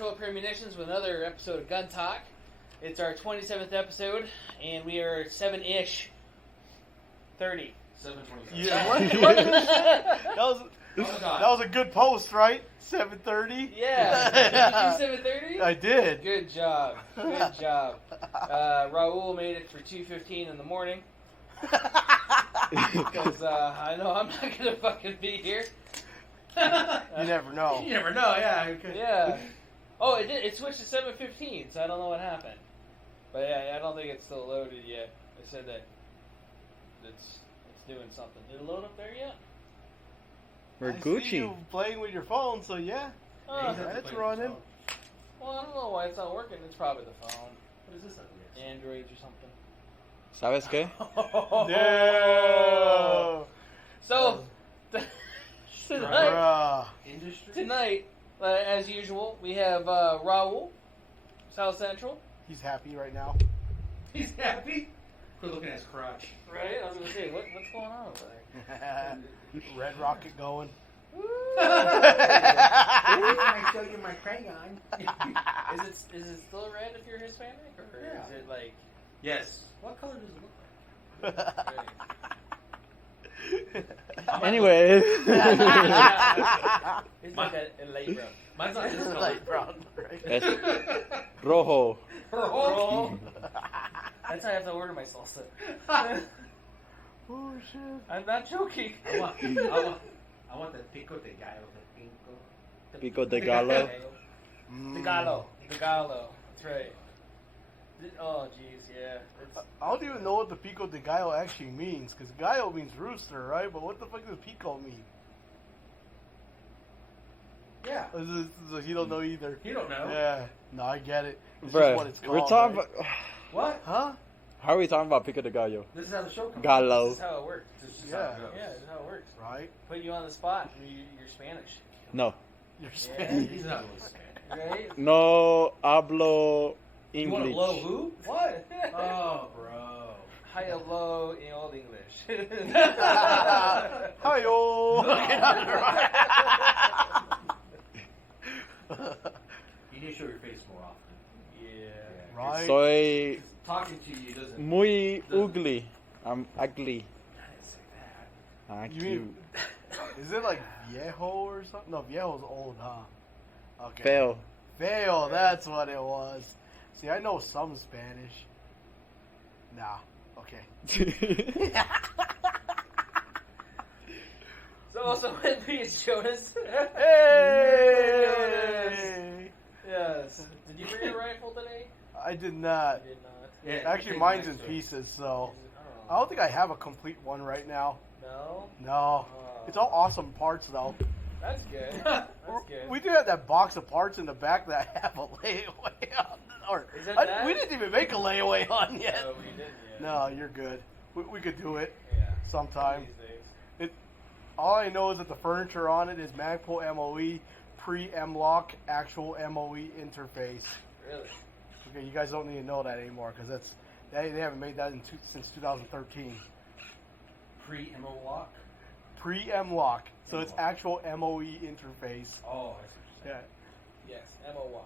Control Premonitions with another episode of Gun Talk. It's our 27th episode, and we are 7-ish. 30. 7:25. Yeah, what? that was a good post, right? 7:30. Yeah. Did you do 7:30? I did. Good job. Good job. Raul made it for 2:15 in the morning. Because I know I'm not gonna fucking be here. You never know. You never know, yeah. Yeah. Oh, it did. It switched to 7:15, so I don't know what happened. But yeah, I don't think it's still loaded yet. They said that it's doing something. Did it load up there yet? We're I Gucci. see you playing with your phone, so yeah. Oh, That's running. well, I don't know why it's not working. It's probably the phone. What is this? Androids or something. ¿Sabes qué? No. So, tonight, as usual, we have Raul, South Central. He's happy right now. He's happy. We're looking at his crotch. Right? I was going to say, what's going on over there? Red rocket going. I show you my crayon. Is it still red if you're Hispanic? Or Yeah. is it like... Yes. What color does it look like? Anyways. It's like a light brown. Mine's not this color. Light brown, right? Es rojo. Oh. That's how I have to order my salsa. Oh shit! I'm not joking. I want the pico de gallo. Pico de gallo. The gallo. The gallo. That's right. Oh, jeez, yeah. I don't even know what the pico de gallo actually means, because gallo means rooster, right? But what the fuck does pico mean? Yeah. You don't know either. You don't know. Yeah. No, I get it. It's just what Bruh, it's called. we're talking right? about... What? Huh? How are we talking about Pico de Gallo? This is how the show comes. This Gallo. is how it works. This is Yeah. how it goes. Yeah, this is how it works. Right? Put you on the spot. You're Spanish. No. You're Yeah. Spanish. He's not really Spanish. Right? No hablo You want to English. blow who? What? Oh, bro. High or low in Old English. Hi-yo! You need to show your face more often. Yeah. Right? Soy Talking to you doesn't. muy ugly. I'm ugly. I didn't say that. I'm You cute. mean, is it like viejo or something? No, viejo's old, huh? Okay. Feo. Feo, that's what it was. See, I know some Spanish. Nah. Okay. So also with me is Jonas. Hey! Yes. Did you bring your rifle today? I did not. I did not. Yeah, Actually, take mine's the in next pieces, so I Oh. don't think I have a complete one right now. No? No. Oh. It's all awesome parts, though. That's good. That's good. We do have that box of parts in the back that I have a layaway on. Or, Is it that? we didn't even make a layaway on yet. No, we didn't yet. No, you're good. We could do it Yeah. sometime. These days. All I know is that the furniture on it is Magpul MOE, pre-M-Lock, actual MOE interface. Really? Okay, you guys don't need to know that anymore because they haven't made that since 2013. Pre-MO lock. Pre-M-Lock, so it's M-Lock. actual MOE interface. Oh, I see what you're saying. Yes. M-O-Y.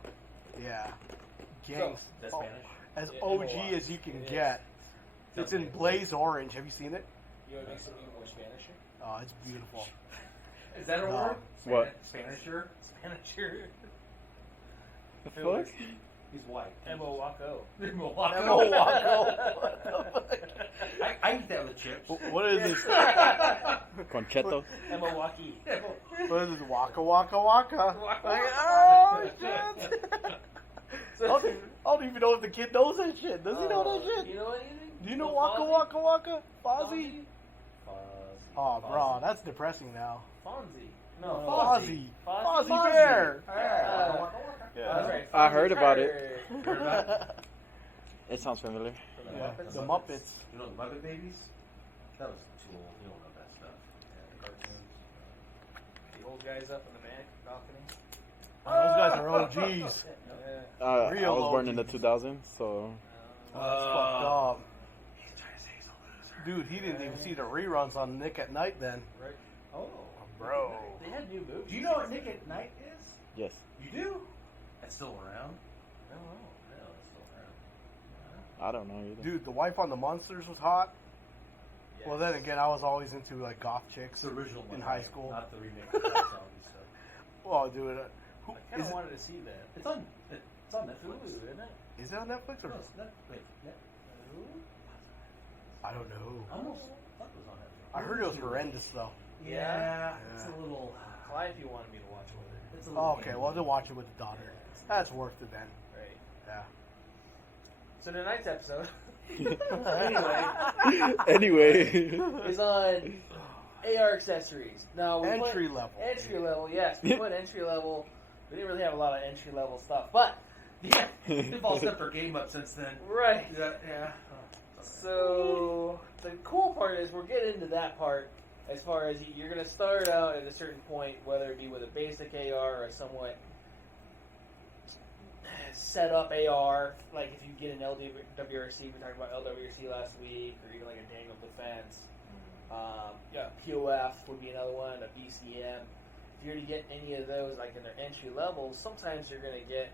Yeah, gangs. Is that Oh, Spanish? as Yeah, OG MOY. as you can It get. is. It's in blaze orange. Have you seen it? You want to make something more Spanish? Oh, it's beautiful. Is that a No. word? What? Spanisher? Spanish. The fuck? He's white. M-O-Y-O. I eat that with chips. What is this? Conchetos. M-O-Y-E. What is this? Waka waka waka. Waka, Like, waka. oh shit! I don't even know if the kid knows that shit. Does he know that shit? You know anything? Do you know Waka Waka Waka? Fozzie? Fuzz. Oh, bro, that's depressing now. Fonzie. No, No, Fozzie. Fozzie. Fozzie Bear. That's right. I heard about it. Heard about it? It sounds familiar. Yeah, the Muppets. You know the Muppet Babies? That was too old. You don't know that stuff. Yeah, the cartoons. The old guys up in the back balcony. Those guys are OGs. Yeah. I Real was born in the OGs. 2000s, so... That's fucked up. He's trying to say he's a loser. Dude, he didn't even see the reruns on Nick at Night then. Right. Oh. Bro. They had new movies. Do you know what Nick at Night is? Yes. You do? At still around? I don't know. Yeah, it's still around. I don't know either. Dude, the wife on the Monsters was hot. Yes. Well, then again, I was always into like goth It's chicks. the original one. In high right? school. Not the remake of that zombie stuff. Well, dude, who, I kind is, of it, wanted to see that. It's on Netflix. Hulu, isn't it? is it on Netflix or? No, it's not. Wait, I don't know. I almost thought it was on Netflix. I heard it was horrendous though. Yeah, it's Yeah. a little. Why if you wanted me to watch it with it? It's a little. Oh, okay, well, then watch it with the daughter. That's worth it then. Right. Yeah. So tonight's episode Anyway. is on AR accessories. Now we Entry put, level. Entry level, yes. We put entry level. We didn't really have a lot of entry level stuff, but Yeah, they've all stepped their game up since then. right. Yeah. So the cool part is we're getting into that part. As far as you're going to start out at a certain point, whether it be with a basic AR or a somewhat set up AR, like if you get an LWRC, we talked about LWRC last week, or even like a Daniel Defense. Yeah, POF would be another one, a BCM. If you're to get any of those, like in their entry levels, sometimes you're going to get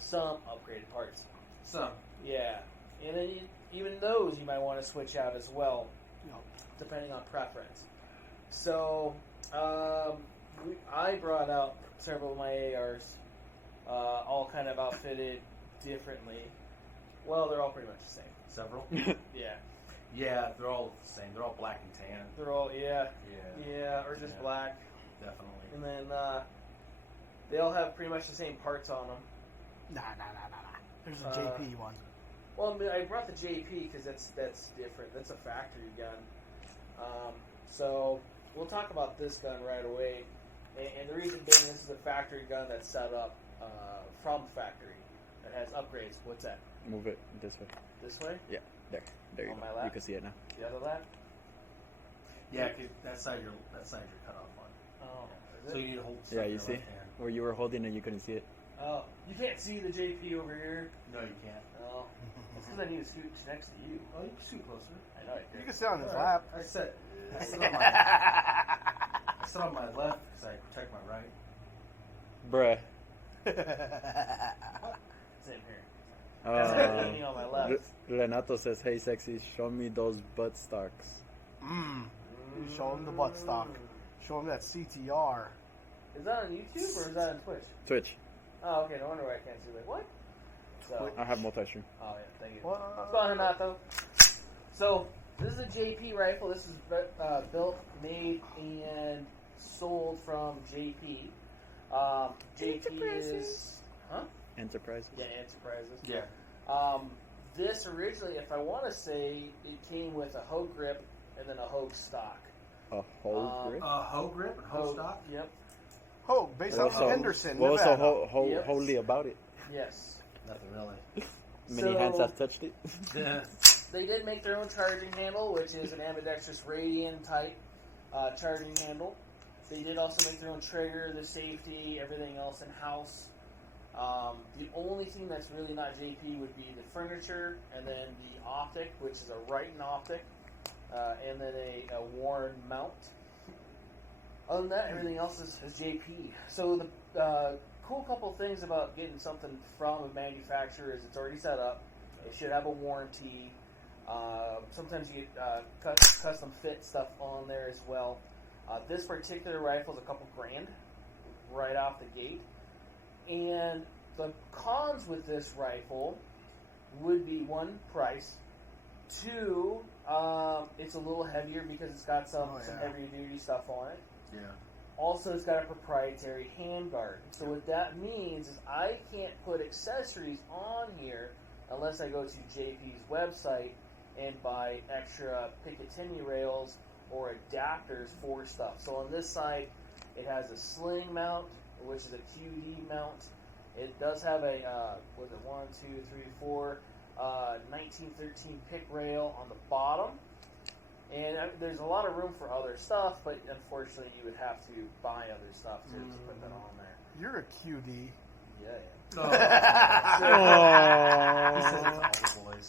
some upgraded parts. Some. Yeah, and then even those you might want to switch out as well, Yep. depending on preference. So, I brought out several of my ARs, all kind of outfitted differently. Well, they're all pretty much the same. Several. Yeah, Yeah, they're all the same. They're all black and tan. they're all Yeah, or just Yeah. black, definitely. and then they all have pretty much the same parts on them. Nah. There's a JP one. Well, I mean, I brought the JP because that's different. That's a factory gun. So we'll talk about this gun right away. And the reason being, this is a factory gun that's set up from factory that has upgrades. What's that? Move it this way. This way? There you On go. my lap? You can see it now. The other lap? Yeah, 'cause that side you're cut off on. Oh, So you need to hold. stuff Yeah, in you your see? left hand. Where you were holding it, you couldn't see it. Oh, you can't see the JP over here. No, you can't. Oh, it's because I need to scoot next to you. Oh, you can scoot closer. I know I You can. can sit on his All right. lap. I sit on my left because I protect my right. Bruh. Same here. Leaning on my left. Renato says, "Hey, sexy, show me those butt stocks." You show him the butt stock. Show him that CTR. Is that on YouTube or is that on Twitch? Twitch. Oh, okay. No wonder why I can't see. Like, what? So, I have multi-stream. oh yeah, thank you. What? What's going on, Renato? So, this is a JP rifle. This is built, made, and sold from JP. JP is... Huh? Enterprise. Yeah, Enterprises. Yeah. This originally, if I want to say, it came with a hoe grip and then a hoe stock. A whole grip. Hoe grip and hoe stock. Yep. Oh, based out Also- of Henderson, What was so Nevada. Yep. holy about it? Yes. Nothing really. Many So- hands have touched it. Yeah. They did make their own charging handle, which is an ambidextrous radian type charging handle. They did also make their own trigger, the safety, everything else in house. The only thing that's really not JP would be the furniture, and then the optic, which is a Riton optic, and then a Warren mount. Other than that, everything else is JP. So the cool couple things about getting something from a manufacturer is it's already set up. It should have a warranty. Sometimes you get custom fit stuff on there as well. This particular rifle is a couple grand right off the gate. And the cons with this rifle would be, one, price. Two, it's a little heavier because it's got some heavier duty stuff on it. Yeah. Also, it's got a proprietary handguard. So what that means is I can't put accessories on here unless I go to JP's website and buy extra Picatinny rails or adapters for stuff. So on this side, it has a sling mount, which is a QD mount. It does have a, 1913 pick rail on the bottom. And there's a lot of room for other stuff, but unfortunately you would have to buy other stuff to put that on there. You're a QD. Yeah. He says it's all the boys.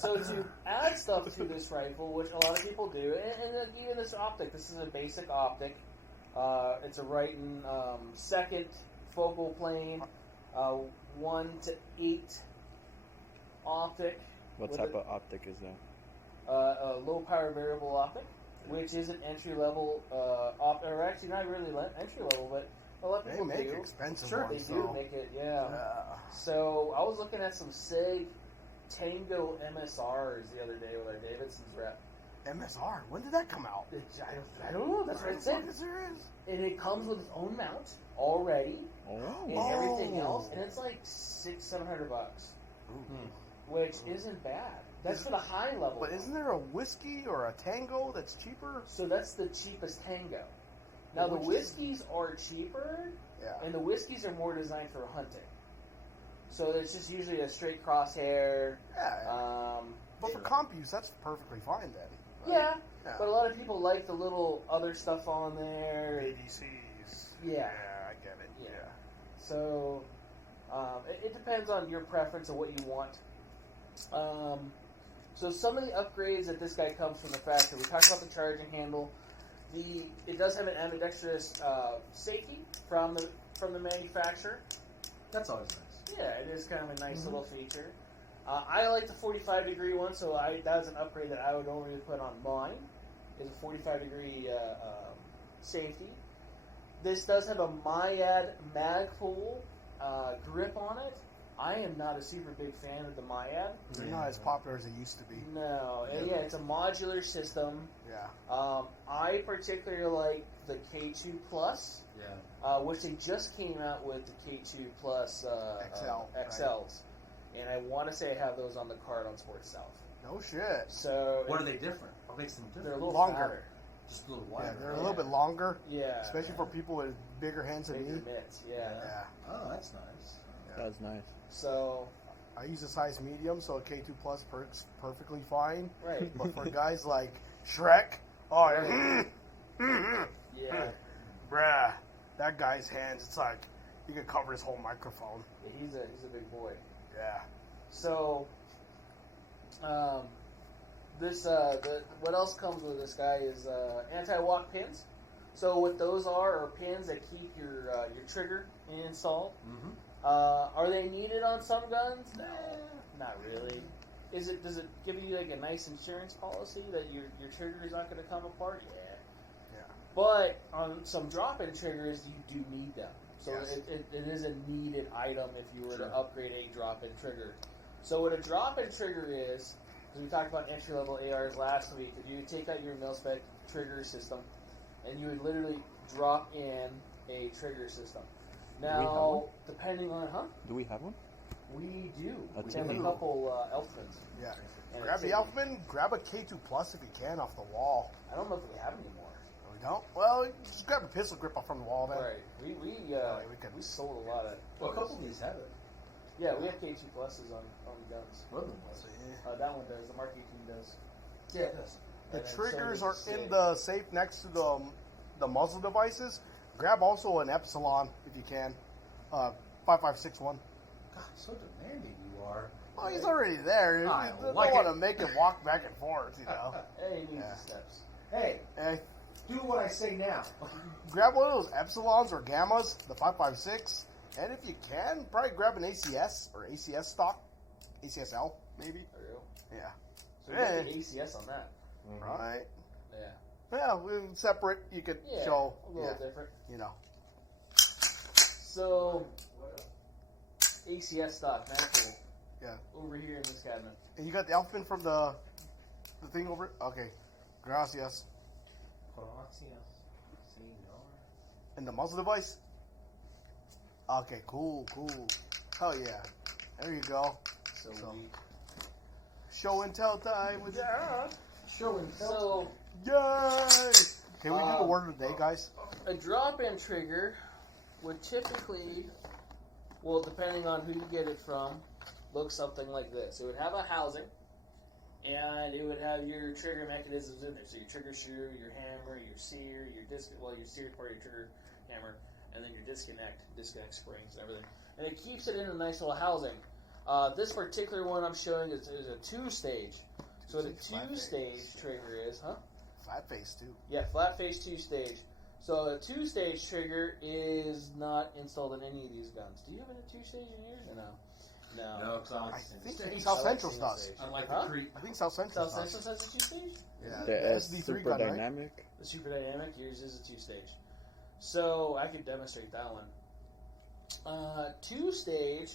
So to add stuff to this rifle, which a lot of people do, and even this optic, this is a basic optic. It's a Riton second focal plane, 1 to 8 optic. What with type a- of optic is that? A low power variable optic, which is an entry level or actually not really entry level, but a lot of They people make do. expensive Sure, ones, they do so. make it. Yeah. Yeah. So I was looking at some SIG Tango MSRs the other day with our Davidson's rep. MSR. When did that come out? I don't know. That's what it said. Are you serious? And it comes with its own mount already and Oh. everything else, and it's like $600-700, which isn't bad. That's for the high level. But isn't there a whiskey or a tango that's cheaper? So that's the cheapest Tango. Now the whiskeys are cheaper, Yeah. and the whiskeys are more designed for hunting. So it's just usually a straight crosshair. Yeah. But for comp use, that's perfectly fine then. Yeah, Yeah. but a lot of people like the little other stuff on there. ADCs. Yeah. Yeah, I get it. Yeah. Yeah. So it depends on your preference and what you want. So some of the upgrades that this guy comes from the factory. We talked about the charging handle. It does have an ambidextrous safety from the manufacturer. That's always nice. Yeah, it is kind of a nice little feature. I like the 45-degree one, so that was an upgrade that I would only put on mine. Is a 45-degree safety. This does have a Myad Magpul grip on it. I am not a super big fan of the Myad. They're not as popular as they used to be. No, yeah, it's a modular system. Yeah. I particularly like the K2 Plus, Yeah. which they just came out with the K2 Plus XL, XLs, and I want to say I have those on the card on Sports South. No shit. So What are they different? What makes them they're a different? little Longer. fatter. Just a little Yeah, wider. they're a little bit longer, Yeah, especially for people with bigger hands than bigger me. mitts. Yeah. Yeah. Oh, that's nice. That's nice. So I use a size medium, so a K2 Plus works perfectly fine. right. But for guys like Shrek, oh, Yeah. bruh, that guy's hands, it's like you could cover his whole microphone. He's a big boy. Yeah. So, what else comes with this guy is anti-walk pins. So what those are pins that keep your trigger installed. Mm-hmm. Are they needed on some guns? No, not really. Does it give you like a nice insurance policy that your trigger is not going to come apart? Yeah. Yeah. But on some drop-in triggers, you do need them. So Yes. it is a needed item if you were Sure. to upgrade a drop-in trigger. So what a drop-in trigger is, because we talked about entry-level ARs last week, if you would take out your mil-spec trigger system, and you would literally drop in a trigger system. we have Now, one? depending on, Do we have one? we do. That's We have a cool. couple Elfmans. Yeah. And Grab the it's- Elfman, grab a K2 Plus if you can off the wall. I don't know if we have any more. We don't? Well, just grab a pistol grip off from the wall then. Right. We could- sold a lot of. Well, a couple of these have it. Yeah, we have K2 pluses on guns. One of them was. That one does. The Mark 18 does. Yeah, it does. The And then triggers so are does in SIG. the safe next to the muzzle devices. Grab also an Epsilon if you can. 5561. God, so demanding you are. Oh, he's already there. I You don't like want it. to make him walk back and forth, you know. Hey, he needs Yeah. the steps. Hey, Eh, do what I say now. grab one of those Epsilons or Gammas, the 556, and if you can, probably grab an ACS or ACS stock, ACSL maybe. There you go. Yeah. So you get the ACS on that. Right. Yeah. Yeah, separate. You could Yeah. show. A little Yeah. different. You know. So ACS stock, man, cool. Yeah. Over here in this cabinet. And you got the Elfman from the thing over. Okay. Gracias. And the muzzle device? Okay, cool. Hell yeah. There you go. So So- we. Show and tell time with Show and tell. So Yay! Can we do the word of the day, guys? a drop-in trigger would typically, well, depending on who you get it from, look something like this. It would have a housing, and it would have your trigger mechanisms in there. So your trigger shoe, your hammer, your sear, your seared part of your trigger hammer, and then your disconnect springs and everything. And it keeps it in a nice little housing. This particular one I'm showing is a two-stage. So the Two-stage flat two-stage face. trigger is, Flat face, too. yeah, flat face two-stage. So a 2-stage trigger is not installed in any of these guns. Do you have a 2-stage in yours or no? No, because I like I single think stage. South I like Central single does. stage. Unlike Huh? the Creep. I think South Central South does. Central has a 2-stage? Yeah, The SD3 super gun, right? dynamic. The Super Dynamic, yours is a 2-stage. So I could demonstrate that one. 2-stage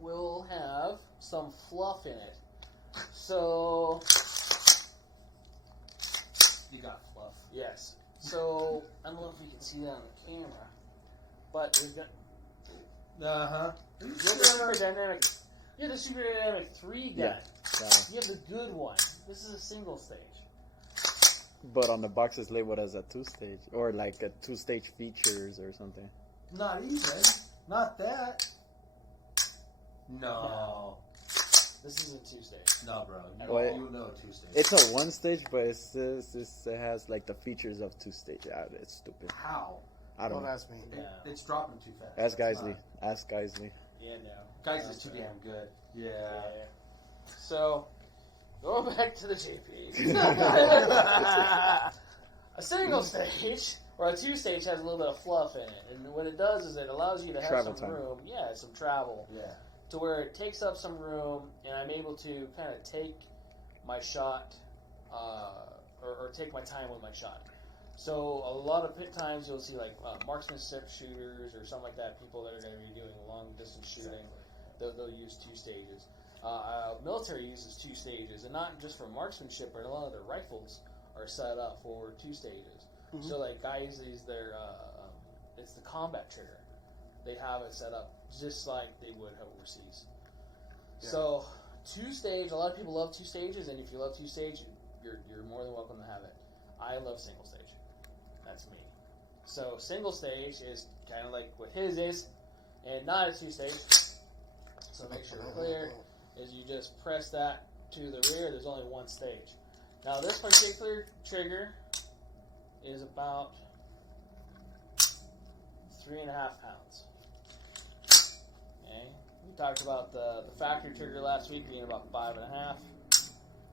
will have some fluff in it. So, You got fluff. yes. So, I don't know if you can see that on the camera, but there's got, you have the Super Dynamic. You have the Super Dynamic 3 gun. Yeah. You have the good one. This is a single stage. But on the box it's labeled as a 2-stage, or like a 2-stage features or something. Not even. Not that. No. This isn't 2-stage. No, bro. What? You know 2-stage. It's a 1-stage, but it has like the features of 2-stage. Yeah, it's stupid. How? I don't Don't know. ask me. It's dropping too fast. Ask That's Geisley. not- Ask Geisley. Yeah, no. Guys is too damn good. Yeah. So, going back to the JP. A single stage or a 2-stage has a little bit of fluff in it, and what it does is it allows you to have Travel some time. room. Yeah, some travel Yeah. to where it takes up some room, and I'm able to kind of take my shot, or take my time with my shot. So a lot of times you'll see like marksmanship shooters or something like that. People that are going to be doing long distance shooting, they'll use 2 stages. Military uses 2 stages, and not just for marksmanship, but a lot of their rifles are set up for 2 stages. Mhm. So like guys, it's the combat trigger. They have it set up just like they would have overseas. Yeah. So 2-stage, a lot of people love 2 stages, and if you love 2-stage, you're more than welcome to have it. I love single stage. That's me. So single stage is kind of like what his is, and not a 2-stage. So make sure you're clear. Is you just press that to the rear. There's only 1 stage. Now this particular trigger is about 3.5 pounds. Okay. We talked about the factory trigger last week being about 5.5.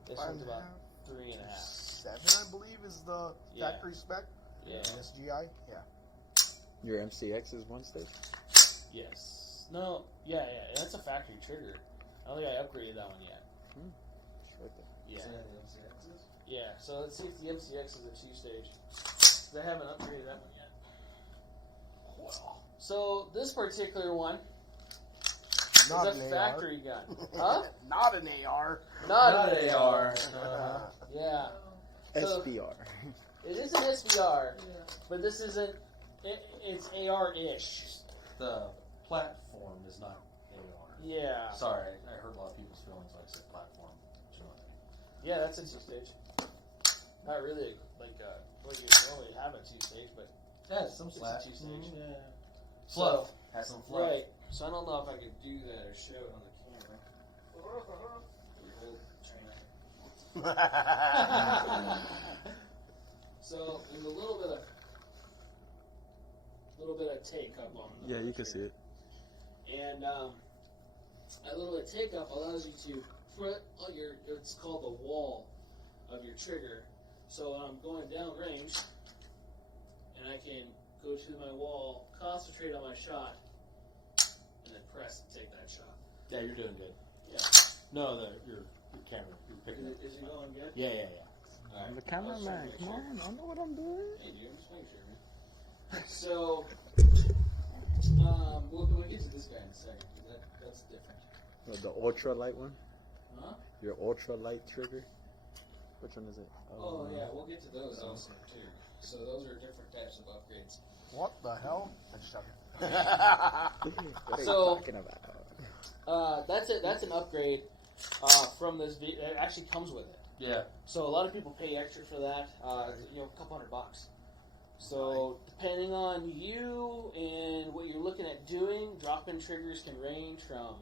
This one's about 3.5. 7, I believe, is the Yeah. factory spec. Yeah. SGI. Yeah. Your MCX is 1-stage? Yes. No. Yeah. That's a factory trigger. I don't think I upgraded that one yet. Sure. Yeah. Is that the MCXs? Yeah. So let's see if the MCX is a 2-stage. They haven't upgraded that one yet. So this particular one Not is a an factory gun. Huh? Not an AR. Not Not an AR. Yeah. So SPR. it is an SBR, but this isn't. It's AR-ish. The platform is not AR. Yeah. Sorry, I hurt a lot of people's feelings when I said platform. You know what I mean? Yeah, that's a 2-stage. Not really like what you normally have a 2-stage, but Yeah, some it's slack. a 2-stage. Yeah. So, Fluff. Has some fluff. right. So I don't know if I could do that or show it on the camera. So there's a little bit of take up on the Yeah, you can see it. And a little bit of take up allows you to put on your, it's called the wall of your trigger. So I'm going down range, and I can go to my wall, concentrate on my shot, and then press and take that shot. Yeah, you're doing good. Yeah. No, your camera. You're picking up. Is it going good? Yeah. All right. I'm the cameraman. Come on, I know what I'm doing. Hey, dude, just make sure, man. So, we'll get to this guy in a second. 'Cause that's different. The ultra light one? Huh? Your ultra light trigger? Which one is it? Oh, yeah, we'll get to those also, too. So those are different types of upgrades. What the hell? I'm just joking. What are So- you talking about? That's an upgrade from this. It actually comes with it. Yeah. So a lot of people pay extra for that. A couple $100. So depending on you and what you're looking at doing, drop-in triggers can range from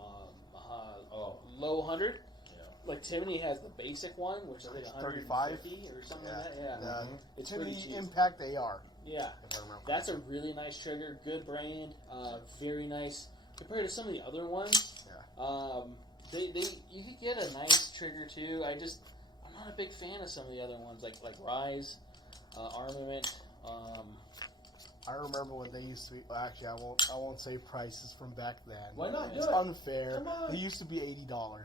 low 100. Yeah. Like Timony has the basic one, which is like 35 150 or something Yeah. like that. Yeah, it's pretty Timmy cheap. Impact AR. Yeah, If I remember. that's a really nice trigger. Good brand. Very nice compared to some of the other ones. Yeah. You could get a nice trigger too. I'm not a big fan of some of the other ones like Rise, Armament. I remember when they used to be. Well, actually, I won't say prices from back then. Why not? It's Do it. unfair. Come on. They used to be $80. Oh,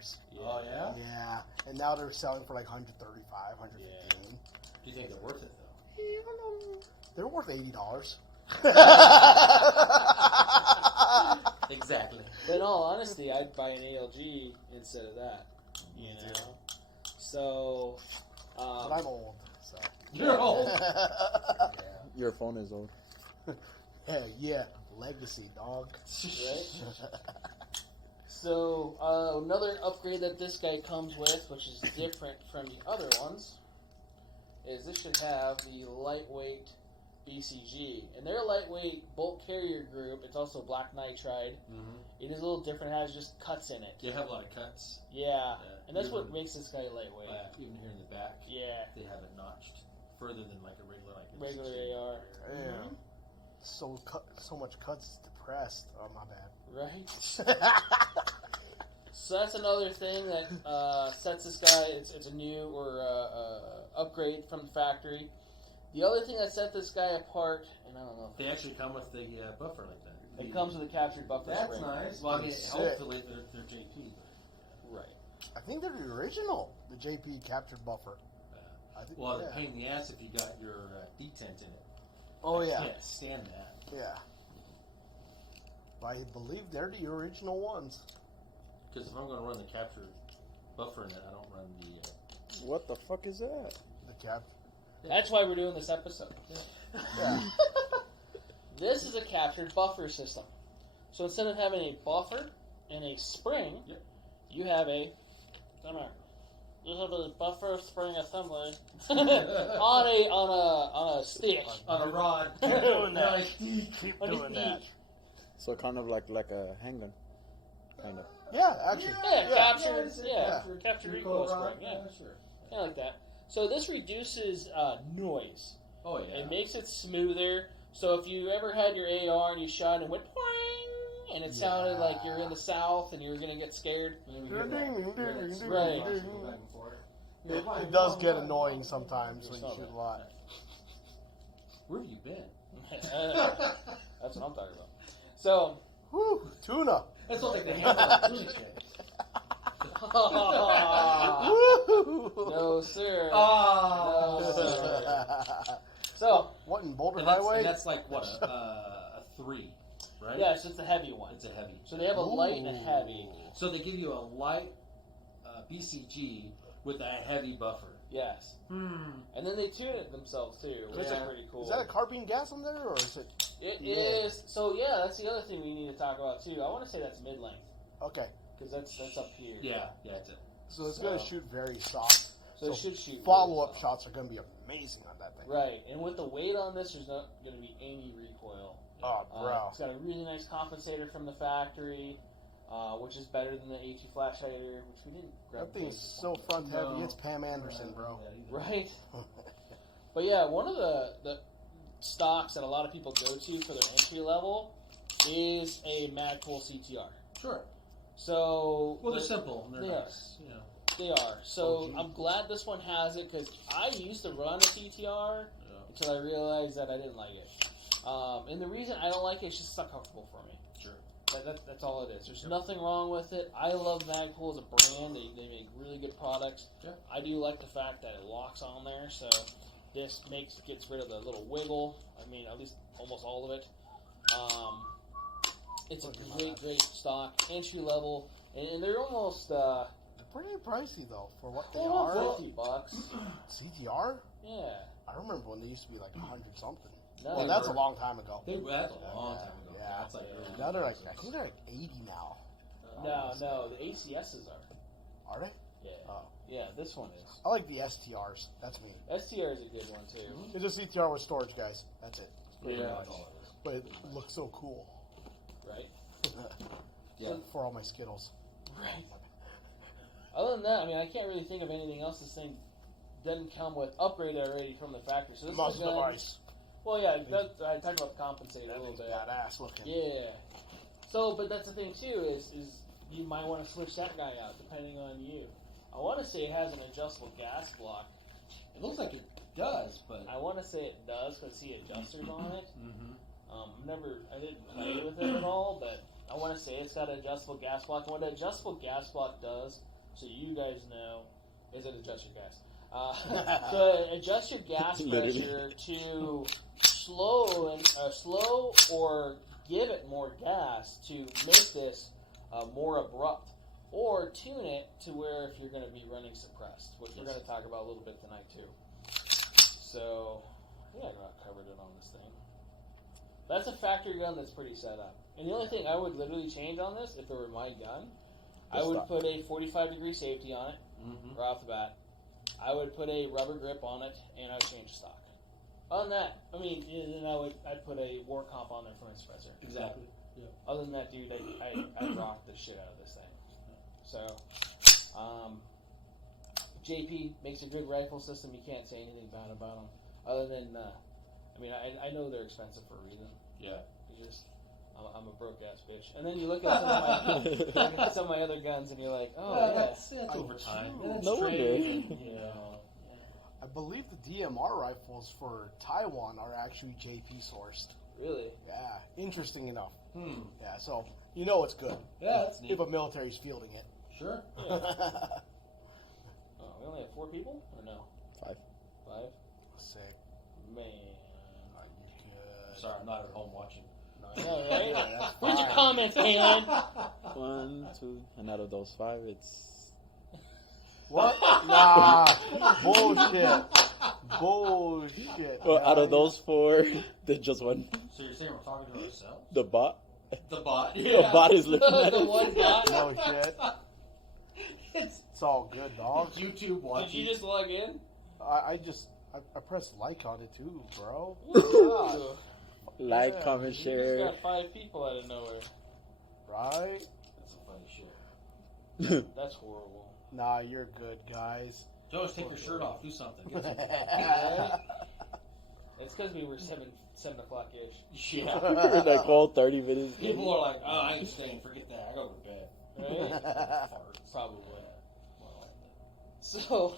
yeah? Yeah, and now they're selling for like 135, 115. Do you think they're worth it, though? They're worth $80. Exactly. But in all honesty, I'd buy an ALG instead of that. You know? So. But I'm old, so. You're old. Your phone is old. Yeah, legacy, dog. Right? So, another upgrade that this guy comes with, which is different from the other ones, is this should have the lightweight BCG. And their lightweight bulk carrier group, it's also black nitride. Mm-hmm. It is a little different, it has just cuts in it. You have a lot of cuts. Yeah, and that's even, what makes this guy lightweight. Even here in the back, Yeah. they have it notched further than like a regular Regular AR. Yeah. So much cuts, depressed. Oh, my bad. Right? So that's another thing that sets this guy. It's a new or upgrade from the factory. The other thing that set this guy apart, and I don't know. They actually come with the buffer like that. It comes with a captured buffer That's spring. nice. Well, I mean, Sick. hopefully they're JP. Right. I think they're the original, the JP captured buffer. I think, Well, the pain in the ass if you got your detent in it. Oh, I yeah. can't stand that. Yeah. I believe they're the original ones. Because if I'm going to run the capture buffer in it, I don't run the. What the fuck is that? The cap. That's why we're doing this episode. Yeah. This is a captured buffer system. So instead of having a buffer and a spring, Yep. you have a. Come on. You have a buffer spring assembly on a stick. On a rod. Keep doing that. Like, Keep On his doing that. beak. So kind of like a handgun, kind of. Yeah, actually. Yeah, captured. it's a Captured recoil recoil rod. spring. Yeah, Sure. yeah, like that. So this reduces noise. Oh, yeah. It makes it smoother. So if you ever had your AR and you shot and it went poing, and it sounded like you're in the south and you're gonna get scared. Right. It does get annoying sometimes when you shoot a lot. Where have you been? That's what I'm talking about. So. Whew, tuna. That's like the handle of tuna cake. No, sir. Oh. No, sir. So. What, in Boulder And that's, Highway? and that's like, what, a 3, right? Yeah, so it's a heavy one. It's a heavy. So they have a light and a heavy. So they give you a light BCG with a heavy buffer. Yes. And then they tune it themselves too, which is pretty cool. Is that a carbine gas on there, or is it? It is. So yeah, that's the other thing we need to talk about too. I want to say that's mid length Okay. because that's up here. Yeah, that's it. So it's going to shoot very soft. So it should shoot. Follow-up really shots are going to be amazing on that thing. Right, and with the weight on this, there's not going to be any recoil. Oh, bro. It's got a really nice compensator from the factory, which is better than the A2 flash hider, which we didn't grab. That thing's so front heavy. It's Pam Anderson, bro. Right. But yeah, one of the stocks that a lot of people go to for their entry level is a Magpul CTR. Sure. So Well, they're simple. And they're Yeah. nice. You know. they are. So OG. I'm glad this one has it because I used to run a CTR until I realized that I didn't like it. And the reason I don't like it is just not comfortable for me. Sure. That's all it is. There's nothing wrong with it. I love Magpul as a brand. They make really good products. Yeah. I do like the fact that it locks on there. So this gets rid of the little wiggle. I mean, at least almost all of it. It's a great stock, entry level, and they're almost They're pretty pricey, though, for what they $50. are. CTR? Yeah. I remember when they used to be like 100 something. No, Well, that's a long time ago. That's a long time ago. Yeah. That's like early Now they're like, 2000s. I think they're like 80 now. No, the ACSs are. Are they? Yeah. Oh. Yeah, this one is. I like the STRs. That's me. STR is a good one too. It's a CTR with storage, guys. That's it. Pretty Yeah. much all it is. But it looks so cool. Right? Yeah. For all my Skittles. Right. Other than that, I mean, I can't really think of anything else this thing doesn't come with upgraded already from the factory. So this is Muzzle device. Well, yeah, I talked about the compensator a That little thing's bit. badass looking. Yeah. So, but that's the thing too is you might want to switch that guy out depending on you. I want to say it has an adjustable gas block, It looks like it does, but I want to say it does because see adjusters on it. mm-hmm. I didn't play with it at all, but I want to say it's got an adjustable gas block. And what an adjustable gas block does, so you guys know, is it adjust your gas. So adjust your gas pressure to slow or give it more gas to make this more abrupt, or tune it to where if you're going to be running suppressed, which we're going to talk about a little bit tonight too. So yeah, I got covered it on this thing. That's a factory gun that's pretty set up. And the only thing I would literally change on this, if it were my gun, I would put a 45-degree safety on it right off the bat. I would put a rubber grip on it, and I would change the stock. Other than that, I mean, and then I'd put a war comp on there for my suppressor. Exactly. Yeah. Other than that, dude, I rock the shit out of this thing. So, JP makes a good rifle system. You can't say anything bad about them. Other than, I mean, I know they're expensive for a reason. Yeah. You just, I'm a broke ass bitch. And then you look at some of my other guns, and you're like, oh, yeah. That's over time. No wonder. You know. I believe the DMR rifles for Taiwan are actually JP sourced. Really? Yeah, interesting enough. Yeah, so you know it's good. Yeah, that's neat. If a military's fielding it. Sure. Yeah. We only have 4 people? Or no? 5. 5? Sick. Man. Are you good? Sorry, I'm not at home watching. I know, right? Yeah, that's Where'd your fine. comments, Kalen? 1, 2, and out of those 5, it's What? Nah. Bullshit. Bullshit. well, out of guys. those 4, there's just one. So you're saying we're talking to ourselves? The bot. The bot. The bot is looking at The it. one bot. No shit. It's It's all good, dog. YouTube Did watching. you just log in? I pressed like on it too, bro. Ooh. Like, Yeah. comment, You just share. got 5 people out of nowhere. Right? That's some funny shit. That's horrible. Nah, you're good, guys. Joe, take your shirt off. Do something. Get some- Right? It's because we were 7 o'clock-ish. yeah. Like all 30 minutes. People are like, oh, I ain't staying. Forget that. I go to bed. Right? Farts. Probably. So,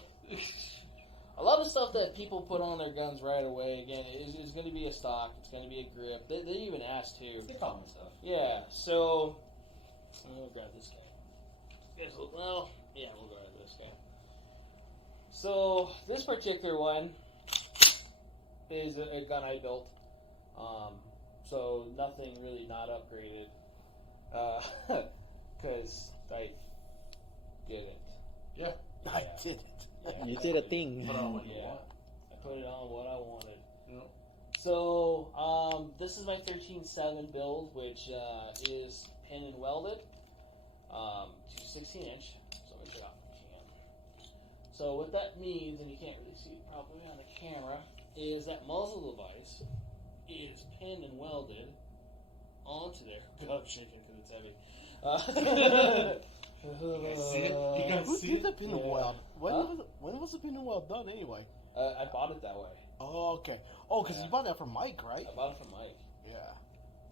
a lot of stuff that people put on their guns right away, again, is going to be a stock. It's going to be a grip. They even asked too. It's the common stuff. Yeah, so, we'll grab this guy. Well, yeah, we'll grab this guy. So, this particular one is a gun I built. So, nothing really not upgraded. Because I didn't. Yeah. I did it. Yeah, You did a thing. Put on what you Yeah. want. I put it on what I wanted. Yep. So, this is my 13.7 build, which is pin and welded to 16-inch. So, let me shut off the cam. So, what that means, and you can't really see it probably on the camera, is that muzzle device is pinned and welded onto there. God, I'm shaking because it's heavy. You guys see it? You guys Who see did it? the pin and Yeah. weld? Huh? When was the pin and weld done anyway? I bought it that way. Oh, okay. Oh, because Yeah. you bought that from Mike, right? I bought it from Mike. Yeah.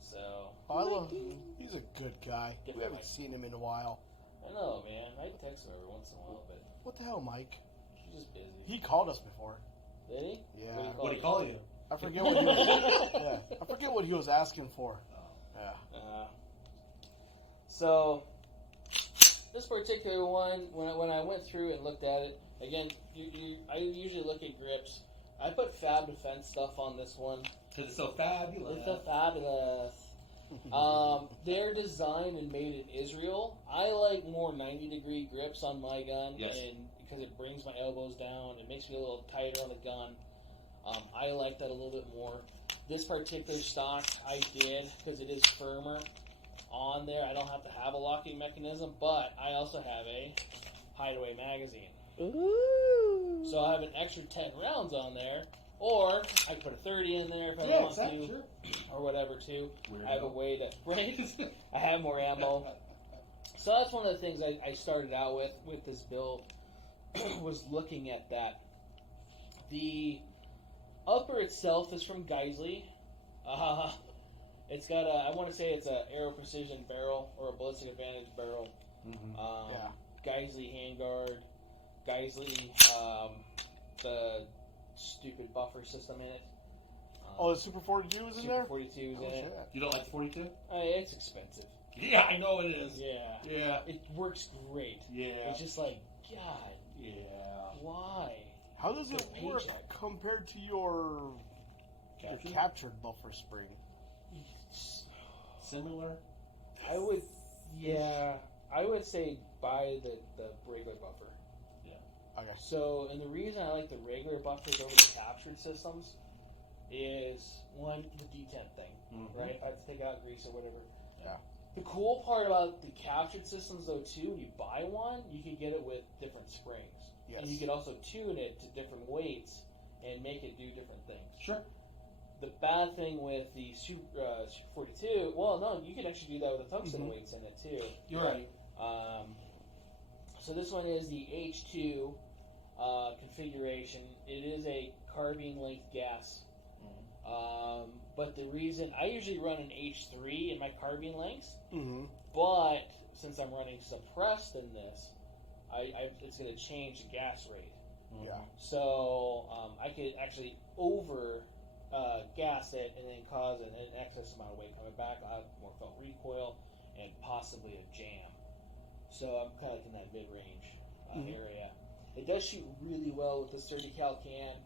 So, I love him. He's a good guy. Get We that haven't Mike. seen him in a while. I know, man. I text him every once in a while, but What the hell, Mike? he's just busy. He called us before. Did he? Yeah. What'd he call you? I forget what he was. Yeah. I forget what he was asking for. Yeah. So, this particular one, when I went through and looked at it, again, I usually look at grips. I put Fab Defense stuff on this one. Because it's so fabulous. It's a fabulous. They're designed and made in Israel. I like more 90-degree grips on my gun, Yes. and because it brings my elbows down, it makes me a little tighter on the gun. I like that a little bit more. This particular stock I did because it is firmer on there. I don't have to have a locking mechanism, but I also have a hideaway magazine. Ooh. So I have an extra 10 rounds on there, or I put a 30 in there if I Yeah, want to, exactly. Sure. or whatever too. Weirdo. I have a way to, right? I have more ammo. So that's one of the things I started out with this build, was looking at that. The upper itself is from Geisley. It's got I want to say it's a Aero Precision barrel or a Ballistic Advantage barrel. Mm-hmm. Yeah. Geisley handguard, Geisley the stupid buffer system in it. Oh, the Super 42 is in Super there? 42 is Oh, in shit. it. You don't like 42? Oh, yeah, it's expensive. Yeah, I know it is. Yeah. Yeah. It works great. Yeah. It's just like, God, Yeah. why? How does it The work paycheck. compared to your captured buffer spring? Similar? I would say buy the regular buffer. Okay. So, and the reason I like the regular buffers over the captured systems is, one, the detent thing, right? I have to take out grease or whatever. Yeah. The cool part about the captured systems, though, too, when you buy one, you can get it with different springs. Yes. And you could also tune it to different weights and make it do different things. Sure. The bad thing with the Super 42, well, no, you can actually do that with the tungsten weights in it, too. You're right. So this one is the H2 configuration. It is a carbine length gas. But the reason I usually run an H3 in my carbine lengths, but since I'm running suppressed in this, it's going to change the gas rate. Yeah. So I could actually over gas it and then cause an excess amount of weight coming back. I'll have more felt recoil and possibly a jam. So I'm kind of like in that mid-range area. It does shoot really well with this 30 cal can.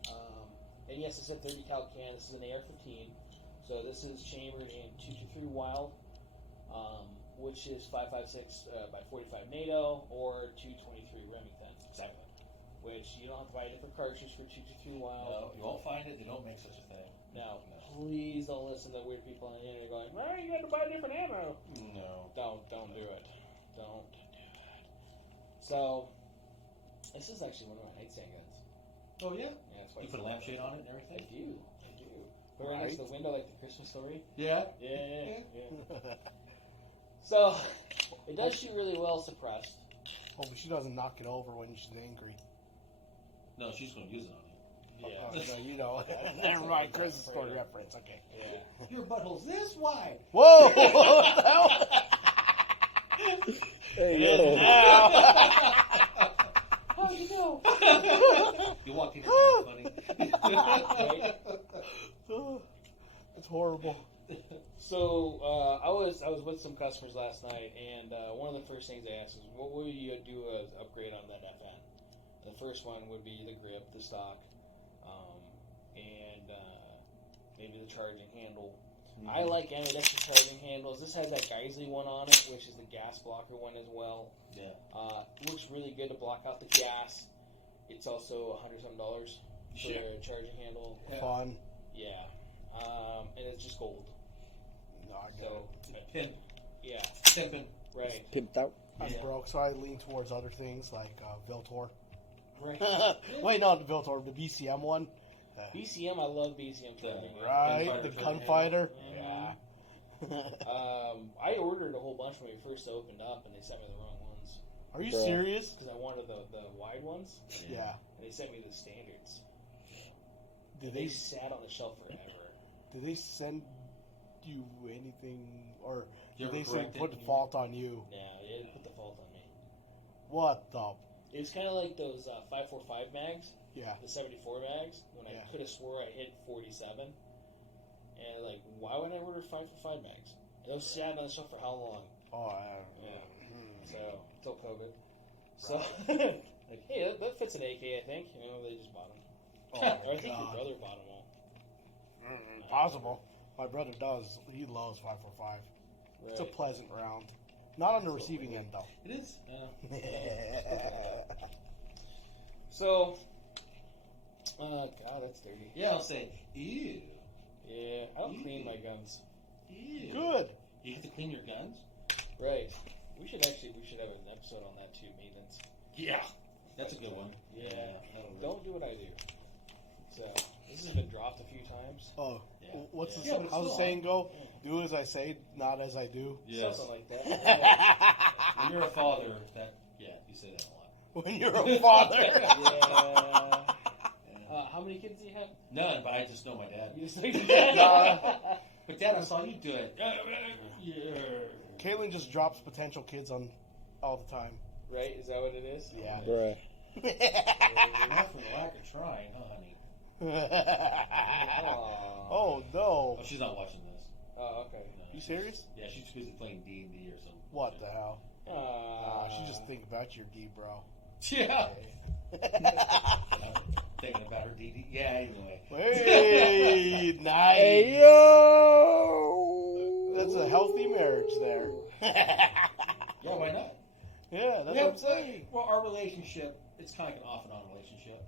And yes, I said 30 cal can. This is an AR-15. So this is chambered in 223 Wild, which is 5.56 by 45 NATO or 223 Remington. Exactly. Which you don't have to buy a different cartridge for 223 Wild. No, you won't find it. They don't make such a thing. Now, please don't listen to weird people on the internet going, well, you got to buy different ammo. No. Don't do it. Don't do it. So, this is actually one of my nightstand guns. Oh, yeah? Yeah, that's why You put a lampshade on it and everything? I do. Put it right next to the window like the Christmas story. Yeah? Yeah. So, it does shoot really well suppressed. Oh, but she doesn't knock it over when she's angry. No, she's going to use it on you. Yeah. No, you know. Never mind. Christmas story reference. Okay. Yeah. Your butthole's this wide. Whoa! What the hell? Hey, yo. How do you know? You walk in and it's funny. It's horrible. So I was with some customers last night, and one of the first things they asked is, "What would you do as upgrade on that FN?" The first one would be the grip, the stock, and maybe the charging handle. I like ambidextrous charging handles. This has that Geisley one on it, which is the gas blocker one as well. Yeah. Looks really good to block out the gas. It's also $100-something for a charging handle. Fun. Yeah. And it's just gold. No, I get So, Pimp. yeah, Pimpin'. right. Pimped out. I'm broke, so I lean towards other things like Viltor. Right. Wait, not the Viltor, the BCM one. BCM, I love BCM charging. Right, Gunfighter the charging gunfighter. Yeah. Yeah. I ordered a whole bunch when we first opened up, and they sent me the wrong ones. Are you Bruh. serious? Because I wanted the wide ones, Yeah. and they sent me the standards. Did They they sat on the shelf forever. did they send you anything, or You did they ever say corrected? put the fault on you? Yeah, they didn't put the fault on me. What the? It's kind of like those 5.45 mags, Yeah. the 74 mags, when Yeah. I could have swore I hit 47. And like, why would I order 5.45 mags? And those sat on the shelf for how long? Oh, So, until COVID. So, like, hey, that fits an AK, I think. You know, they just bought them. Oh, Or I think your God. brother bought them all. Possible. My brother does. He loves 545. It's a Right. pleasant round. Not on the receiving end, though. It is. So, God, that's dirty. Yeah, I'll say, ew. Yeah, I don't clean my guns. Ew. Good. You have to clean your guns? Right. We should have an episode on that too, maintenance. Yeah. That's a good one. Yeah. that'll work. Don't do what I do. So, this has been dropped a few times. Oh, Yeah. what's Yeah. the Yeah, but it's how's the still saying go? Do as I say, not as I do. Yes. Something like that. When you're a father, you say that a lot. When you're a father. Yeah. How many kids do you have? None, but I just know my dad. You just think that? But Dad, I saw you do it. Yeah. Caitlin just drops potential kids on all the time. Right? Is that what it is? Yeah. Bruh. Not for the lack of trying, huh, honey? Oh no! Oh, she's not watching this. Oh, okay. No, You serious? Yeah, she's busy playing D&D or something. What the hell? She just think. think about your D, bro. Yeah. Thinking about her DD. Yeah, anyway. Hey, nice. Hey yo! That's a healthy marriage there. Yeah, why not? Yeah, that's what I'm saying. Well, our relationship, it's kind of like an off and on relationship.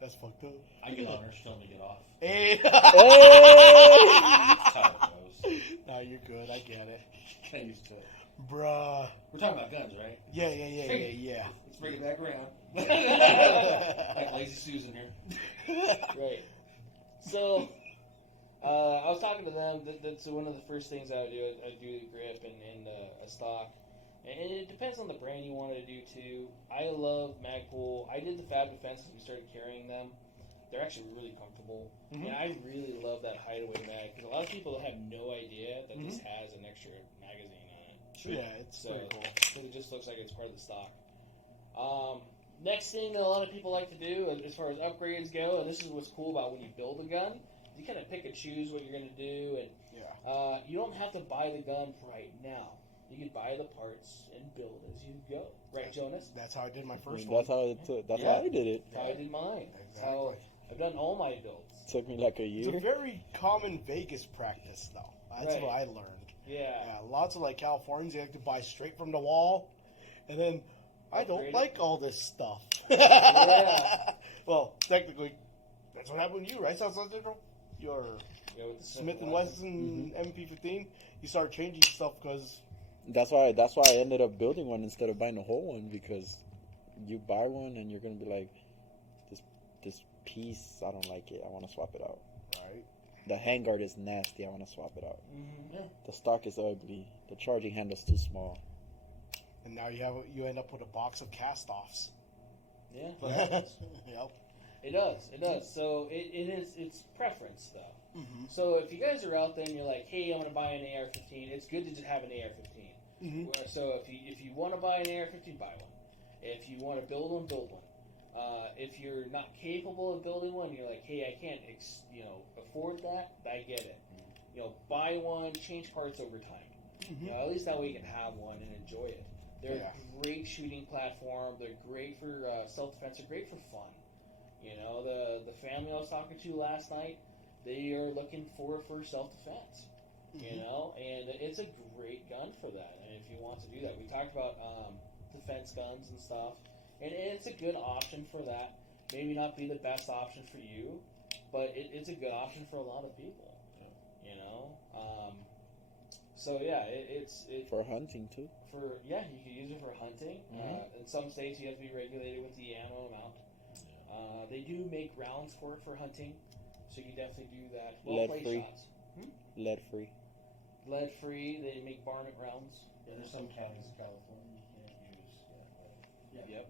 That's fucked up. I get on her, she tells me to get off. Hey. That's how it goes. No, you're good. I get it. Get used to it. Bruh. We're talking about guns, right? Yeah. Let's bring it back around. Like Lazy Susan here. Right. So, I was talking to them. That's one of the first things I would do. I do the grip and a stock. And it depends on the brand you wanted to do, too. I love Magpul. I did the Fab Defense when we started carrying them. They're actually really comfortable. Mm-hmm. And I really love that hideaway mag. Because a lot of people have no idea that this has an extra magazine on it. Yeah, it's pretty cool. So it just looks like it's part of the stock. Next thing that a lot of people like to do, as far as upgrades go, and this is what's cool about when you build a gun, you kind of pick and choose what you're going to do, and you don't have to buy the gun right now. You can buy the parts and build as you go. Right, Jonas? That's how I did my first That's one. how how I did it. That's how I did mine. That's how Exactly. I've done all my builds. Took me like a It's a year. very common Vegas practice, though. That's Right. what I learned. Yeah. Lots of like Californians, they like to buy straight from the wall, and then I don't Upgrade it. like all this stuff. Yeah. Well, technically, that's what happened to you, right? Sounds like your Yeah, with the Smith and Wesson MP15. You start changing stuff because That's why I ended up building one instead of buying a whole one, because you buy one and you're gonna be like, this piece, I don't like it. I want to swap it out. right. The handguard is nasty. I want to swap it out. Mm-hmm. Yeah. The stock is ugly. The charging handle's too small. And now you end up with a box of cast-offs. Yeah. Yep. It does. So it's preference, though. Mm-hmm. So if you guys are out there and you're like, hey, I'm going to buy an AR-15, it's good to just have an AR-15. Mm-hmm. So if you want to buy an AR-15, buy one. If you want to build one, build one. If you're not capable of building one, you're like, hey, I can't afford that, I get it. Buy one, change parts over time. Mm-hmm. At least that way you can have one and enjoy it. They're Yeah. a great shooting platform. They're great for self-defense. They're great for fun. The family I was talking to last night, they are looking for self-defense. Mm-hmm. And it's a great gun for that. And if you want to do that, we talked about defense guns and stuff, and it's a good option for that. Maybe not be the best option for you, but it's a good option for a lot of people. So yeah, it's For hunting too. you can use it for hunting. In some states, you have to be regulated with the ammo amount. They do make rounds for it for hunting, so you can definitely do that. Lead free. shots. Lead free. Lead free. They make varmint rounds. Yeah, there's some counties in California you can't use. Yep.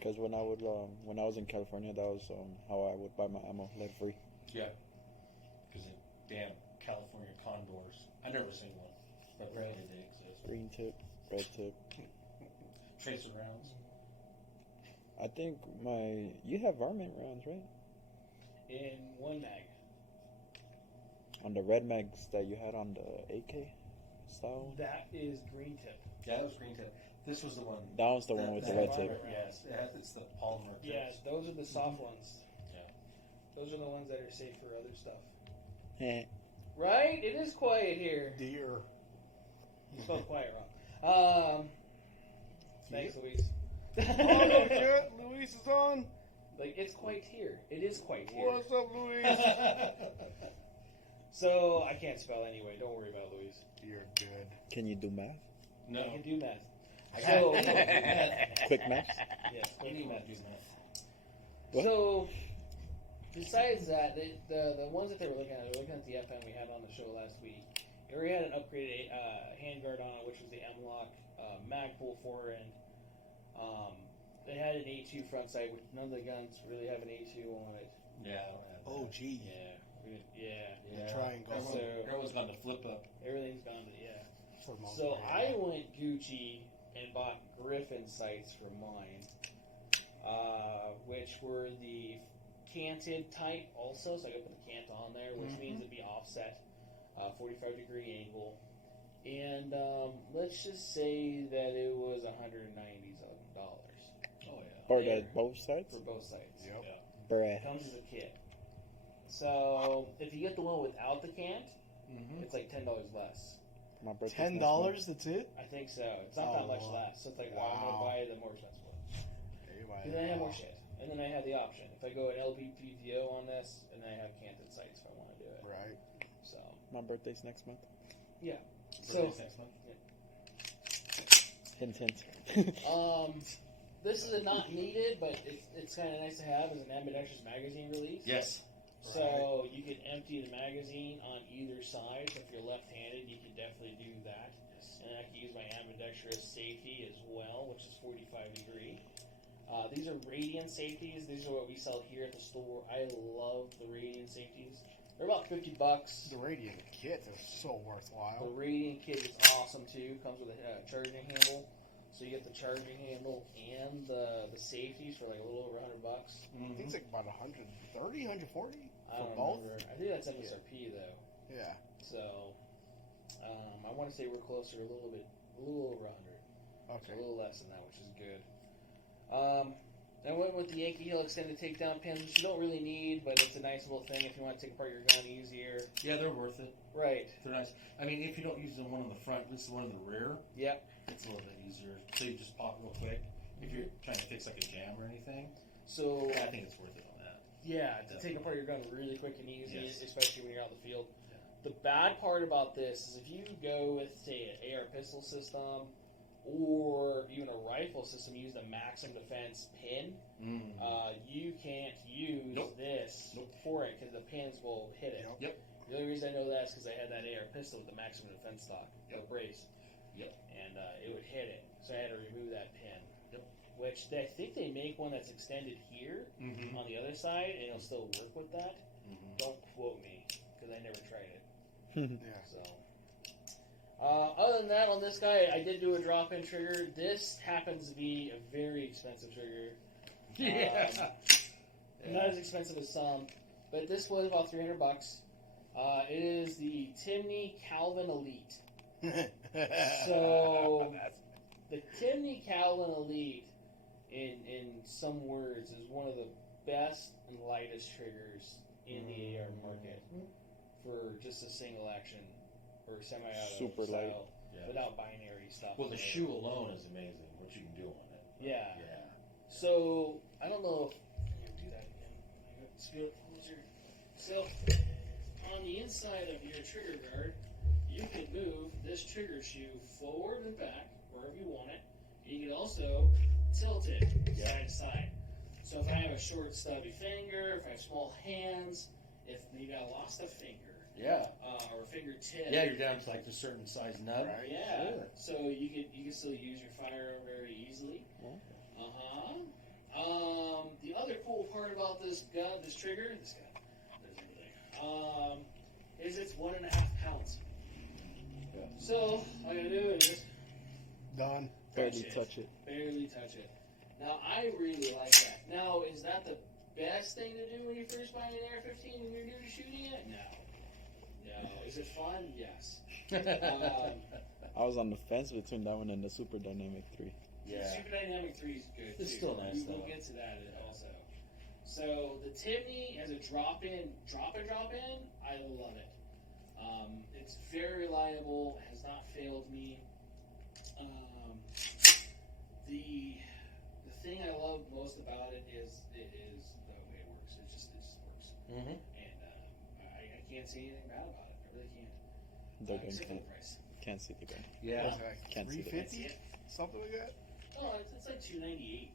Because when I was in California, that was how I would buy my ammo, lead free. Yeah. Because damn California condors. I've never seen one, but apparently they exist. Green tip, red tip. Tracer rounds. I think you have varmint rounds, right? In one mag. On the red mags that you had on the AK style. That is green tip. Yeah, that was green tip. This was the one. That was the one with the red tip. Yes, it's the polymer tips. Yeah, those are the soft ones. Yeah. Those are the ones that are safe for other stuff. Heh. Right? It is quiet here. Deer. You spelled quiet wrong. Thanks, Luis. Oh, no shit. Luis is on. Like, it's quite here. It is quite here. What's up, Luis? So, I can't spell anyway. Don't worry about Luis. You're good. Can you do math? No. I can do math. So, Quick math? Yes, quick anyone math. do that. What? So, besides that, the ones that they were looking at the FM we had on the show last week. It already had an upgraded handguard on it, which was the M-Lock Magpul forend. They had an A2 front sight, which none of the guns really have an A2 on it. Yeah, I don't have that. Oh, gee. Yeah. Triangle. Everyone's gone to flip up. Everything's gone to, For most So of it. I went Gucci and bought Griffin sights for mine. which were the canted type also. So I got to put the cant on there, which means it'd be offset, 45-degree angle. And let's just say that it was $190. Oh yeah. For both sides? For both sides. Yep. Yeah. Bruh. Comes as a kit. So if you get the one without the cant, it's like $10 less. My birthday's $10? next month. That's it? I think so. It's not that much wow. less. So it's like, I'm Wow. going to buy the more expensive one. Anyway, And then I have more shit. And then I have the option. If I go an LPPTO on this, and then I have canted sights if I want to do it. Right. So, My birthday's next month. so Next month. Hint, hint. this is a not needed, but it's kind of nice to have as an ambidextrous magazine release. Yes. So you can empty the magazine on either side. So if you're left-handed, you can definitely do that. And I can use my ambidextrous safety as well, which is 45-degree. These are Radiant safeties. These are what we sell here at the store. I love the Radiant safeties. They're about $50. The Radiant kit is so The worthwhile. Radiant kit is awesome too. Comes with a charging handle, so you get the charging handle and the safeties for like a little over $100. I think it's like about 130, 140 I for don't both. remember. I think that's MSRP though. Yeah. So I want to say we're closer, a little over 100. Okay. So a little less than that, which is good. I went with the Yankee Hill extended takedown pins, which you don't really need, but it's a nice little thing if you want to take apart your gun easier. Yeah, they're worth it. Right. They're nice. I mean, if you don't use the one on the front, just the one in the rear, Yep. it's a little bit easier. So you just pop real quick. If you're trying to fix like a jam or anything, So I think it's worth it on that. yeah, to take apart your gun really quick and easy, Yes. especially when you're out in the field. Yeah. The bad part about this is if you go with, say, an AR pistol system or even a rifle system, use the Maximum Defense pin, you can't use Nope. this Nope. for it because the pins will hit it. Yep. The only reason I know that is because I had that AR pistol with the Maximum Defense stock, the Yep. brace. Yep. And it would hit it, so I had to remove that pin. Yep. Which I think they make one that's extended here on the other side, and it'll still work with that. Don't quote me, because I never tried it. Yeah. So, other than that, on this guy, I did do a drop-in trigger. This happens to be a very expensive trigger. Not as expensive as some, but this was about $300. It is the Timney Calvin Elite. So, the Timney Calvin Elite, in some words, is one of the best and lightest triggers in the AR market for just a single action or semi-auto Super style, light. Yeah. without binary stuff. Well, the shoe alone is amazing. What you can do on it. Yeah. Yeah. So I don't know if I'm gonna do that again. I'm gonna scale it closer. So on the inside of your trigger guard, you can move this trigger shoe forward and back wherever you want it. You can also tilt it side to side. So if I have a short stubby finger, if I have small hands, if maybe I lost a finger, Yeah. or a fingertip. Yeah, you're down to like a certain size nub. Right. Yeah. Sure. So you can still use your firearm very easily. The other cool part about this gun, this trigger, there's everything. Is it's 1.5 pounds. Yeah. So all I gotta do is just Done. Barely touch it. barely touch it. Now I really like that. Now is that the best thing to do when you first buy an AR-15 and you're new to shooting it? No. Is it fun? Yes. I was on the fence between that one and the Super Dynamic 3. Yeah. Super Dynamic 3 is good. It's too. still nice, We'll though. get to that also. So the Timney as a drop-in, I love it. It's very reliable. Has not failed me. The thing I love most about it is the way it works. It just works. Mm-hmm. And I can't say anything bad about it. I really can't. The gun Except for the price. can't see the gun. Yeah. What's that, Can't see the That's 350? it. Something like that? Oh, it's like $298.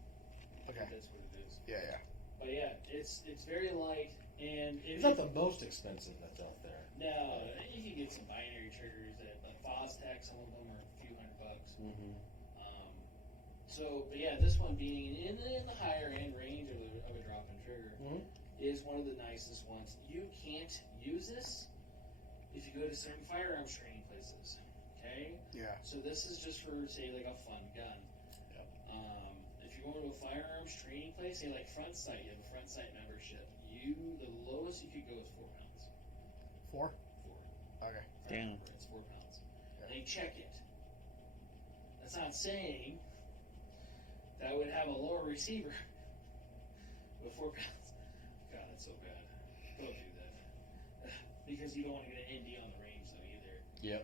Okay. That's what it is. Yeah. But yeah, it's very light, and It's not the most expensive that's out there. no, you can get some binary triggers that like Fostech, some of them are a few $100. Mm-hmm. But yeah, this one being in the higher end range of a drop-in trigger is one of the nicest ones. You can't use this if you go to certain firearms training places. Okay. Yeah. So this is just for say like a fun gun. Yep. If you're going to a firearms training place, say like Front Sight, you have a Front Sight membership. The lowest you could go is 4 pounds. 4? 4. Okay. Damn. It's 4 pounds. And they check it. That's not saying that would have a lower receiver with 4 pounds. God, that's so bad. Don't do that. Because you don't want to get an ND on the range, though, either. Yep.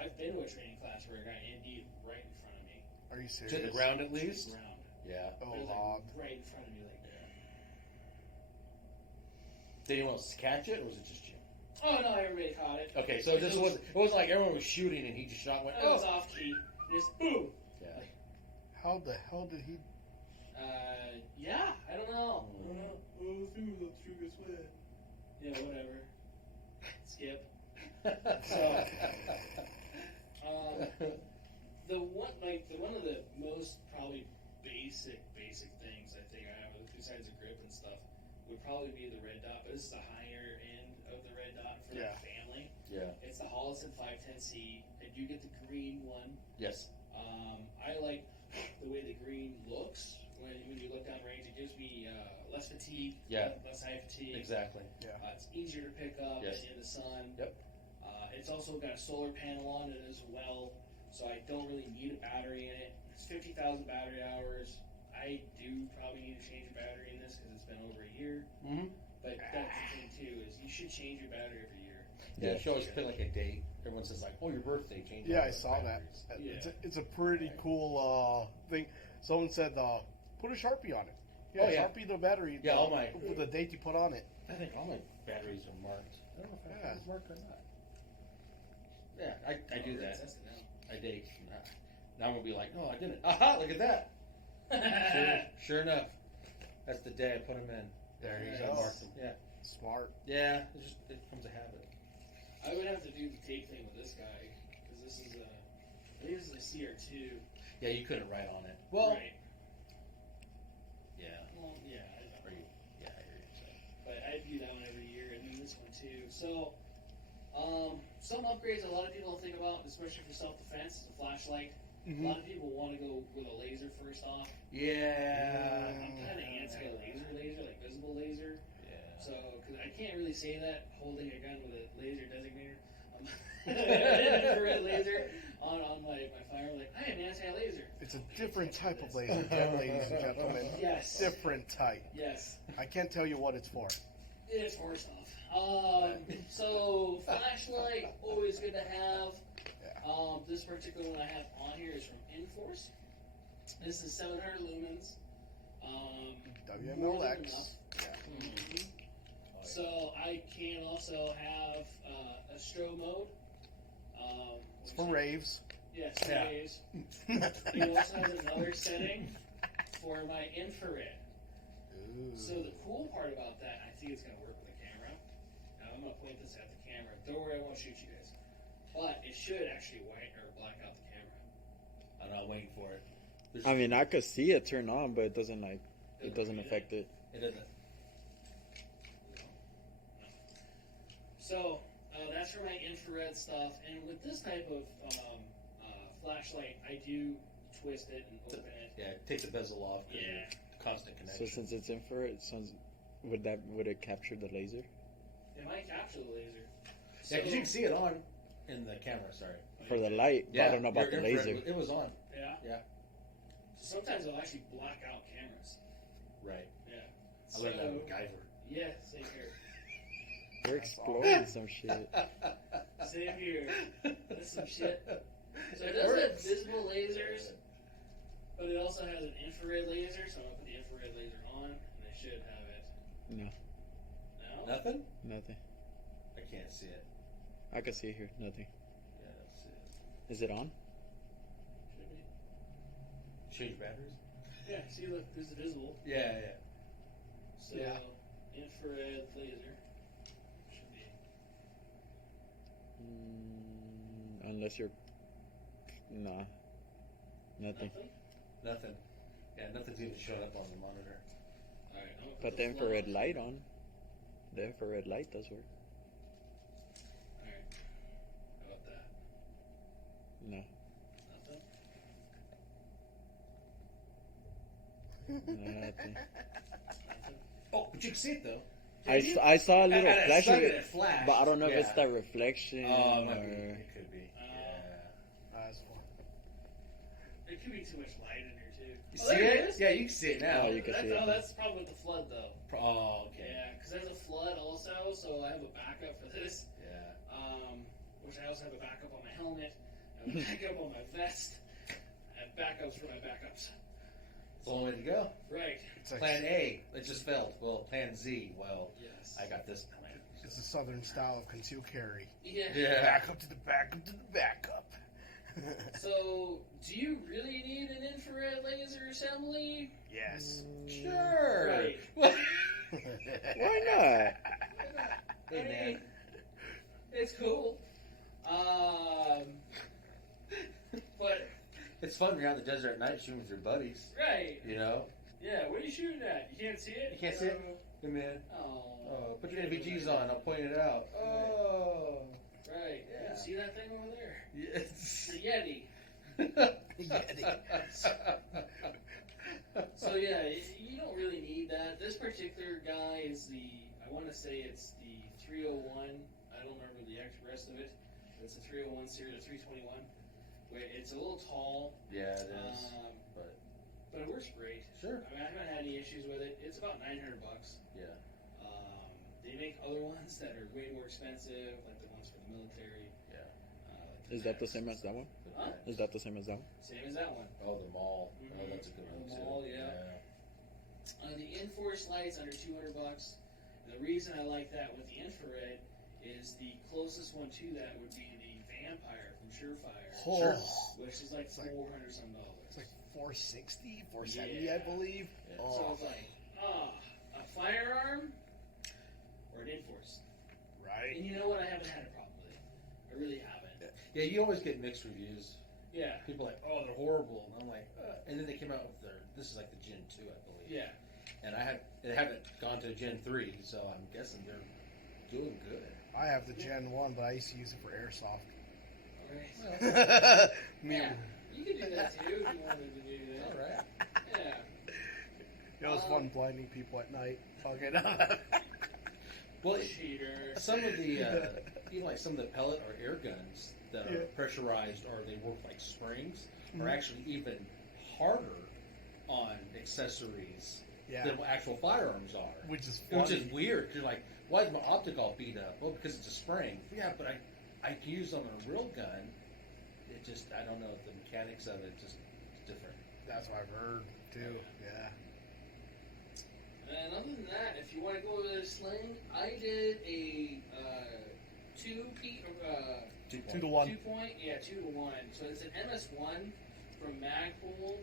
I've been to a training class where I got an ND right in front of me. Are you To serious? the ground at least? Ground. Yeah. Oh, It was, Lord. right in front of me like that. Did anyone else catch it, or was it just you? Oh, no, everybody caught it. Okay, so this was, it wasn't like everyone was shooting and he just shot and went, It was oh! off key. Just boom. Yeah. How the hell did he? Yeah, I don't know. Oh, dude, let's shoot this way. Yeah, whatever. Skip. So, one of the most probably basic things I think I have, besides the grip and stuff, would probably be the red dot. But this is the higher end of the red dot for Yeah. the family. Yeah. It's the Hollison 510C. I do get the green one. Yes. I like the way the green looks when you look down range. It gives me less fatigue, Yeah. less high fatigue. Exactly. It's easier to pick up Yes. in the sun. Yep. It's also got a solar panel on it as well, so I don't really need a battery in it. It's 50,000 battery hours. I do probably need to change a battery in this because it's been over a year. Mm-hmm. But that's the thing too, is you should change your battery every year. Yeah, she always put like a date. Everyone says like, oh, your birthday, change Yeah, all I the saw that. batteries. Yeah. It's a pretty cool thing. Someone said, put a Sharpie on it. Yeah, Oh, yeah. Sharpie the battery. Yeah, all my- with the date you put on it. I think all my batteries are marked. I don't know if Yeah. it's marked or not. Yeah, I do that. That's it now. I date. Now I'm going to be like, no, I didn't. Aha, look at that. Sure enough. That's the day I put them in. There you I go. marked them. Yeah. Smart. Yeah, it becomes a habit. I would have to do the tape thing with this guy because this is I think this is a CR2. Yeah, you couldn't write on it. Well, Right. yeah. Well, yeah, I know. Or you, yeah, I hear you say. But I do that one every year, and then this one too. So, some upgrades a lot of people don't think about, especially for self-defense, is a flashlight. Mm-hmm. A lot of people want to go with a laser first off. Yeah. I'm kind of anti-laser, like visible laser. Yeah. So, because I can't really say that holding a gun with a laser designator, an infrared laser on my firearm. Like, I am anti-laser. It's a different type of laser, ladies and gentlemen. Yes. Different type. Yes. I can't tell you what it's for. It's for stuff. So flashlight, always good to have. Yeah. This particular one I have on here is from Inforce. This is 700 lumens. More than WMLX. enough. Yeah. Mhm. So I can also have a strobe mode. It's for raves. Yes, Yeah. waves. It also has another setting for my infrared. Ooh. So the cool part about that, I think it's going to work with the camera. Now I'm going to point this at the camera. Don't worry, I won't shoot you guys. But it should actually white or black out the camera. I'm not waiting for it. I mean, I could see it turn on, but it doesn't affect it. It doesn't. So that's for my infrared stuff. And with this type of flashlight, I do twist it and open it. Yeah, take the bezel off. 'Cause Yeah. of constant So connection. since it's infrared, would it capture the laser? It might capture the laser. Yeah, because you can see it on in the camera. Sorry. For the light, but Yeah, I don't know about your the infrared, laser. It was on. Yeah. Yeah. So sometimes I'll actually black out cameras. Right. Yeah. I learned that with MacGyver. Yeah, same here. We're exploring some shit. Same here. That's some shit. So it does have visible lasers, but it also has an infrared laser, so I'm going to put the infrared laser on, and I should have it. No, No? Nothing? nothing. I can't see it. I can see it here. Nothing. Yeah, that's it. Is it on? Should be. Change batteries? Yeah, see, look, this is visible. Yeah, yeah. So, Yeah. infrared laser. Should be. Unless you're. Nah. Nothing. Nothing? Nothing. Yeah, nothing's even showing up on the monitor. Alright, I'm going to But the infrared light on. The infrared light does work. Alright. How about that? No. Nothing? Nothing. Oh, but you can see it though. I saw a little I flash saw of it, it, it flashed. but I don't know if Yeah. it's that reflection Oh, it might be. or. It could be. That's fun. There could be too much light in here too. You Oh, see there it? it is. Yeah, you can see it now. Oh, you can see it. Oh, that's probably with the flood though. Oh, okay. Yeah, because there's a flood also, so I have a backup for this. Yeah. Which I also have a backup on my helmet. I have a backup on my vest. I have backups for my backups. It's the only way to go. Right. It's like, Plan A, it just failed. Well, Plan Z, well, Yes. I got this plan. it's a southern style of concealed carry. Yeah. Yeah. Back up to the backup to the backup. So, do you really need an infrared laser assembly? Yes. Sure. Right. Why not? Hey, man. It's cool. But It's fun when you're out in the desert at night shooting with your buddies. right. You know? Yeah. What are you shooting at? You can't see it. You can't see it? Hey, man. Oh. Oh, put your NVGs on. I'll point it out. Oh. Right. Yeah. You see that thing over there? Yes. The Yeti. Yeti. So yeah, you don't really need that. This particular guy is I want to say it's the 301. I don't remember the rest of it. It's a 301 series, a 321. Where it's a little tall, Yeah, it is. but it works great. Sure. I mean, I haven't had any issues with it. It's about $900. Yeah. They make other ones that are way more expensive, like the ones for the military. Yeah. Like Is that the same as that one? Huh? Is that the same as that one? Same as that one. Oh, the mall. Oh, Mhm. that's a good one The too. mall, yeah. The Enforce lights under $200. And the reason I like that with the infrared is the closest one to that would be the Vampire from Surefire, Oh, which is like It's like- $400 some. it's like 460, 470, Yeah. I believe. Yeah. So Oh, it's like, a firearm or an Enforce. right. And you know what? I haven't had a problem with it. I really haven't. Yeah, you always get mixed reviews. Yeah. People are like, oh, they're horrible. And I'm like, and then they came out with this is like the Gen 2, I believe. Yeah. And they haven't gone to Gen 3, so I'm guessing they're doing good. I have the Gen 1, but I used to use it for airsoft. All right. Me, Yeah. You could do that too if you wanted to do that. All right. Yeah. It was fun blinding people at night. Okay. Well, Cheater. some of the even like some of the pellet or air guns that are pressurized or they work like springs are actually even harder on accessories Yeah. than what actual firearms are. Which is funny. Which is weird. You're like, why is my optic all beat up? Well, because it's a spring. Yeah, but I can use it on a real gun. It just, I don't know, the mechanics of it just is different. That's what I've heard, too. Yeah. And other than that, if you want to go with a sling, I did a 2 2 to 1. 2 point, 2 to 1. So it's an MS1 from Magpul.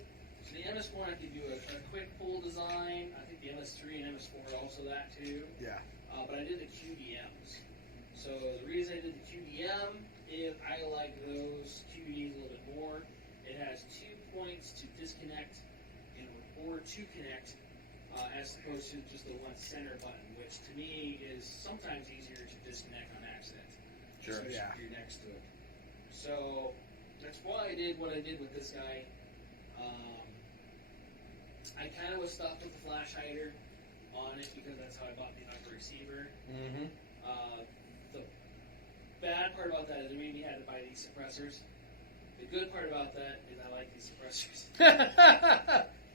So the MS1 I could do a quick pull design. I think the MS3 and MS4 are also that too. Yeah. But I did the QDMs. So the reason I did the QDM is I like those QDs a little bit more. It has 2 points to disconnect or to connect, as opposed to just the one center button, which to me is sometimes easier to disconnect on accident. Sure. Especially Yeah. if you're next to it. So that's why I did what I did with this guy. I kind of was stuck with the flash hider on it because that's how I bought the upper receiver. Mm-hmm. The bad part about that is it made me have to buy these suppressors. The good part about that is I like these suppressors.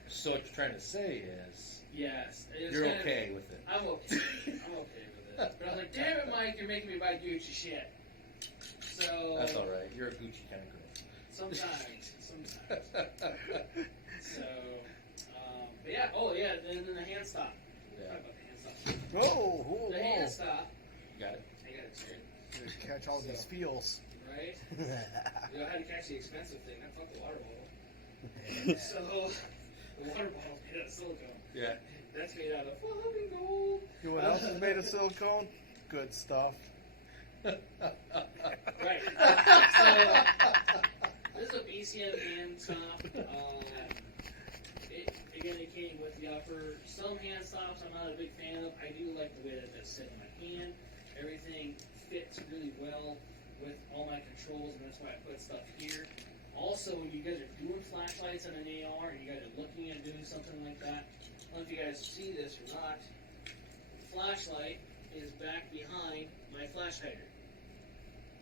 So what you're trying to say is Yes. It's you're kind of- okay with it. I'm okay. I'm okay with it. But I was like, damn it, Mike, you're making me buy Gucci shit. So That's all right. You're a Gucci kind of girl. sometimes. So, but yeah. Oh yeah. Then the hand stop. We'll talk about the hand stop. Oh, whoa, The hand whoa. stop. You got it. I got it straight. Just catch all these feels. Right. You know how to catch the expensive thing. That's not the water bottle. So the water bottle made out of silicone. Yeah. That's made out of fucking gold. You know what else is made of silicone? Good stuff. Right. So this is a BCM hand stop. It came with the offer. Some hand stops I'm not a big fan of. I do like the way that that's set in my hand. Everything fits really well with all my controls, and that's why I put stuff here. Also, when you guys are doing flashlights on an AR and you guys are looking at doing something like that, I don't know if you guys see this or not. The flashlight is back behind my flash hydrant.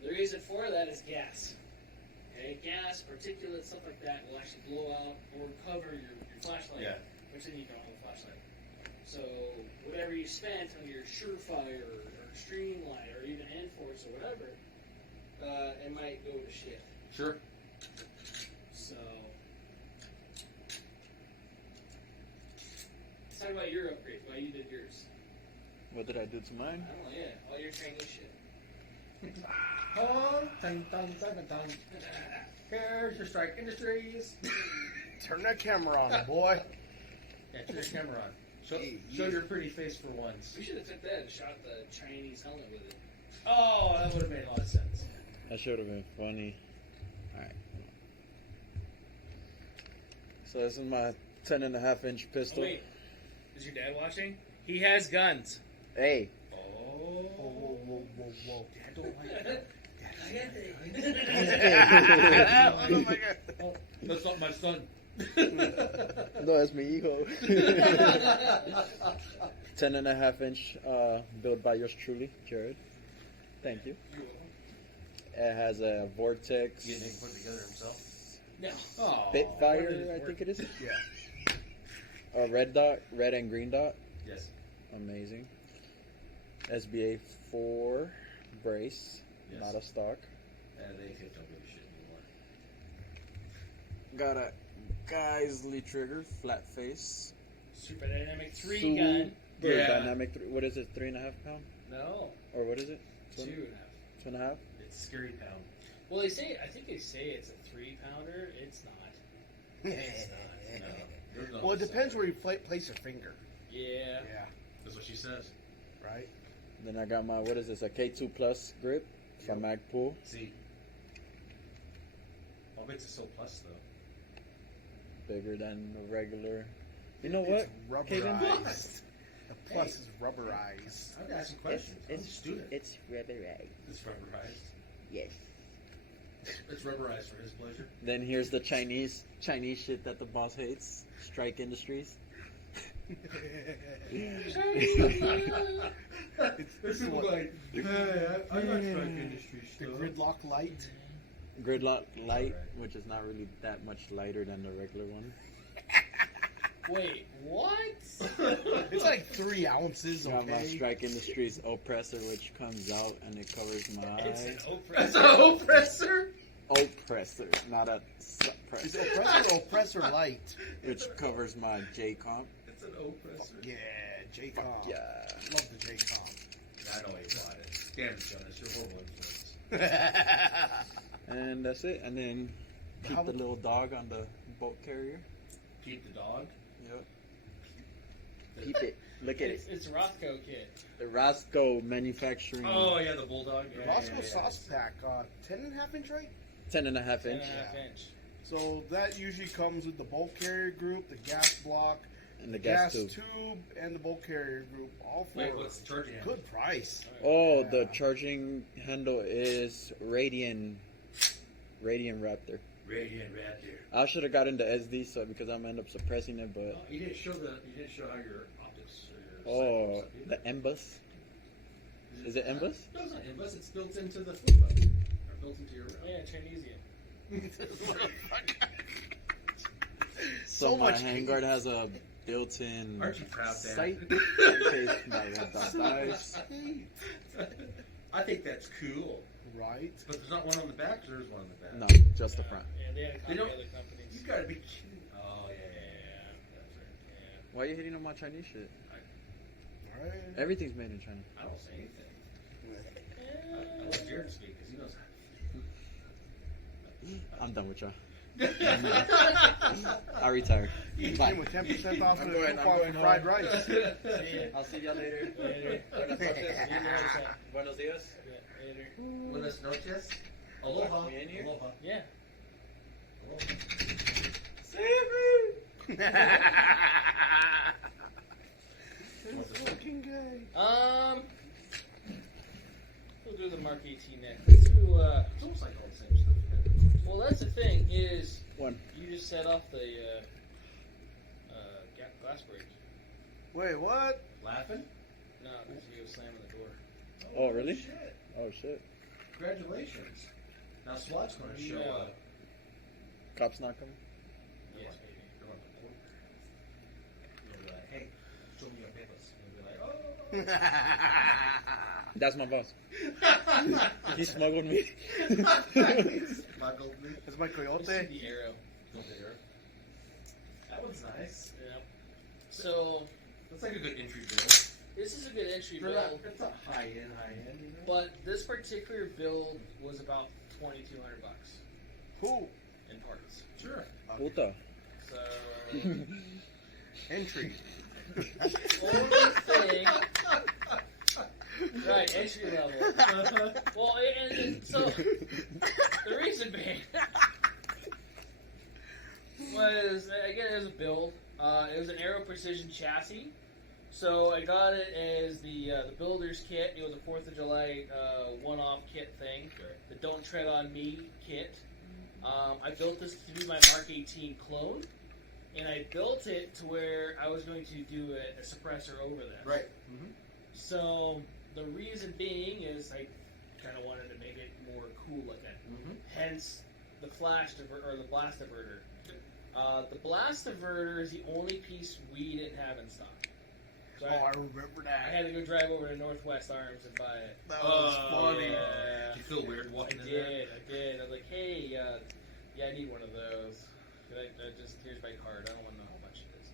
The reason for that is gas. Okay, gas, particulates, stuff like that will actually blow out or cover your flashlight, which then you don't have a flashlight. So whatever you spent on your Surefire or Streamlight or even Enforce or whatever, it might go to shit. Sure. So let's talk about your upgrades. Why you did yours? What did I do to mine? I don't know. Yeah, all your Chinese shit. Here's your Strike Industries. Turn that camera on, boy. Yeah, turn your camera on. Show your pretty face for once. We should have took that and shot the Chinese helmet with it. Oh, that would have made a lot of sense. That should have been funny. Alright. So this is my 10.5-inch pistol. Oh, wait, is your dad watching? He has guns. Hey. Oh. Whoa. Dad don't like that. Oh my god. Oh, that's not my son. No, that's mi hijo. 10.5-inch built by yours truly, Jared. Thank you. It has a Vortex. You didn't put it together himself? No. Oh, Spitfire, I think it is. Yeah. A red dot, red and green dot. Yes. Amazing. SBA 4 brace, Yes. not a stock. And they don't give a shit anymore. Got a Geisley trigger, flat face. Super Dynamic 3 gun. Yeah. Dynamic. What is it? 3.5 pound, No. or what is it? 2.5. 2.5. It's scary pound. Well, I think they say it's a 3-pounder. It's not. It's not. No. There's no Well, it depends such- where you place your finger. Yeah. Yeah. That's what she says. Right? Then I got my, what is this? A K2 Plus grip from Magpul. See. I'll bet it's so plus though. Bigger than the regular. You know what? It's Kaden? rubberized. The plus is rubberized. I'm asking questions. I'm a student. It's rubberized. It's rubberized. Yes. It's rubberized for his pleasure. Then here's the Chinese shit that the boss hates. Strike Industries. It's people what- going, hey, I like Strike Industries The stuff. gridlock light. Gridlock light, Alright. which is not really that much lighter than the regular one. Wait, what? It's like 3 ounces, Got my okay? Strike Industries oppressor, which comes out and it covers my It's an That's oppressor. an oppressor? oppressor, not a Is suppressor, oppressor or oppressor light? which covers my J-comp. It's an oppressor. Yeah, J-Comp. Yeah. Love the J-Comp. I know you got it. Damn it, Jonas. You're horrible influence. And that's it. And then keep How- the little dog on the boat carrier. Keep the dog. Yep. Keep it. Look at it. It's Rothko kit. The Roscoe manufacturing. Oh, yeah, the bulldog. Yeah, Roscoe yeah, yeah. sauce pack, 10.5 inch, right? 10.5 inch. 10.5 inch. So that usually comes with the bulk carrier group, the gas block, And the gas tube. and the bulk carrier group. All for Wait, what's the charging handle? good price. Oh, Yeah. the charging handle is Radian Raptor. Radiant Raptor. I should have gotten the SD so because I'm gonna end up suppressing it, but You didn't show how your optics or your oh, sight works, the Embus. Is it Embus? No, it's not Embus. It's built into the flip button. Or built into your Yeah, Chinesium. So my much handguard has a built-in Aren't you proud, Dad? sight in case my red dot dies. I think that's cool. Right? But there's not one on the back, or there's one on the back? No, just the front. Yeah, they had a They couple don't- other companies. You gotta be kidding. Oh, yeah. That's right. Why are you hitting on my Chinese shit? Right. Everything's made in China. I don't say anything. I let Jared speak, because he knows how. I'm done with y'all. I retire. Came Bye. with 10% off I'm the going- I'm coupon going and fried home. rice. See ya. I'll see y'all later. Later. Buenas noches. Yeah, Buenos dias. later. Buenas noches. Aloha. Me in here? Aloha. Yeah. Aloha. Fucking gay. We'll do the Mark 18 next. Let's do, It's almost like all the same stuff. well, that's the thing is set off the glass break. Wait, what? Laughing? No, because he was slamming the door. Oh, really? Shit. Oh shit. Congratulations. Now SWAT's going to show Yeah. up. Cops not coming. Yes, maybe. They're going to court. They'll be like, hey, show me your papers. And they'll be like, oh. That's my boss. He smuggled me. Smuggled me. That's my This coyote. is the arrow. Don't they hear? That one's nice. Yep. So That's like a good entry bill. this is a good entry For build, that, it's not high end, you know? but this particular build was about $2,200 Who? in parts. Sure. Puta. So Entry. only thing, right? Entry level. Well, and so the reason being was again it was a build. It was an Aero Precision chassis. So I got it as the builder's kit. It was a 4th of July one-off kit thing. The Don't Tread on Me kit. I built this to do my Mark 18 clone, and I built it to where I was going to do a suppressor over that. Right. So the reason being is I kind of wanted to make it more cool looking. Hence the blast diverter. The blast diverter is the only piece we didn't have in stock. So Oh, I remember I that. had to go drive over to Northwest Arms and buy it. That was funny. Yeah. Did you feel weird I walking in did. I was like, hey, yeah, I need one of those. Could I just here's my card. I don't want to know how much it is.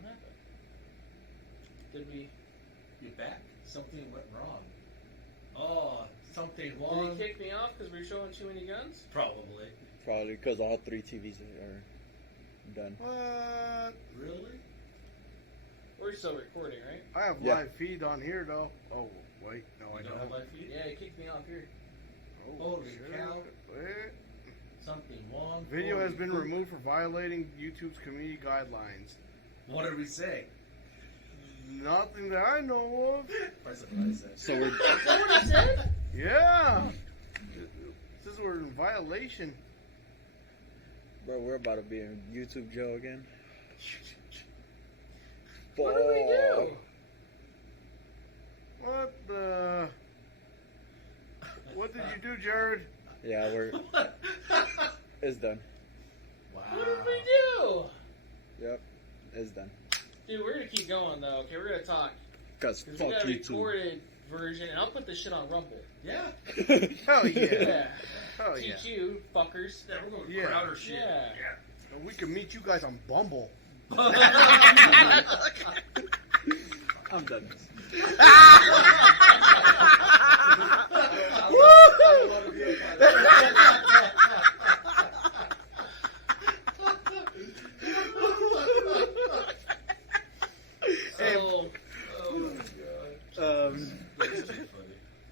What happened? Did we? You're back. Something went wrong. Oh, something Did wrong. he kick me off because we were showing too many guns? Probably. Probably because all 3 TVs are done. What? Really? We're still recording, right? I have Yeah. live feed on here though. Oh wait, no, I You don't. don't have my feet? Yeah, he kicked me off here. Oh, Holy shit. cow. Wait. Something wrong. Video Holy has been poop. removed for violating YouTube's community guidelines. What did we say? Nothing that I know of. That's what I said. So we're Is that what he said? Yeah. It says we're in violation. bro, we're about to be in YouTube jail again. What did we do? What the? What did you do, Jared? Yeah, it's done. Wow. What did we do? Yep, it's done. Dude, we're gonna keep going though. Okay, we're gonna talk. Cause Because we fuck got a YouTube. recorded version, and I'll put this shit on Rumble. Yeah. Hell yeah. Yeah. Hell yeah. Teach you, fuckers. Yeah, we're going to Yeah. crowd our shit. Yeah. And we can meet you guys on Bumble. I'm done. So, That's too funny.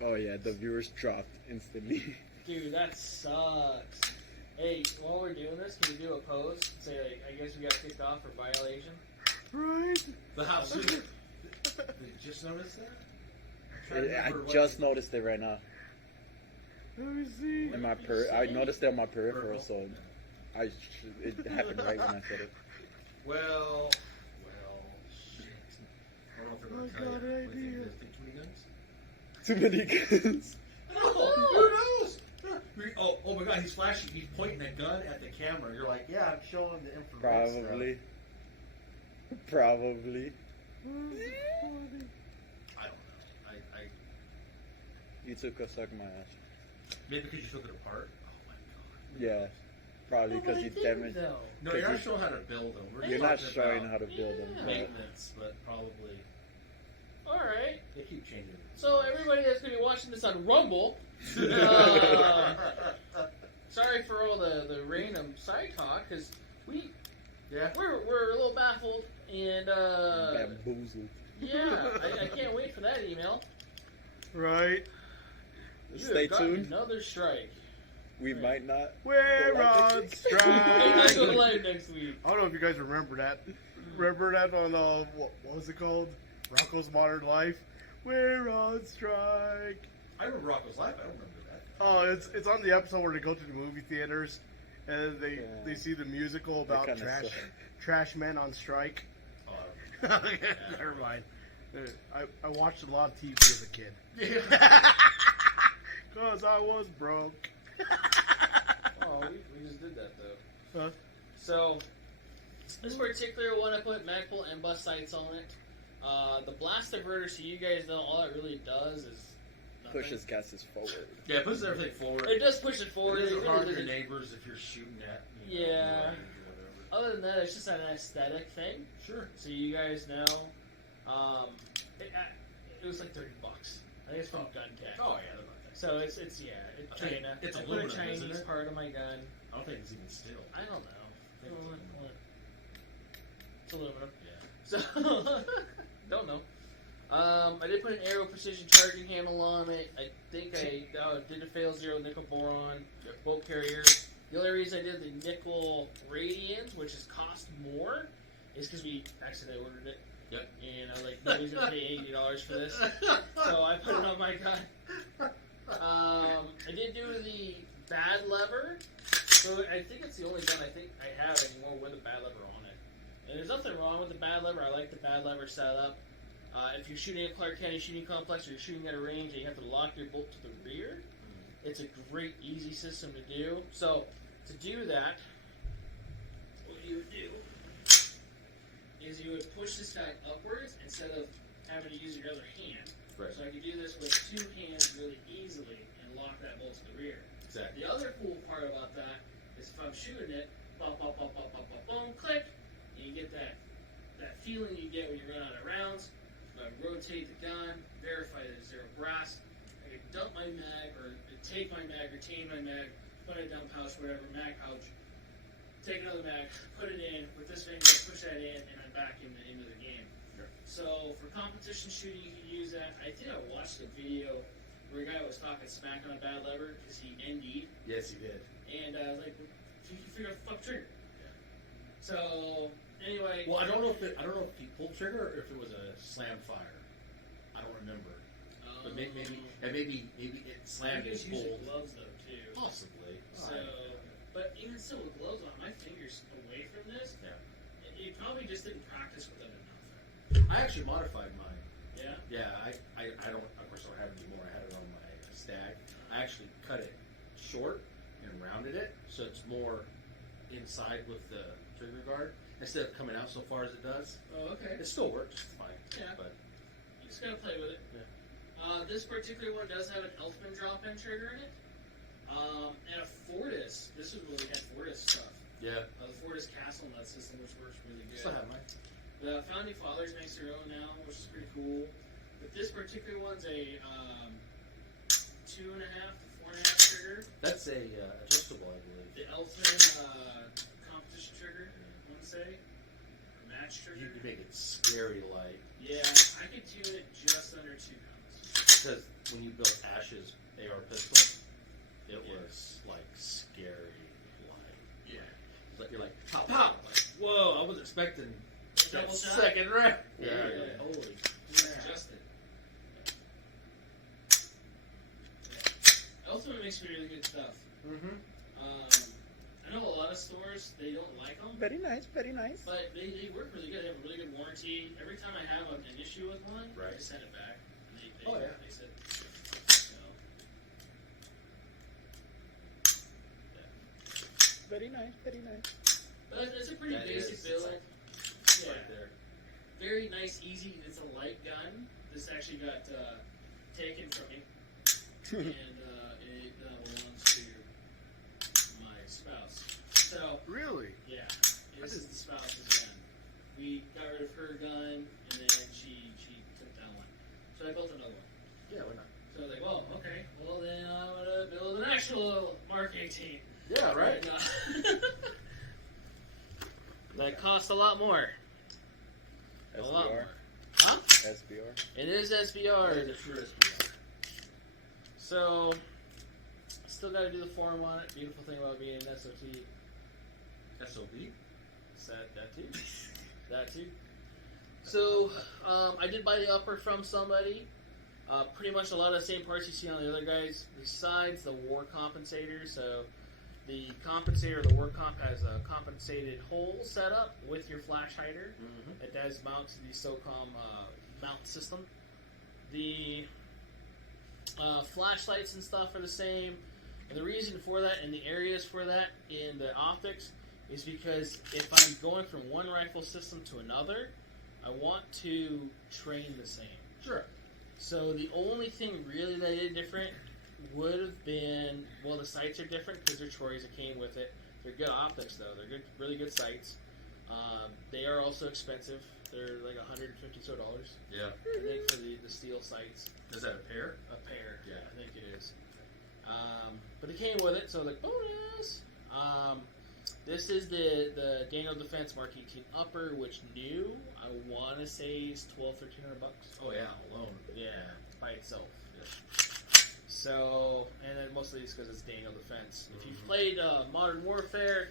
Oh yeah, the viewers dropped instantly. dude, that sucks. Hey, while we're doing this, can we do a post? Say, like, I guess we got kicked off for violation. Right? But how soon? Did you just notice that? I'm trying to I remember what- just noticed it right now. Let me see. In my I noticed it on my peripheral, so it happened right when I said it. Well, shit. I don't know if they're going to I tell got you. an What do you idea. think, there's too many guns? Too many guns. No, who knows? Oh my god, he's flashing. He's pointing a gun at the camera. You're like, yeah, I'm showing the infrared stuff. Probably. I don't know. I You took a suck my ass. maybe because you took it apart. Oh my god. Yeah. Probably Well, but because I you didn't, damaged. though. No, Because you're not you- showing how to build them. We're You're just not talking showing about how to build them. Yeah. but- maintenance, but probably Alright. they keep changing. So, everybody that's going to be watching this on Rumble, sorry for all the random side talk, because Yeah. we're a little baffled, and Bamboozled. yeah, I can't wait for that email. Right? You Stay have gotten tuned. another strike. We might not. We're Go live on next week. Maybe go strike. live next week. I don't know if you guys remember that. Remember that on what was it called? Rocco's Modern Life. We're on strike. I remember Rocco's Life. I don't remember that. Oh, it's on the episode where they go to the movie theaters and they see the musical about kinda trash men on strike. Oh, Never mind. I watched a lot of TV as a kid. Cause I was broke. Oh, we just did that though. Huh? So this particular one, I put magpul and bus sights on it. The blast diverter, so you guys know, all it really does is nothing. Pushes gases forward. Yeah, it pushes everything forward. It does push it forward. It It doesn't really harm your doesn't- neighbors if you're shooting at. Yeah. range or whatever. Other than that, it's just an aesthetic thing. Sure. So you guys know, it was like $30. I think it's from Gun Tech. Oh yeah, they're not that. So it's I think China. it's I put a aluminum, Chinese isn't it? part of my gun. I don't think it's even steel. I don't know. I think It's aluminum. Yeah. So don't know. I did put an Aero Precision charging handle on it. I think I did a fail zero nickel boron bolt carrier. The only reason I did the nickel radians, which has cost more, is because we accidentally ordered it. Yep. And I was like, nobody's gonna pay $80 for this, so I put it on my gun. I did do the bad lever. So I think it's the only gun I think I have anymore with a bad lever on it. And there's nothing wrong with the bad lever. I like the bad lever setup. If you're shooting at Clark County Shooting Complex or you're shooting at a range and you have to lock your bolt to the rear, it's a great, easy system to do. So to do that, what you would do is you would push this guy upwards instead of having to use your other hand. Right. So I could do this with two hands really easily and lock that bolt to the rear. Exactly. The other cool part about that is if I'm shooting it, bop, bop, bop, bop, bop, bop, boom, click, and you get that feeling you get when you run out of rounds. I rotate the gun, verify that it's zero brass. I can dump my mag, or take my mag, retain my mag, put it down pouch, whatever, mag pouch, take another mag, put it in, with this finger, push that in, and I'm back into the game. Sure. So for competition shooting, you can use that. I think I watched a video where a guy was talking smack on a bad lever because he ND'd, Yes, he did. and I was like, you can figure out the fuck trigger. So anyway, Well, I don't know if he pulled trigger or if it was a slam fire. I don't remember. But maybe it slammed I his use pulled. gloves though too. Possibly. So, but even still with gloves on, my fingers away from this, Yeah. you probably just didn't practice with them enough. I actually modified mine. Yeah. Yeah, I don't. Of course, I don't have it anymore. I had it on my stag. I actually cut it short and rounded it so it's more inside with the trigger guard instead of coming out so far as it does. Oh, okay. It still works fine. Yeah. But You just gotta play with it. Yeah. This particular one does have an Elfman drop-in trigger in it. And a Fortis. This is where we had Fortis stuff. yeah, The Fortis Castle Nut system, which works really good. still have mine. The Founding Fathers makes their own now, which is pretty cool. But this particular one's a 2.5 to 4.5 trigger. That's a adjustable, I believe. The Elfman competition trigger, I want to say. Or match You trigger. can make it scary light Yeah, I could tune it just under 2 pounds. because when you built Ash's AR pistol, it was like scary light. Yeah. But you're like pow pow. Like whoa! I was expecting Double that shot? second round. Yeah. Like, holy It's crap. adjusted. Elfman makes really good stuff. Mm-hmm. I know a lot of stores, they don't like them. Very nice, very nice. But they work really good. They have a really good warranty. Every time I have an issue with one, Right. I just send it back. And they Oh, yeah. fix it. So, Very nice, very nice. but it's a pretty That basic is, build. it's Yeah. right there. Very nice, easy. It's a light gun. This actually got taken from me. And it belongs to my spouse. So, Really? yeah, this is the spouse's gun. We got rid of her gun, and then she took that one. So I built another one. Yeah, why not? So I was like, well, okay, well then I'm gonna build an actual Mark 18. Yeah, right. And, that cost a lot more. A lot SBR. more. Huh? SBR. It is SBR. The truest. So, still got to do the form on it. Beautiful thing about being an SOT. SOB. That too. That too. So, I did buy the upper from somebody. Pretty much a lot of the same parts you see on the other guys, besides the war compensator. So, The compensator, the work comp, has a compensated hole set up with your flash hider. Mm-hmm. It does mount to the SOCOM mount system. The flashlights and stuff are the same. And the reason for that and the areas for that in the optics is because if I'm going from one rifle system to another, I want to train the same. Sure. So the only thing really that is different would have been, well, the sights are different because they're Troy's that came with it. They're good optics though. They're good, really good sights. They are also expensive. They're like $150 so. Yeah. I think for the steel sights. Is that a pair? A pair. Yeah. I think it is. But it came with it, so like bonus. This is the Daniel Defense Mark 18 Upper, which new, I want to say is $1,200-$1,300. Oh yeah, alone. Yeah, by itself. Yeah. So, and then mostly it's because it's Daniel Defense. If you've played Modern Warfare,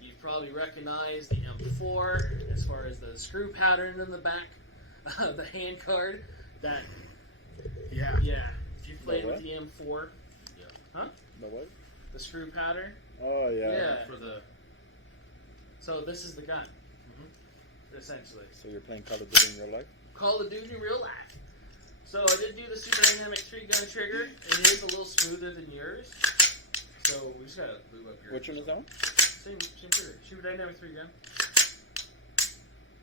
you've probably recognized the M4 as far as the screw pattern in the back, the hand card. That, Yeah. yeah. If you played The with what? the M4, The what? the screw pattern. Oh yeah. Yeah. For the So this is the gun, essentially. So you're playing Call of Duty in real life? Call of Duty real life. So I did do the Super Dynamic 3-gun trigger. It is a little smoother than yours. So we just gotta move up here. Which one is that one? Same trigger. Super Dynamic 3-gun.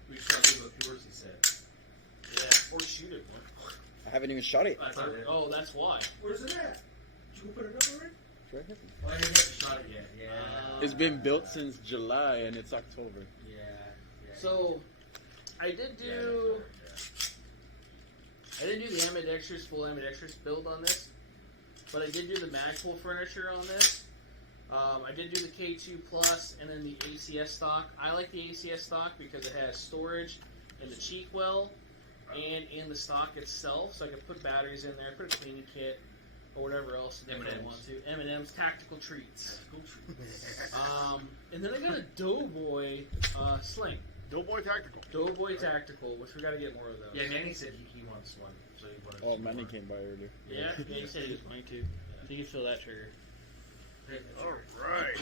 we just got to move up yours. He said. Yeah, or shoot it more. I haven't even shot it. That's not it. Oh, that's why. Where's it at? Did you put it up already? It's right here. Oh, I haven't shot it yet. Yeah. It's been built since July and it's October. Yeah. So I did do the ambidextrous, full ambidextrous build on this, but I did do the Magpul furniture on this. I did do the K2 Plus and then the ACS stock. I like the ACS stock because it has storage in the cheek well and in the stock itself, so I can put batteries in there, put a cleaning kit, or whatever else if I M&Ms. want to. M&M's tactical treats. And then I got a Doughboy sling. Doughboy Tactical. Doughboy Tactical, which we got to get more of those. Yeah, Manny said he wants one. So he wanted Oh, some Manny more. came by earlier. Yeah, he said he was going to. So you can feel that trigger. Alright.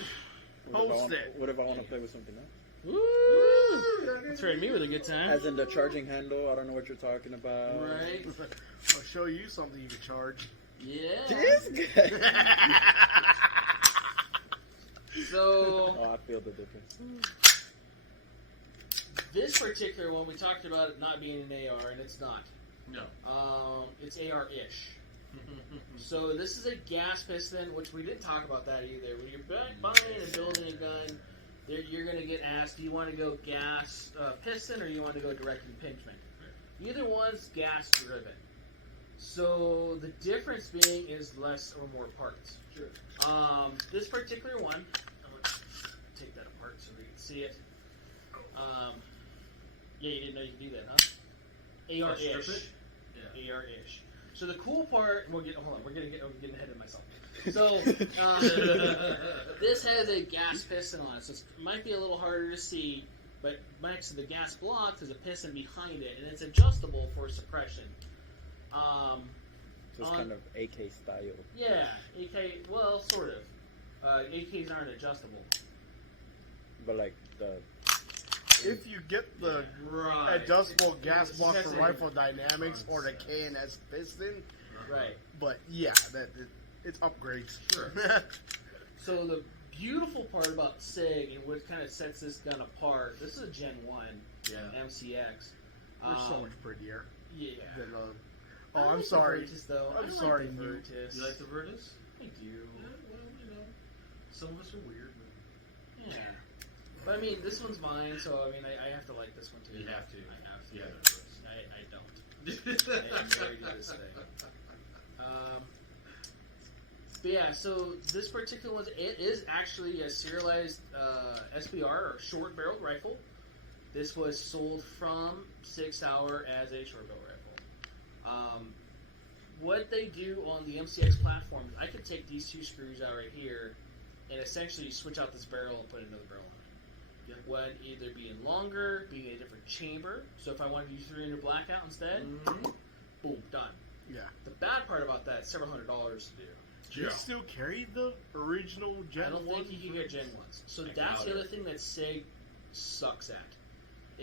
What if I want to play with something else? Woo! Threaten me with a good time. As in the charging handle, I don't know what you're talking about. Right? I'll show you something you can charge. Yeah. This guy. So, Oh, I feel the difference. this particular one, we talked about it not being an AR, and it's not. No. It's AR-ish. So this is a gas piston, which we didn't talk about that either. When you're buying and building a gun, you're going to get asked, do you want to go gas piston or you want to go direct impingement? Either one's gas driven. So the difference being is less or more parts. Sure. This particular one, I'm going to take that apart so we can see it. Yeah, you didn't know you could do that, huh? AR-ish. Strip it? Yeah. AR-ish. So the cool part, hold on, we're getting ahead of myself. So this has a gas piston on it, so it might be a little harder to see, but next to the gas block, there's a piston behind it, and it's adjustable for suppression. So it's kind of AK style. Yeah, AK, well, sort of. AKs aren't adjustable. But like the. If you get the Right. adjustable gas block Yes, for it- Rifle Dynamics or the K&S piston, Right. but yeah, it's upgrades. Sure. So the beautiful part about SIG and what kind of sets this gun apart, this is a Gen 1 Yeah. MCX. They're so much prettier. Yeah. Than, I I'm like sorry. The Virtus, though. I'm I sorry, like the you- Virtus. You like the Virtus? I do. Yeah, well, you know, some of us are weird. Yeah. But I mean, this one's mine, so I mean, I have to like this one too. You have to. I have to. You have to. I don't. I am married to this thing. But yeah, so this particular one, it is actually a serialized SBR, or short-barreled rifle. This was sold from 6 Hour as a short-barrel rifle. What they do on the MCX platform, I could take these two screws out right here and essentially switch out this barrel and put another barrel on it. It would either be in longer, be in a different chamber. So if I wanted to use 300 blackout instead, boom, done. Yeah. The bad part about that, several $100s to do. Do you still carry the original Gen 1? I don't think you can get Gen 1s. So I that's doubt the it. other thing that SIG sucks at,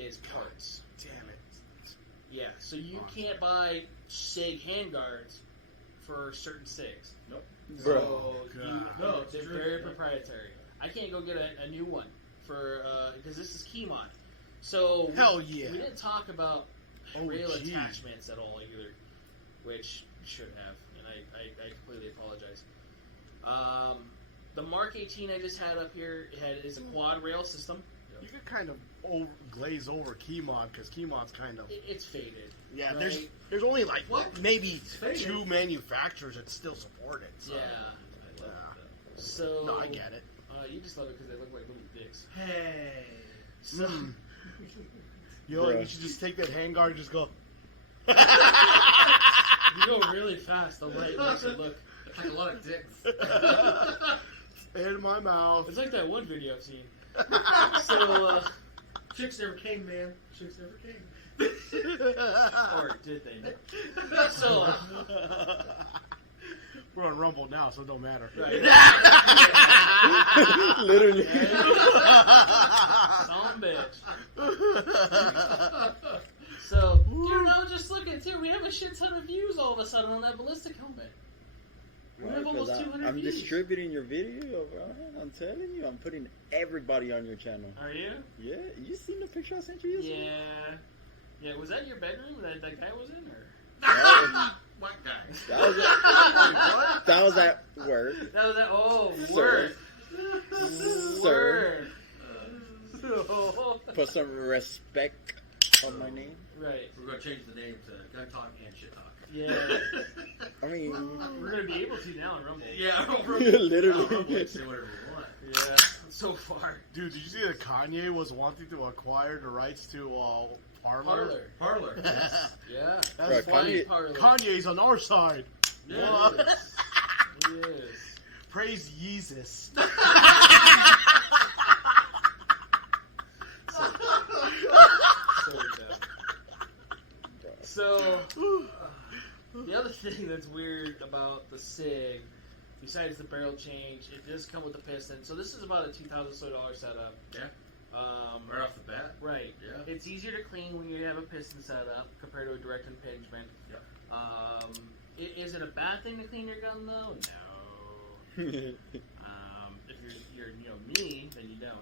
is parts. Damn it. Yeah, so you Awesome. can't buy SIG handguards for certain SIGs. Nope. Bro. So God. No, it's they're true. very Yeah. proprietary. I can't go get a new one for because this is Keymon. So Hell yeah. we didn't talk about Oh, rail geez. attachments at all either, which we should have, and I completely apologize. The Mark 18 I just had up here is a quad rail system. You could kind of glaze over Keymon because Keymon's kind of It's faded. yeah. right? There's only like What? maybe faded. 2 manufacturers that still support it. So. Yeah. I love So No, I get it. You just love it because they look like little dicks. that. Hey. So, You know, Bruh. you should just take that handguard and just go. you go really fast. The light makes it look. It's like a lot of dicks. In my mouth. It's like that one video I've seen. So, Chicks never came, man. Chicks never came. or did they? So, We're on Rumble now, so it don't matter. right. Literally. Some bitch. So, dude, I was just looking too. We have a shit ton of views all of a sudden on that ballistic helmet. We have almost 200 I'm views. distributing your video, bro. I'm telling you, I'm putting everybody on your channel. Are you? Yeah, you seen the picture I sent you yesterday? Yeah. Yeah, was that your bedroom that guy was in? Or? What guy? That was at work. That was that. Oh, Sir. word. Sir. Word. Put some respect on my name. Right. We're going to change the name to Gun Talk and Shit Talk. Yeah. I mean, We're going to be able to now on Rumble. Yeah, Literally. Say whatever we want. Yeah. So far. Dude, did you see that Kanye was wanting to acquire the rights to Parler? Parlor. Yeah. That's Bro, why Kanye- Kanye's on our side. Yeah. He is. Praise Jesus. So, the other thing that's weird about the SIG, besides the barrel change, it does come with the piston. So this is about a $2,000 setup. Yeah. Right. Right off the bat. Right. Yeah. It's easier to clean when you have a piston setup compared to a direct impingement. Yep. Is it a bad thing to clean your gun though? No. If you're me, then you don't.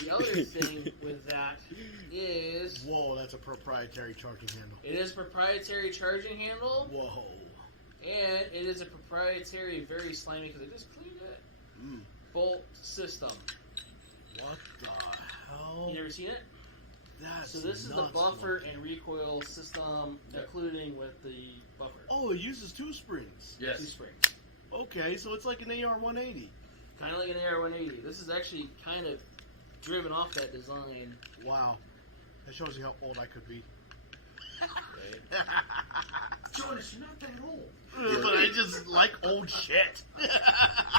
The other thing with that is Whoa, that's a proprietary charging handle. it is proprietary charging handle, Whoa. and it is a proprietary, very slimy because I just cleaned it, Mm. bolt system. What the hell? You ever seen it? That's So this is the nuts, buffer man. and recoil system, including with the buffer. Oh, it uses 2 springs. Two Yes. springs. Okay, so it's like an AR-180. Kind of like an AR-180. This is actually kind of driven off that design. Wow. That shows you how old I could be. Jonas, you're not that old. But I just like old shit.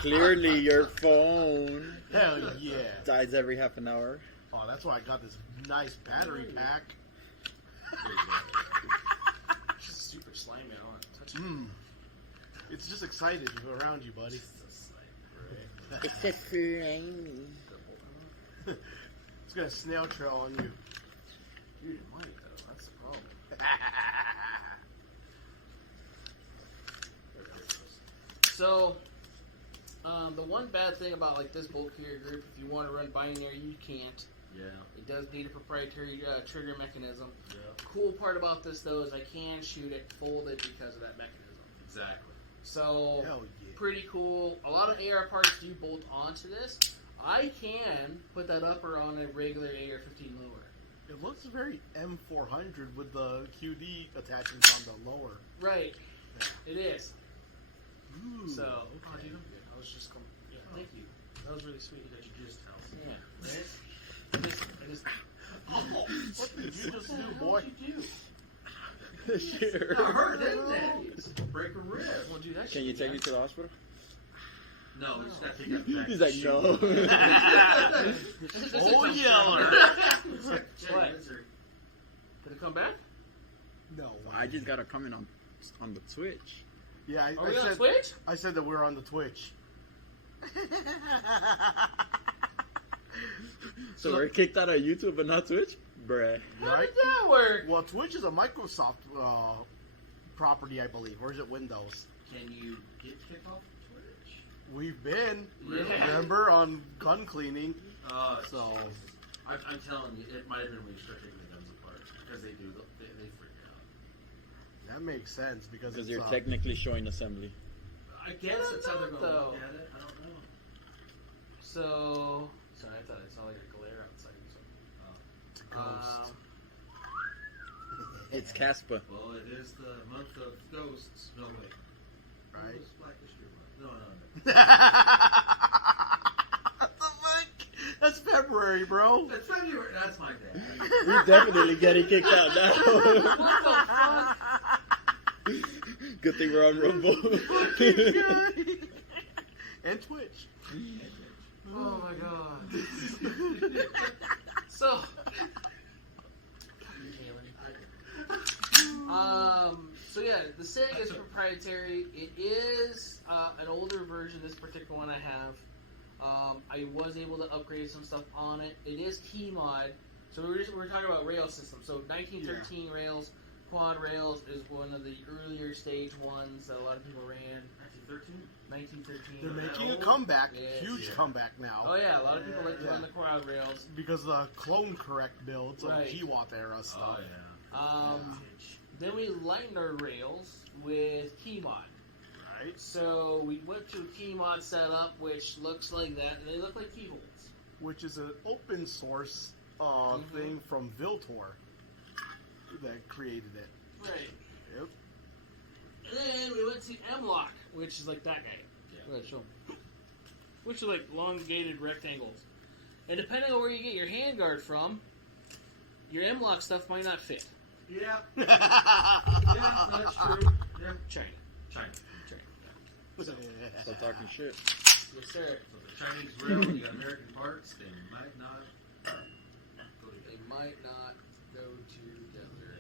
Clearly, your phone Hell yeah. dies every half an hour. Oh, that's why I got this nice battery pack. It's just super slimy. I don't want to touch it. Mmm. It's just excited around you, buddy. It's a flame. It's gonna snail trail on you. Dude, it might though. That's the problem. So, the one bad thing about like this bolt carrier group, if you want to run binary, you can't. Yeah. It does need a proprietary trigger mechanism. Yeah. Cool part about this though is I can shoot it folded because of that mechanism. Exactly. So, Hell yeah. pretty cool. A lot of AR parts do bolt onto this. I can put that upper on a regular AR-15 lure. It looks very M400 with the QD attachments on the lower. Right. It is. Ooh, So, okay. oh, dude, I'm good. I was just going. Yeah, thank you. That was really sweet that you just tell me. Yeah. Right? I just. Oh, what did you just do, What boy? did you do? Sure. That hurt, didn't it? Break a rib. Well, dude, that Can you shit, take man. me to the hospital? No, we just got to take that back. He's like, no. Oh, Yeller! What? Did it come back? No. I just got a comment on the Twitch. Yeah, Are we on Twitch? I said that we're on the Twitch. So we're kicked out of YouTube but not Twitch? Bruh. How did that work? Well, Twitch is a Microsoft property, I believe. Or is it Windows? Can you get kicked off Twitch? We've been, Really? remember, on gun cleaning. So I'm telling you, it might have been when you start taking the guns apart because they freak out. That makes sense because you're technically showing assembly. I guess it's how they're going to though. look at it. I don't know. So, sorry, I thought I saw like a glare outside. It's a ghost. It's Casper. Well, it is the month of ghosts. No, wait. Right? It's Black History Month. No. What the fuck? That's February, bro. It's February. That's my day. We're definitely getting kicked out now. What the fuck? Good thing we're on Rumble. And Twitch. Oh my god. So, so yeah, the SIG is proprietary. It is an older version. This particular one I have. I was able to upgrade some stuff on it. It is key mod. So we're talking about rail systems. So 1913 rails, quad rails is one of the earlier stage ones that a lot of people ran. 1913. They're making a comeback, Yes. huge comeback now. Oh yeah, a lot of people like to run the quad rails. Because the clone correct builds of Right. GWAT era stuff. Oh, yeah. Then we lightened our rails with key mod. Right? So we went to a key mod setup, which looks like that, and they look like keyholes. Which is an open source thing from Viltor that created it. Right. Yep. And then we went to M-Lock, which is like that guy. Yeah. Go ahead, show 'em. Which are like elongated rectangles. And depending on where you get your handguard from, your M-Lock stuff might not fit. Yeah. Yeah, that's true. Yeah. China. China. Stop talking shit. Yes, sir. So the Chinese rail, you got American parts, they might not go They together. might not go together.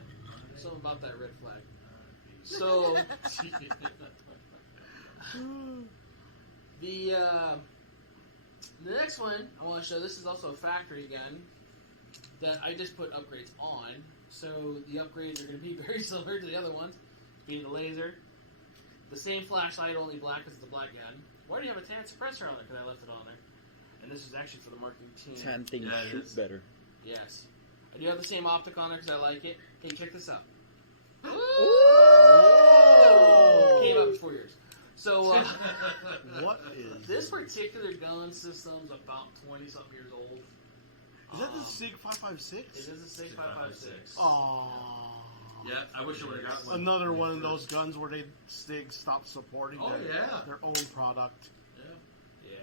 Something about that red flag. So the next one I want to show. This is also a factory gun that I just put upgrades on. So the upgrades are going to be very similar to the other ones. Being the laser, the same flashlight, only black as the black gun. Why do you have a tan suppressor on there? Because I left it on there. And this is actually for the Mark 18. 10 things Yeah, it shoot is. better. Yes. I do have the same optic on there because I like it. Hey, check this out. Ooh! Came up in 4 years. So, What is this particular gun system's about 20-something years old. Is that the SIG 556? It is a 6556. Oh. Yeah, I wish I would have got one. Another one of those guns where they SIG stopped supporting Oh, yeah. their own product. Yeah. Yeah.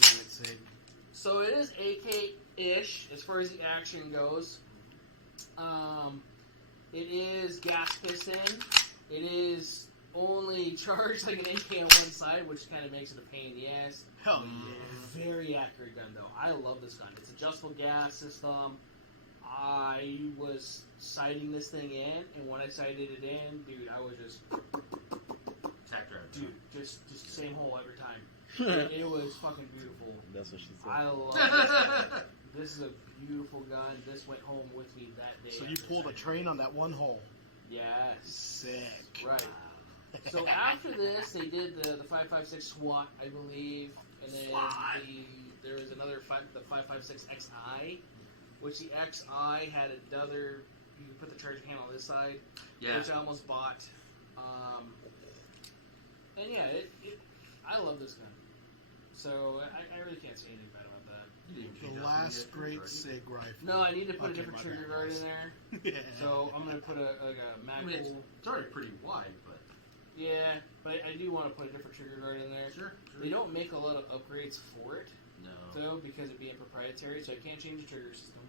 Damn it, SIG. So it is AK-ish as far as the action goes. It is gas piston. It is only charged like an AK on one side, which kind of makes it a pain in the ass. Hell yeah. Very accurate gun, though. I love this gun. It's adjustable gas system. I was sighting this thing in, and when I sighted it in, dude, I was just, Tack drive. dude, just same hole every time. It was fucking beautiful. That's what she said. I love it. This is a beautiful gun. This went home with me that day. So you pulled a train on that one hole. Yes. Sick. Right. So after this, they did the 5.56 SWAT, I believe, and then there was another the 5.56 XI, which the XI had another. You could put the charging handle on this side, Yeah. which I almost bought. And yeah, I love this gun. So I really can't say anything bad about that. The last great SIG rifle. No, I need to put a Okay, different my trigger bad, guard guys. in there. Yeah. So I'm gonna put a I mean, Magpul. it's already pretty wide, but Yeah, but I do want to put a different trigger guard in there. sure. They don't make a lot of upgrades for it, No. though, because it being proprietary, so I can't change the trigger system.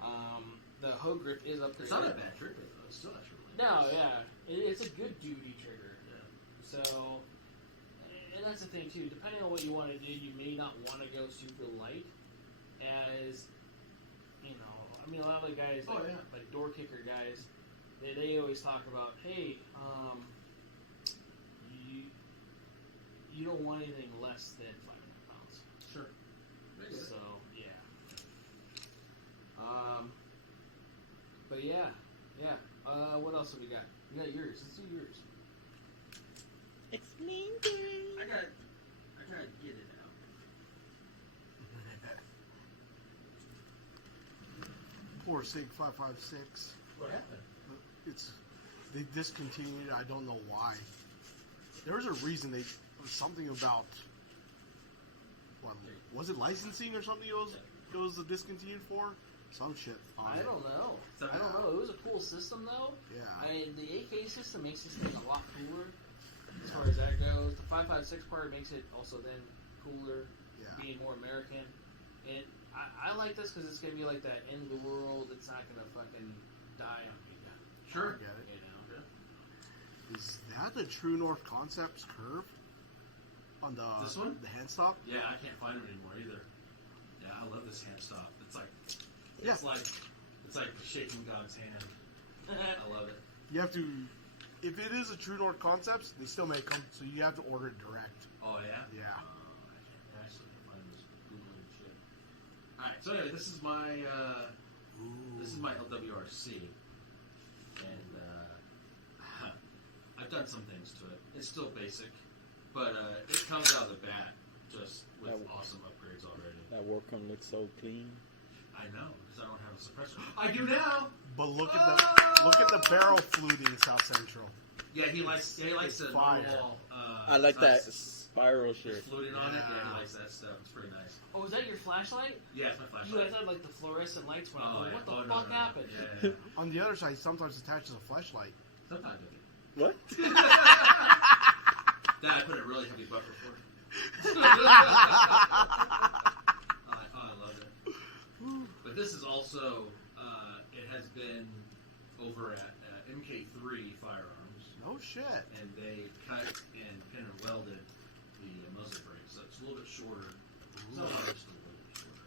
Yeah. The hoe grip is upgraded. It's not a bad trigger, though. It's still actually really No, nice. yeah. It's a good duty trigger. Yeah. So, and that's the thing, too. Depending on what you want to do, you may not want to go super light. As, you know, I mean, a lot of the guys, Oh, like, yeah. like door kicker guys, they always talk about, hey, you don't want anything less than 500 pounds. Sure. So yeah. But yeah. What else have we got? We got yours. Let's do yours. It's me. I gotta get it out. Poor Sig 556. What happened? They discontinued. I don't know why. There was a reason. Something about what was it, licensing or something? It was discontinued for some shit. I don't know. It was a cool system though. Yeah. The AK system makes this thing a lot cooler as far as that goes. The 5.56 part makes it also then cooler, Yeah. being more American. And I like this because it's gonna be like that end of the world. It's not gonna fucking die on you. Sure. I get it. You know. Is that the True North Concepts curve on the This one? the hand stop? Yeah, I can't find it anymore either. Yeah, I love this hand stop. It's like Yeah. it's like shaking God's hand. I love it. You have to. If it is a True North Concepts, they still make them, so you have to order it direct. Oh yeah. Yeah. I actually can find this googling shit. All right. So anyway, this is my LWRC, and I've done some things to it. It's still basic, but it comes out of the bat just with awesome upgrades already. That Warcom looks so clean. I know, because I don't have a suppressor. I do now. But look at the barrel fluting, South Central. Yeah, he likes the fire. normal. I like that it's spiral shit. fluting on it. Yeah, Yeah. he likes that stuff. It's pretty nice. Oh, is that your flashlight? Yeah, it's my Dude, I flashlight. thought like the fluorescent lights went on. yeah. What the Oh, fuck no. happened? Yeah. On the other side, sometimes attaches a flashlight. Sometimes I do. What? Dad, I put a really heavy buffer for it. I love it. But this is also, it has been over at MK3 Firearms, No shit. and they cut and pin and welded the muzzle brake, so it's a little bit shorter. So just a little bit shorter.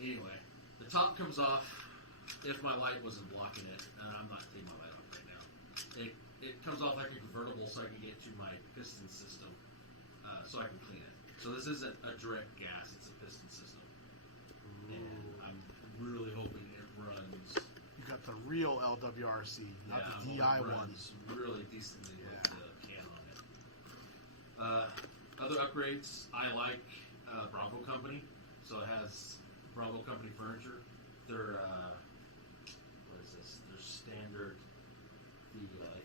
Anyway, the top comes off if my light wasn't blocking it, and I'm not taking my light off right now. It comes off like a convertible, so I can get to my piston system, so I can clean it. So this isn't a direct gas; it's a piston system, and I'm really hoping it runs. You got the real LWRC, not the I'm DI hoping it one. runs really decently with Yeah. the can on it. Other upgrades, I like Bravo Company, so it has Bravo Company furniture. Their what is this? Their standard,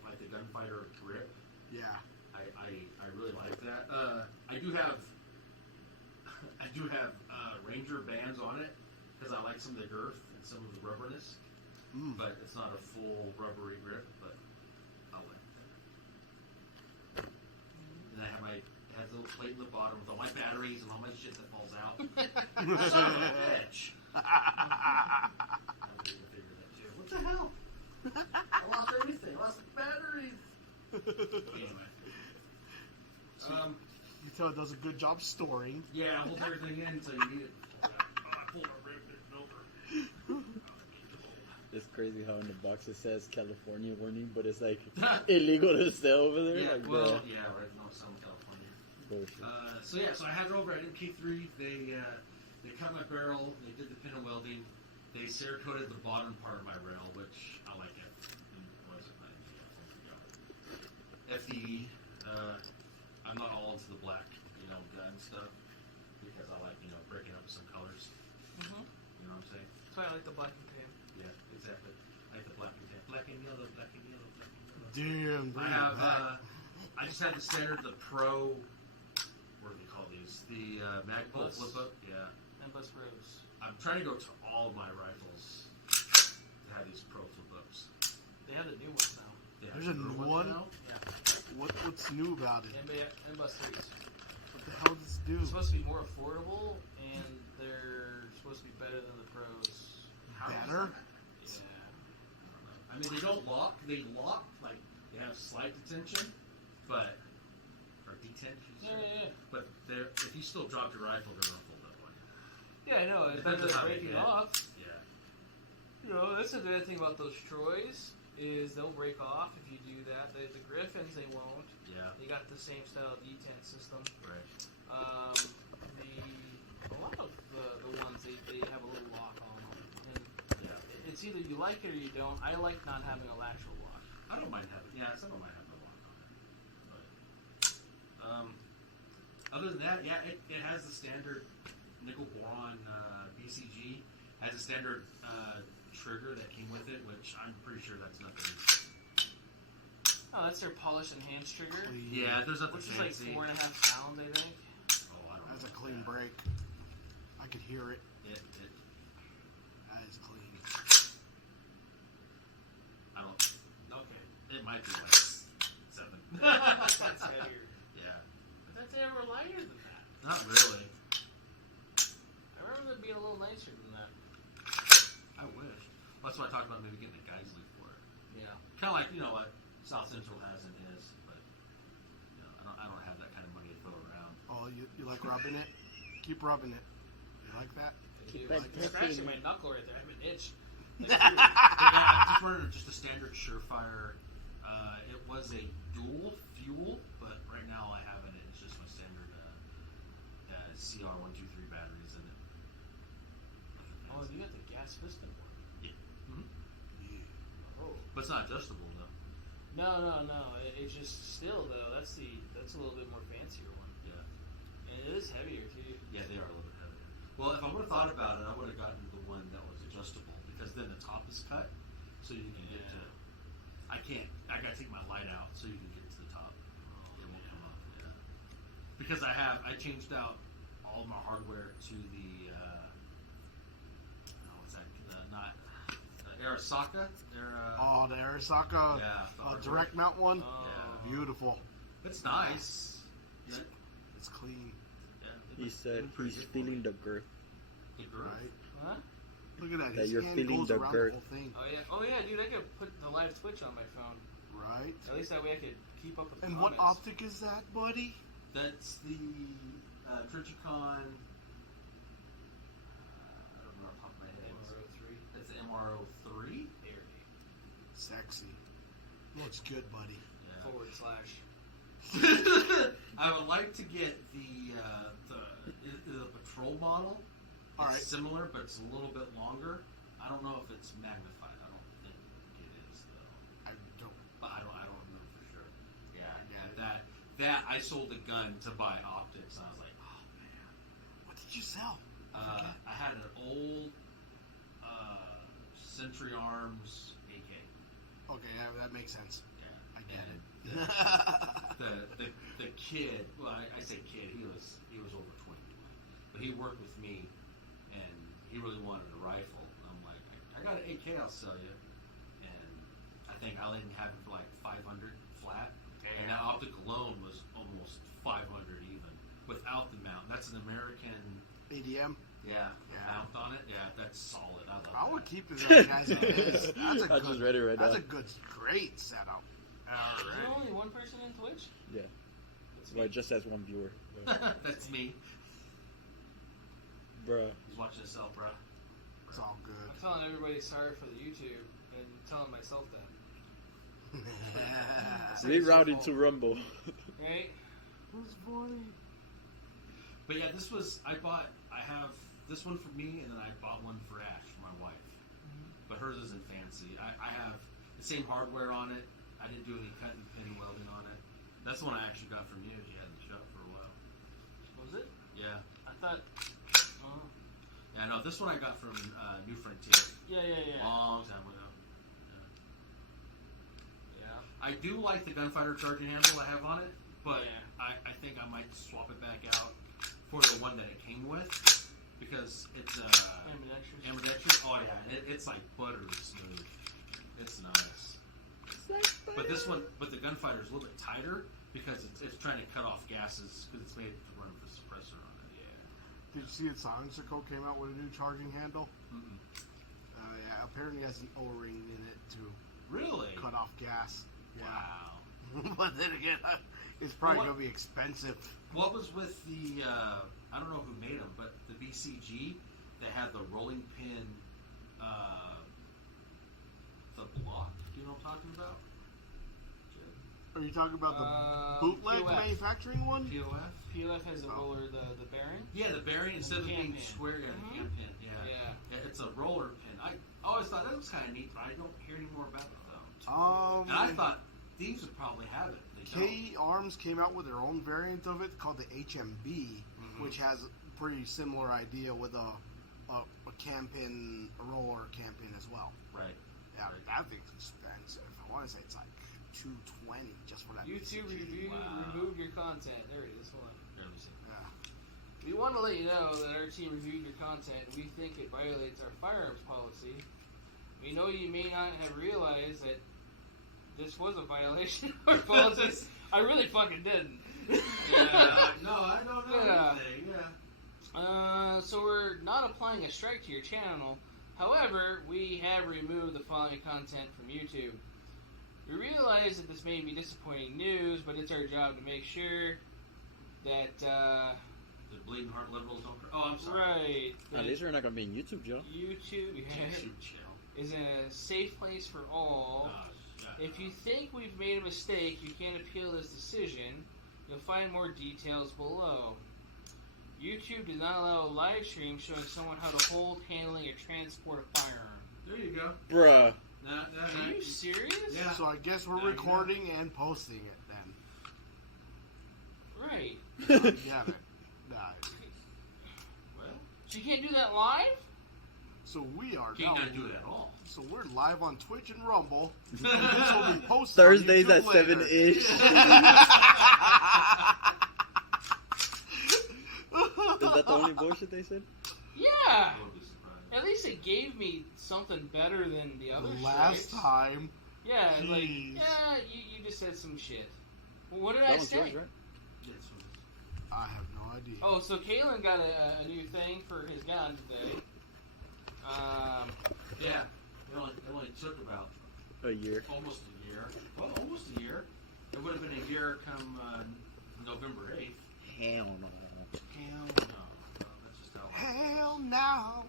like the gunfighter grip. Yeah. I really like that. I do have Ranger bands on it because I like some of the girth and some of the rubberness, but it's not a full rubbery grip. But I like that. And I have it has a little plate in the bottom with all my batteries and all my shit that falls out. Son of a bitch. I didn't even figure that too. What the hell? I lost everything. I lost the batteries. Anyway. You tell it does a good job storing. Yeah, hold everything in until you need it. I pulled my rib over. It's crazy how in the box it says California warning, but it's like illegal to sell over there. Yeah, like well, yeah, right. No, it's in California. Bullshit. So I had it over at MK3. They cut my barrel. They did the pin and welding. They Cerakoted the bottom part of my rail, which I like. FDE. I'm not all into the black, gun stuff because I like, breaking up with some colors. Mm-hmm. You know what I'm saying? That's why I like the black and tan. Yeah, exactly. I like the black and tan. Black and yellow, black and yellow, black and yellow. Damn. I have, I just had the standard, the Pro, what do they call these? The Magpul Bus. flip-up. Yeah. And Bus Rose. I'm trying to go to all my rifles to have these Pro flip-ups. They have the new ones now. They have There's a newer new ones one? now? Yeah. What's new about it? And Bus 3s. What the hell does it do? It's supposed to be more affordable, and they're supposed to be better than the Pros. How is Better? that? Yeah. I mean, they don't lock. They lock, like, they have slight detention, but, or detention, Yeah. but they're, if you still drop your rifle, they're going to fold up on you. Yeah, I know. It's Depends better on than how they breaking hit. off. Yeah. That's the good thing about those Troys. is they'll break off if you do that. The Griffins, they won't. Yeah. They got the same style D10 system. Right. A lot of the ones, they have a little lock on them. And Yeah. it's either you like it or you don't. I like not having a lateral lock. I don't mind having. Yeah, some don't mind having a lock on it. But, other than that, yeah, it has the standard nickel boron BCG. Has a standard trigger that came with it, which I'm pretty sure that's nothing. Oh, that's their polished enhanced trigger, Yeah, there's nothing which is like fancy. 4.5 pounds, I think. Oh, I don't That's know a about clean that. break. I could hear it. That is clean. I don't. Okay. It might be like 7. That's heavier. Yeah. But that's ever lighter than that. Not really. I remember it being a little nicer than that. I wish. That's why I talked about maybe getting a Geisley for it. Yeah. Kind of like, you know what South Central has in his, but you know, I don't have that kind of money to throw around. Oh, you like rubbing it? Keep rubbing it. You like that? Keep Dude, it it's scratching ticking. my knuckle right there. I have an itch. But yeah, I'm just running just a standard Surefire. It was a dual fuel, but right now I have it. It's just my standard CR123 batteries in it. Oh, you got the gas piston one. Oh. But it's not adjustable though. No. It's just still though. That's a little bit more fancier one. Yeah. And it is heavier too. Yeah, they are a little bit heavier. Well, if I would have thought about it, I would have gotten the one that was adjustable because then the top is cut, so you can get to. I gotta take my light out so you can get to the top. It won't come up. Yeah. Because I changed out all of my hardware to the. What's that? Not Arasaka. Oh, the Arasaka Yeah. the hardware. direct mount one. Oh. Yeah. Beautiful. It's nice. Yeah. It's clean, Yeah. He said he's feeling the girth. the girth. right? Huh? Look at that. That His you're hand feeling goes the around girth. the whole thing, Oh yeah, dude. I could put the live Twitch on my phone. right? At least that way I could keep up with the And what comments. optic is that, buddy? That's the Trigicon. I don't know off the top of my head. MRO3. That's the MRO3. There. Sexy. Looks good, buddy. Yeah. / I would like to get the patrol model. It's All right. similar, but it's a little bit longer. I don't know if it's magnified. I don't think it is though. I don't. But I don't remember for sure. Yeah, Yeah. that I sold the gun to buy optics, and I was like, oh man. What did you sell? I had an old Century Arms AK. Okay, that makes sense. Yeah, I get and it. the kid. Well, I say kid. He was over 20, but he worked with me, and he really wanted a rifle. And I'm like, I got an AK. I'll sell you. And I think I let him have it for like 500 flat. And that optic alone was almost 500 even without the mount. That's an American. ADM. Yeah, Yeah. mount on it. Yeah, that's solid. I love I would that. keep it as it is. That's a I good. just read it right That's now. a good, great setup. All Is there right. only one person in Twitch? Yeah. That's Well, me. it just has one viewer. That's me. Bruh. He's watching himself, bro. It's all good. I'm telling everybody sorry for the YouTube and telling myself that. Rerouting to Rumble. Right? Who's funny? But yeah, I have this one for me, and then I bought one for Ash, for my wife. But hers isn't fancy. I have the same hardware on it. I didn't do any cut and pin welding on it. That's the one I actually got from you. You had in the shop for a while. Was it? Yeah. I thought. Oh. Yeah, no, this one I got from New Frontier. Yeah. Long time ago. Yeah. I do like the gunfighter charging handle I have on it, but Yeah. I think I might swap it back out for the one that it came with because it's Ambidextrous. ambidextrous. Oh yeah, it's like buttery smooth. It's nice. But this one, the gunfighter is a little bit tighter because it's trying to cut off gases because it's made to run with a suppressor on it. Did you see that Silencer Co. came out with a new charging handle? Mm-mm. Yeah, apparently it has an O-ring in it to Really? cut off gas. Wow. But then again, it's probably Well, going to be expensive. What was with the? I don't know who made them, but the BCG they had the rolling pin, the block. Do you know what I'm talking about? Are you talking about the bootleg POF. manufacturing one? POF? PLF has a roller, the bearing. Yeah, the bearing instead of being Can pin. square, yeah, the can pin. Yeah. It's a roller pin. I always thought that was kind of neat, but I don't hear any more about it though. And I thought these would probably have it. They don't. Arms came out with their own variant of it called the HMB, which has a pretty similar idea with a cam pin, a roller cam pin as well. Right. Yeah, that thing's expensive. I want to say it's like $220 just for that. YouTube review removed your content. There it is. Hold on. Let me see. Yeah. We want to let you know that our team reviewed your content. We think it violates our firearms policy. We know you may not have realized that this was a violation of our policy. I really fucking didn't. Yeah. No, I don't know anything. Yeah. So we're not applying a strike to your channel. However, we have removed the following content from YouTube. We realize that this may be disappointing news, but it's our job to make sure that, The bleeding heart liberals don't. Oh, I'm sorry. right. At least we're not gonna be in YouTube, Joe. YouTube channel. is a safe place for all. If you think we've made a mistake, you can't appeal this decision. You'll find more details below. YouTube does not allow a live stream showing someone how to hold, handling, or transport a firearm. There you go. Bruh. Are you serious? Yeah. So I guess we're recording and posting it then. Right. Damn it. Nah. Well, So you can't do that live? So we are can't now. not do it at all. So we're live on Twitch and Rumble. And this will be posted Thursdays on at YouTube later. 7-ish. Is that the only bullshit they said? Yeah. I would be surprised. At least it gave me something better than the other Last strikes. time. Yeah, like, Jeez. yeah, you just said some shit. Well, what did That I one's say? yours, right? Yes. I have no idea. Oh, so Kalen got a new thing for his gun today. Yeah. It only took about A year. almost a year. Well, almost a year. It would have been a year come November 8th. Hell no. Hell no. No, that's just how. Hell no.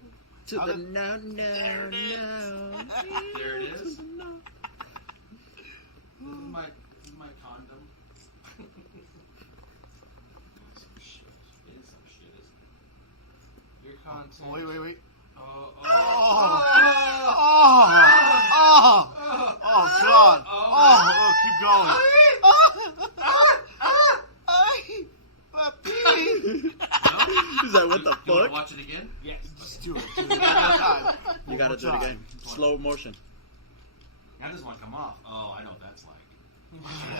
To the no, no, no. There it is. This is my condom. Some shit. It is some shit, isn't it? Your content. Wait. Oh, God. Oh, keep going. He's like, what the You want to fuck? watch it again? Yes. Just do it. One more time. You gotta do it again. Slow motion. I just want to come off. Oh, I know what that's like.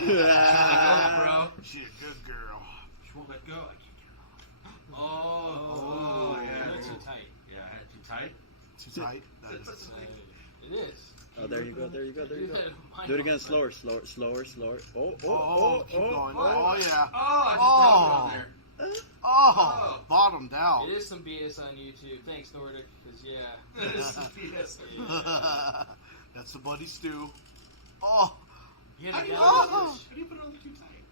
Yeah. Bro. She's a good girl. She won't let go. I can't get her off. Oh, yeah. You're too tight. Yeah, I had it too tight. Too tight. That is. It is. Oh, there you go. Do Mine it again. was Slower. Oh, keep going. Oh. Oh, yeah. Oh, I just dumped it on there. Oh, bottomed out. It is some BS on YouTube. Thanks, Nordic, because, yeah. This is BS. That's the buddy stew. Oh. You How had do to you download put this. How do you put it on the too tight?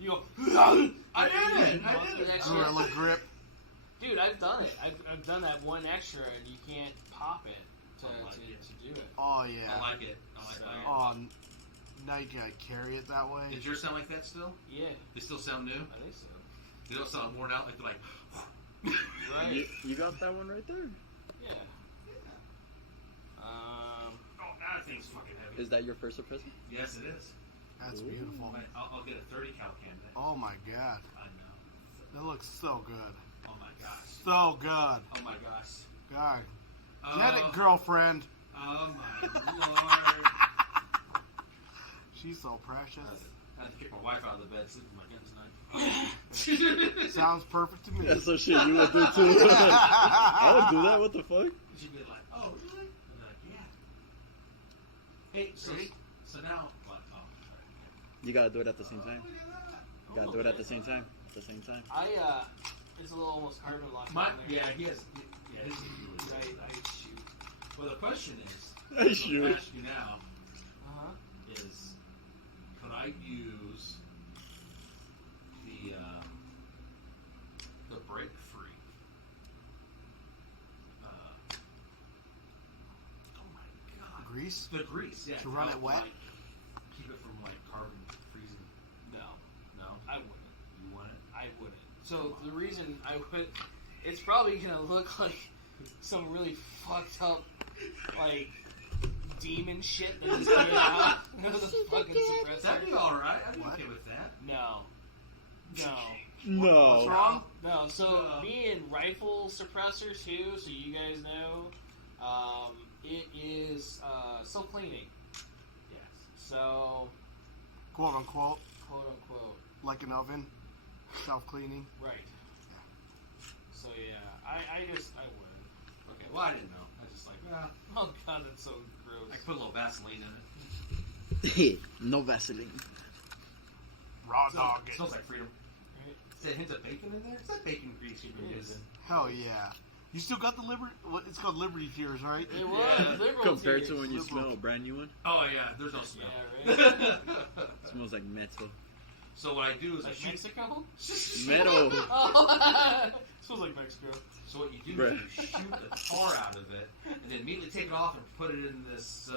You go, I did it. That shit. Gorilla grip. Dude, I've done it. I've done that one extra, and you can't pop it to do it. Oh, yeah. I like it. I like it. Oh, now you can carry it that way. Does yours sound like that still? Yeah, They still sound new? I think so. They don't sound worn out like they're like. Right. You got that one right there. Yeah. Oh, that thing's fucking heavy. Is that your first impression? Yes, it is. That's Ooh. beautiful. I'll get a 30 cal candidate. Oh, my God. I know. That looks so good. Oh my gosh. So good. Oh my gosh. God. Get Oh, it, girlfriend. Oh my lord. She's so precious. I had to kick my wife out of the bed, sleep with my guns tonight. Sounds perfect to me. That's some shit you would do too. I would do that. What the fuck? She'd be like, oh, really? I'm like, yeah. Hey, so now, what? Oh, sorry. You gotta do it at the same time. Look at that. You gotta do it at the same time. It's a little almost carbon locked. My, on there. yeah, he has. Yeah, his is really I shoot. Well, the question is, I what shoot. I'm asking you now Uh-huh. is, could I use the break free? Oh my god! grease? The grease, yeah. To run it wet? Like, keep it from like carbon freezing. No, No, I wouldn't. you want it. I wouldn't. So the reason I would, it's probably gonna look like some really fucked up, like demon shit that just came out. The fucking suppressor. That'd be all right. I'd be What? okay with that. No. No. What's wrong? No, so being rifle suppressor too, so you guys know, it is self-cleaning. Yes. So, Quote unquote, quote unquote, like an oven, self-cleaning. right. So yeah, I wouldn't. Okay. Well, I didn't know. I was just like, well, Oh god, that's so I gross. could put a little Vaseline in it. No Vaseline. Raw dog it. Smells like freedom. Right? Is there hints of bacon in there? It's that bacon grease you've been It is. using. Hell yeah. You still got the Liberty? It's called Liberty Tears, right? It was liberal Compared tears. to when you Liberal. smell a brand new one, Oh yeah, there's no smell. Yeah, right. it smells like metal. So what I do is I Like shoot. Mexico? Metal. Oh, smells like Mexico. So what you do is you shoot the tar out of it, and then immediately take it off and put it in this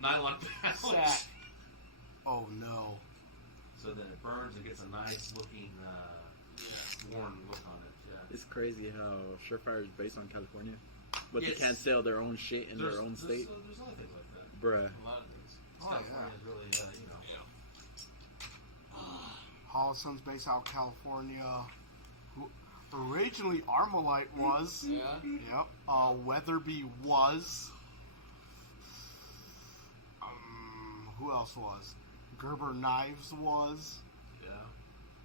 nylon pouch. Sack. Oh no. So then it burns and gets a nice looking worn look on it. Yeah. It's crazy how Surefire is based on California, but Yes. they can't sell their own shit in their own state. There's other things like that. Bruh. A lot of things. Oh, California yeah. is really, Hollison's based out of California. Who originally Armalite was. Yeah. Yep. Weatherby was. Who else was? Gerber Knives was. yeah.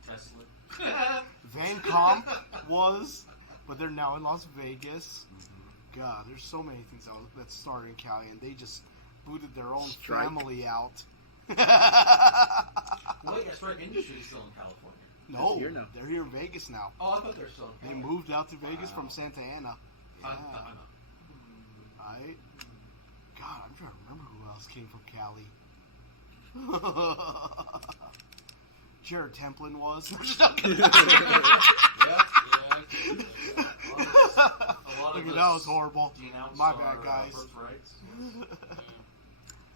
Tesla. Van Comp was. But they're now in Las Vegas. Mm-hmm. God, there's so many things that started in Cali, and they just booted their own Strike. family out. Well, yeah, Strike Industries is still in California. No, It's here now. they're here in Vegas now. Oh, I thought they were still in They California. moved out to Vegas Wow. from Santa Ana. Yeah. I Right? God, I'm trying to remember who else came from Cali. Jared Templin was. Yeah. Yeah. A lot of Look, us that was horrible. denounce My our, bad, guys. birthrights. That's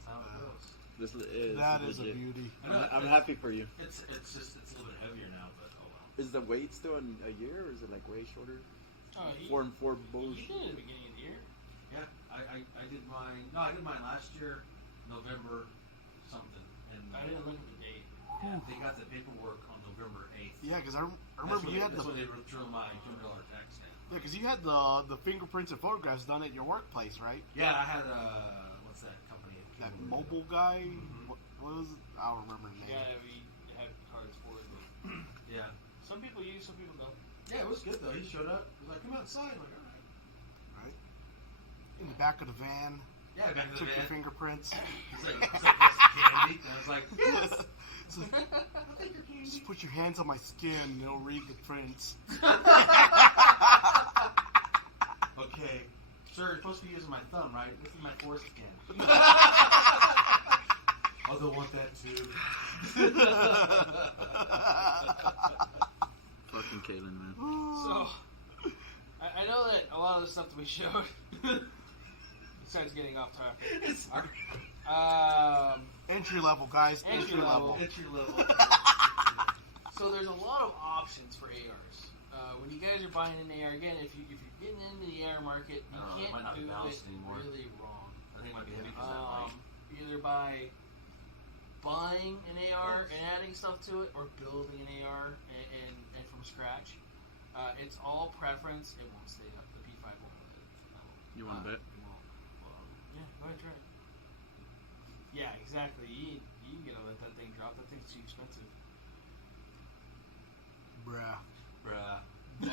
how it goes. This is That is a legit. beauty. I know, I'm happy for you. It's just it's a little bit heavier now, but oh well. Is the wait still a year, or is it like way shorter? Oh, you 4 and 4 did bullshit. it at the beginning of the year. Yeah, I did mine. No, I did mine last year, November something, and I didn't look at the date. they got the paperwork on November 8th. Yeah, because I remember you had that's the when they withdrew my $200 tax stamp. yeah, because you had the fingerprints and photographs done at your workplace, right? Yeah, I had what's that company? That mobile guy. Mhm. What was it? I don't remember the name. Yeah, we had cards for it. But Yeah. some people use, some people don't. Yeah, it was good though. He showed up. He was like, "Come outside." I'm like, all right. In the back of the van, Yeah, back to the took your van. fingerprints. He's like, "What's candy?" And I was like, "Yes." It's like, I'll take your candy. just put your hands on my skin and it'll read the prints. Okay, sir, you're supposed to be using my thumb, right? This is my foreskin. Oh, they'll want that too. Fucking Kaylin, man. So, I know that a lot of the stuff that we showed, besides getting off topic, Sorry. Entry level, guys. Entry Entry level. level. Entry level. so there's a lot of options for ARs. When you guys are buying an AR, again, if you're getting into the AR market, you I don't know, it might can't not be do it balanced anymore. really wrong. I think it might be heavy because that light. Either by buying an AR and adding stuff to it, or building an AR and from scratch. It's all preference. It won't stay up. The P5 won't let it. You want to bet? It won't. Well, yeah, go ahead, try it. Yeah, exactly. You can let that thing drop. That thing's too expensive. Bruh. Bruh. But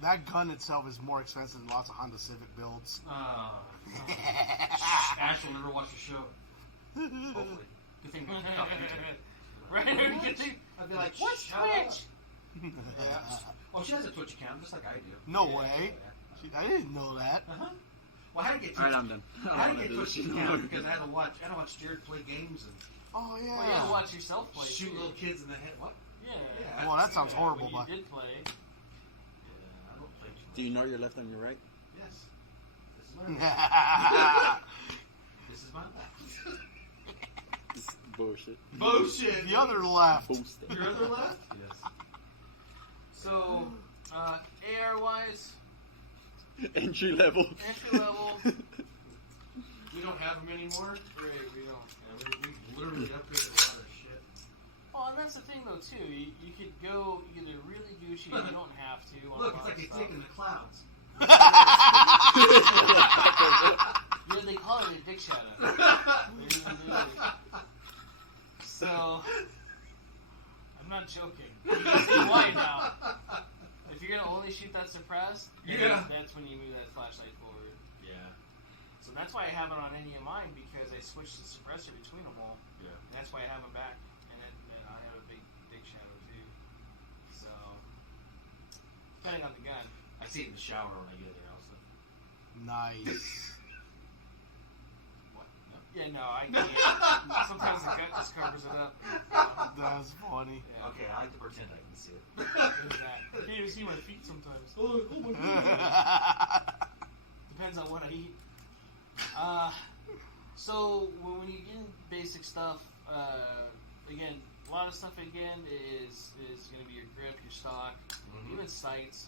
That gun itself is more expensive than lots of Honda Civic builds. Ash will never watch the show. Hopefully. Good thing we can't talk YouTube. right? Good thing- I'd be like, What's shut up. Twitch? Oh, she has a Twitch account, just like I do. No Yeah, way. yeah. I didn't know that. Uh-huh. Well, I had to get Alright, Twitch. I'm done. I had to wanna get do Twitch this account shit. because I had to watch Jared play games and Oh yeah. Well, you had to watch yourself play. shoot too. little kids in the head. What? Yeah. Yeah. Well, that sounds Yeah, horrible, when but you did play. Yeah, I don't play too much. Do you know your left and your right? Yes. This is my This is my left. It's bullshit. Bullshit. The other left. Boost it. Your other left? Yes. So, AR wise, Entry level. entry level. We don't have them anymore. Great, we don't. Yeah, we literally upgraded a lot of shit. Well, and that's the thing though too. You could go either really Gucci, or you don't have to. On Look, a it's lot like of they stuff. take in the clouds. Yeah, they call it a dick shadow. They really do. So, I'm not joking. You can see why now. If you're gonna only shoot that suppressed, Yeah. that's when you move that flashlight forward. Yeah. So that's why I have it on any of mine, because I switched the suppressor between them all. Yeah. And that's why I have them back, and then I have a big dick shadow too. So, depending on the gun. I see it in the shower when I get there also. Nice. What? No? Yeah, no, I can't. Sometimes the gut just covers it up. That's funny. Yeah. Okay, I like to pretend I can see it. There's that. I can't even see my feet sometimes. Oh my god. Depends on what I eat. So when you get in basic stuff, again, a lot of stuff again is going to be your grip, your stock, even sights.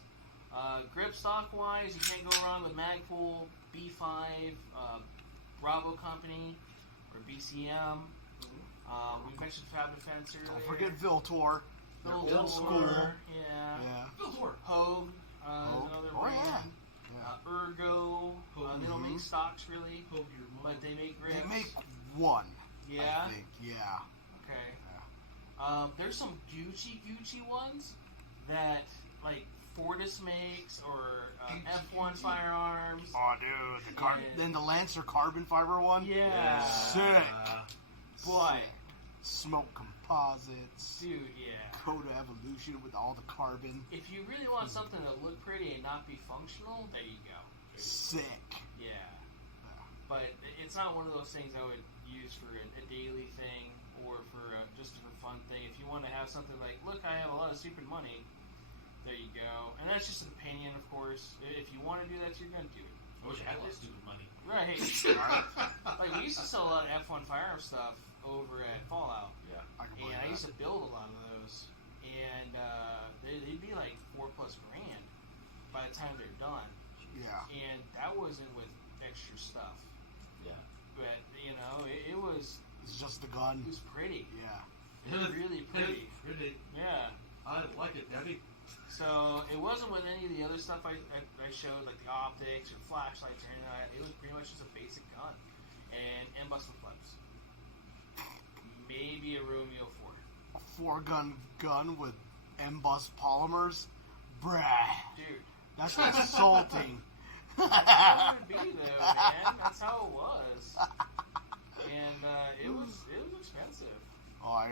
Grip stock wise, you can't go wrong with Magpul, B5, Bravo Company, or BCM. We mentioned Fab Defense earlier. Don't forget Viltor. They're Viltor, old school. yeah. Yeah. Viltor. Hogue is another Oh, brand. yeah. Yeah. Ergo. They don't make stocks really, Hope your mom. but they make grips. They make one. Yeah. I think. Yeah. Okay. There's some Gucci ones that like Fortis makes, or F1 firearms. Oh, dude. Yeah. Then the Lancer carbon fiber one. Yeah. Sick. Boy, Smoke composites. dude, yeah. Coda Evolution with all the carbon. If you really want something to look pretty and not be functional, there you go. Sick. Yeah. But it's not one of those things I would use for a daily thing or for just for fun thing. If you want to have something like, look, I have a lot of stupid money, there you go. And that's just an opinion, of course. If you want to do that, you're going to do it. I wish I had a lot of stupid money. Right. Like, we used to sell a lot of F1 firearm stuff over at Fallout. Yeah. I can And believe I that. used to build a lot of those. And they'd be like $4+ grand by the time they're done. Yeah. And that wasn't with extra stuff. Yeah. But, you know, it was It's just the gun. pretty. Yeah. It was really pretty. Pretty. Yeah. I like it, Debbie. So it wasn't with any of the other stuff I showed, like the optics or flashlights or anything like that. It was pretty much just a basic gun. And bustle flips. Maybe a Romeo 4. A 4-gun gun with embossed polymers. Bruh. Dude. That's insulting. That's how it would be though, man. That's how it was. And it was expensive. Oh,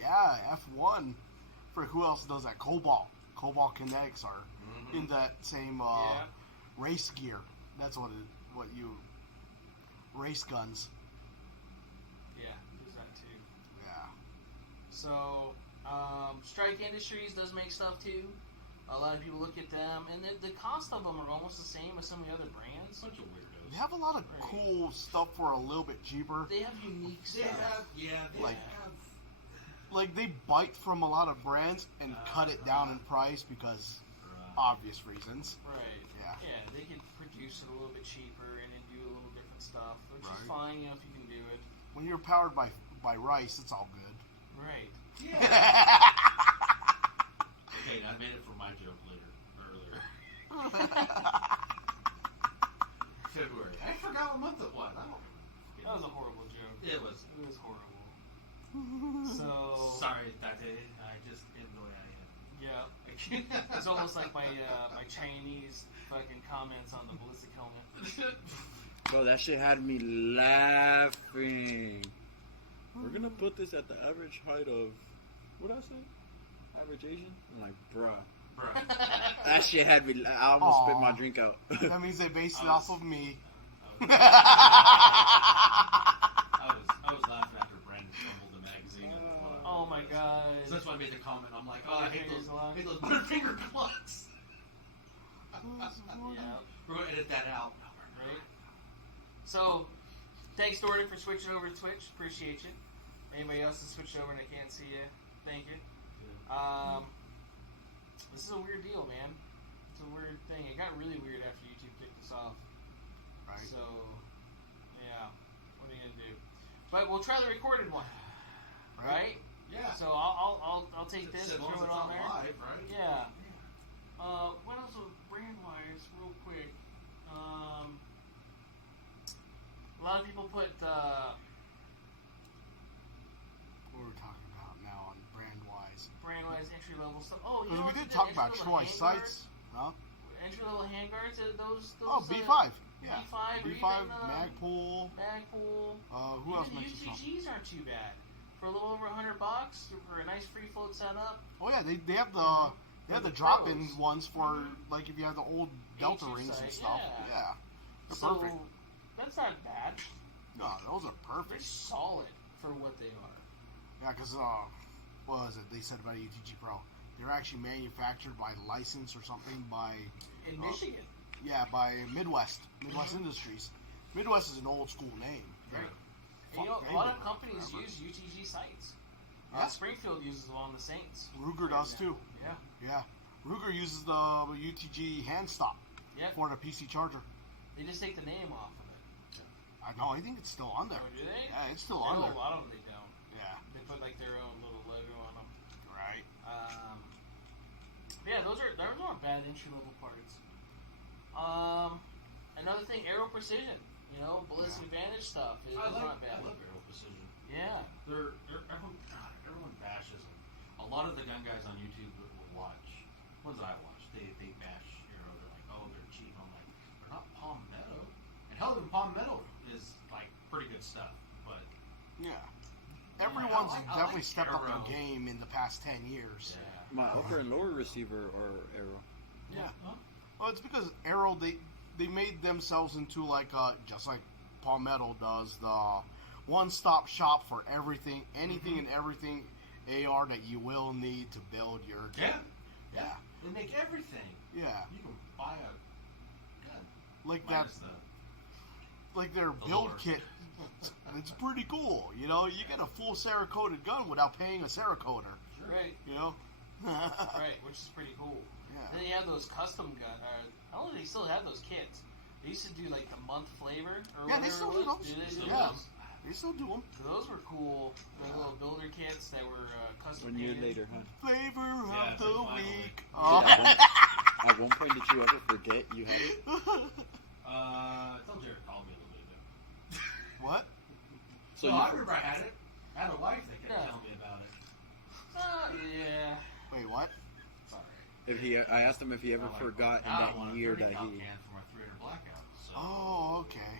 yeah, F1. For who else does that? Cobalt. Cobalt Kinetics are in that same Yeah. race gear. That's what you race guns. Yeah, there's that too. Yeah. So, Strike Industries does make stuff too. A lot of people look at them, and the cost of them are almost the same as some of the other brands. Bunch of weirdos. They have a lot of Right. cool stuff for a little bit cheaper. They have unique They stuff. have, they Like- have. Like, they bite from a lot of brands and cut it down in price because obvious reasons. Right. Yeah. Yeah, they could produce it a little bit cheaper and then do a little different stuff, which is Right. fine, you know, if you can do it. When you're powered by rice, it's all good. Right. Yeah. Okay, I made it for my joke earlier. February. I forgot what month it was. I don't remember. That was a horrible joke. It was. It was horrible. So Sorry, Tate. I just am the way I am. yeah, it's almost like my Chinese fucking comments on the ballistic helmet. Bro, that shit had me laughing. We're gonna put this at the average height of, what did I say? Average Asian? I'm like, bruh. Bruh. That shit had me, I almost spit Aw. my drink out. That means they based it off of me. I was laughing after Brandon fumbled the magazine. In the plug. Oh my god. So that's why I made the comment. I'm like, oh, I hate those Butterfingers Butterfinger plugs. Yeah. We're gonna edit that out. Right. So Thanks, Dordy, for switching over to Twitch. Appreciate you. Anybody else that switched over and I can't see you, thank you. This is a weird deal, man. It's a weird thing. It got really weird after YouTube kicked us off. Right. So, yeah. What are you gonna do? But we'll try the recorded one, right? Yeah. So I'll take this and throw it on there. Live, right? Yeah. What else was brand wise, real quick? A lot of people put. What we're talking about now on brand wise. Brand wise entry level stuff. Oh, you Because know we did the talk about entry-level choice handguards? sights. Huh? Entry level handguards. Those. Oh, B5. Yeah. B5. B5, Magpul. Magpul. Who else Even the mentioned something? UTGs aren't too bad. For a little over $100 for a nice free float setup. Oh yeah, they have the drop-in pros. ones for like if you have the old Delta HU rings and sight, stuff. yeah. Yeah, they're So perfect. that's not bad. No, those are They're perfect. solid for what they are. Yeah, because what was it they said about UTG Pro? They're actually manufactured by license or something by In Michigan. yeah, by Midwest Industries. Midwest is an old school name. Right. They're And, you know, fuck- a lot they've of been companies forever. use UTG sites. Yeah. Springfield uses them on the Saints. Ruger does too. Yeah. Yeah, Ruger uses the UTG hand stop Yeah. for the PC charger. They just take the name off of it. I know. I think it's still on there. Oh, do they? Yeah, it's still I on know there. a lot of them they don't. Yeah, They put like their own little logo on them. right. Yeah, those aren't bad entry level parts. Another thing, Aero Precision. You know, ballistic advantage stuff is not bad. I love Aero Precision. Yeah. Everyone bashes them. A lot of the gun guys on YouTube will watch. Ones I watch, they bash Aero. They're like, oh, they're cheap. I'm like, they're not Palmetto. And hell, even Palmetto is like pretty good stuff. But Yeah. Everyone's I like definitely stepped up Aero. their game in the past 10 years. yeah, My upper and lower receiver are arrow. Yeah. Well, it's because Arrow, they made themselves into like, just like Palmetto does, the one-stop shop for everything, anything and everything AR that you will need to build your gun. yeah. They make everything. Yeah. You can buy a gun. Like that, Minus like their the build lure. kit. It's pretty cool. You know, you get a full Cerakoted gun without paying a Cerakoder. Right. You know? Right, which is pretty cool. Yeah. Then you have those custom gun. I don't know if they still have those kits. They used to do like the month flavor or Yeah, whatever they still it do was. those. Do they still Yeah. do those? They still do them. So those were cool. The little builder kits that were custom 1 year painted. later, huh? Flavor Yeah, of the finally. week. At one point, did you ever forget you had it? I told Jared to call me a little bit ago. What? So No, you I remember I had it. I had a wife that kept Yeah. telling me about it. Yeah. Wait, what? It's alright. if he, I asked him if he ever I like- forgot in now I want that a year 30 that cal he. can for my 300 blackout. So. Oh, okay.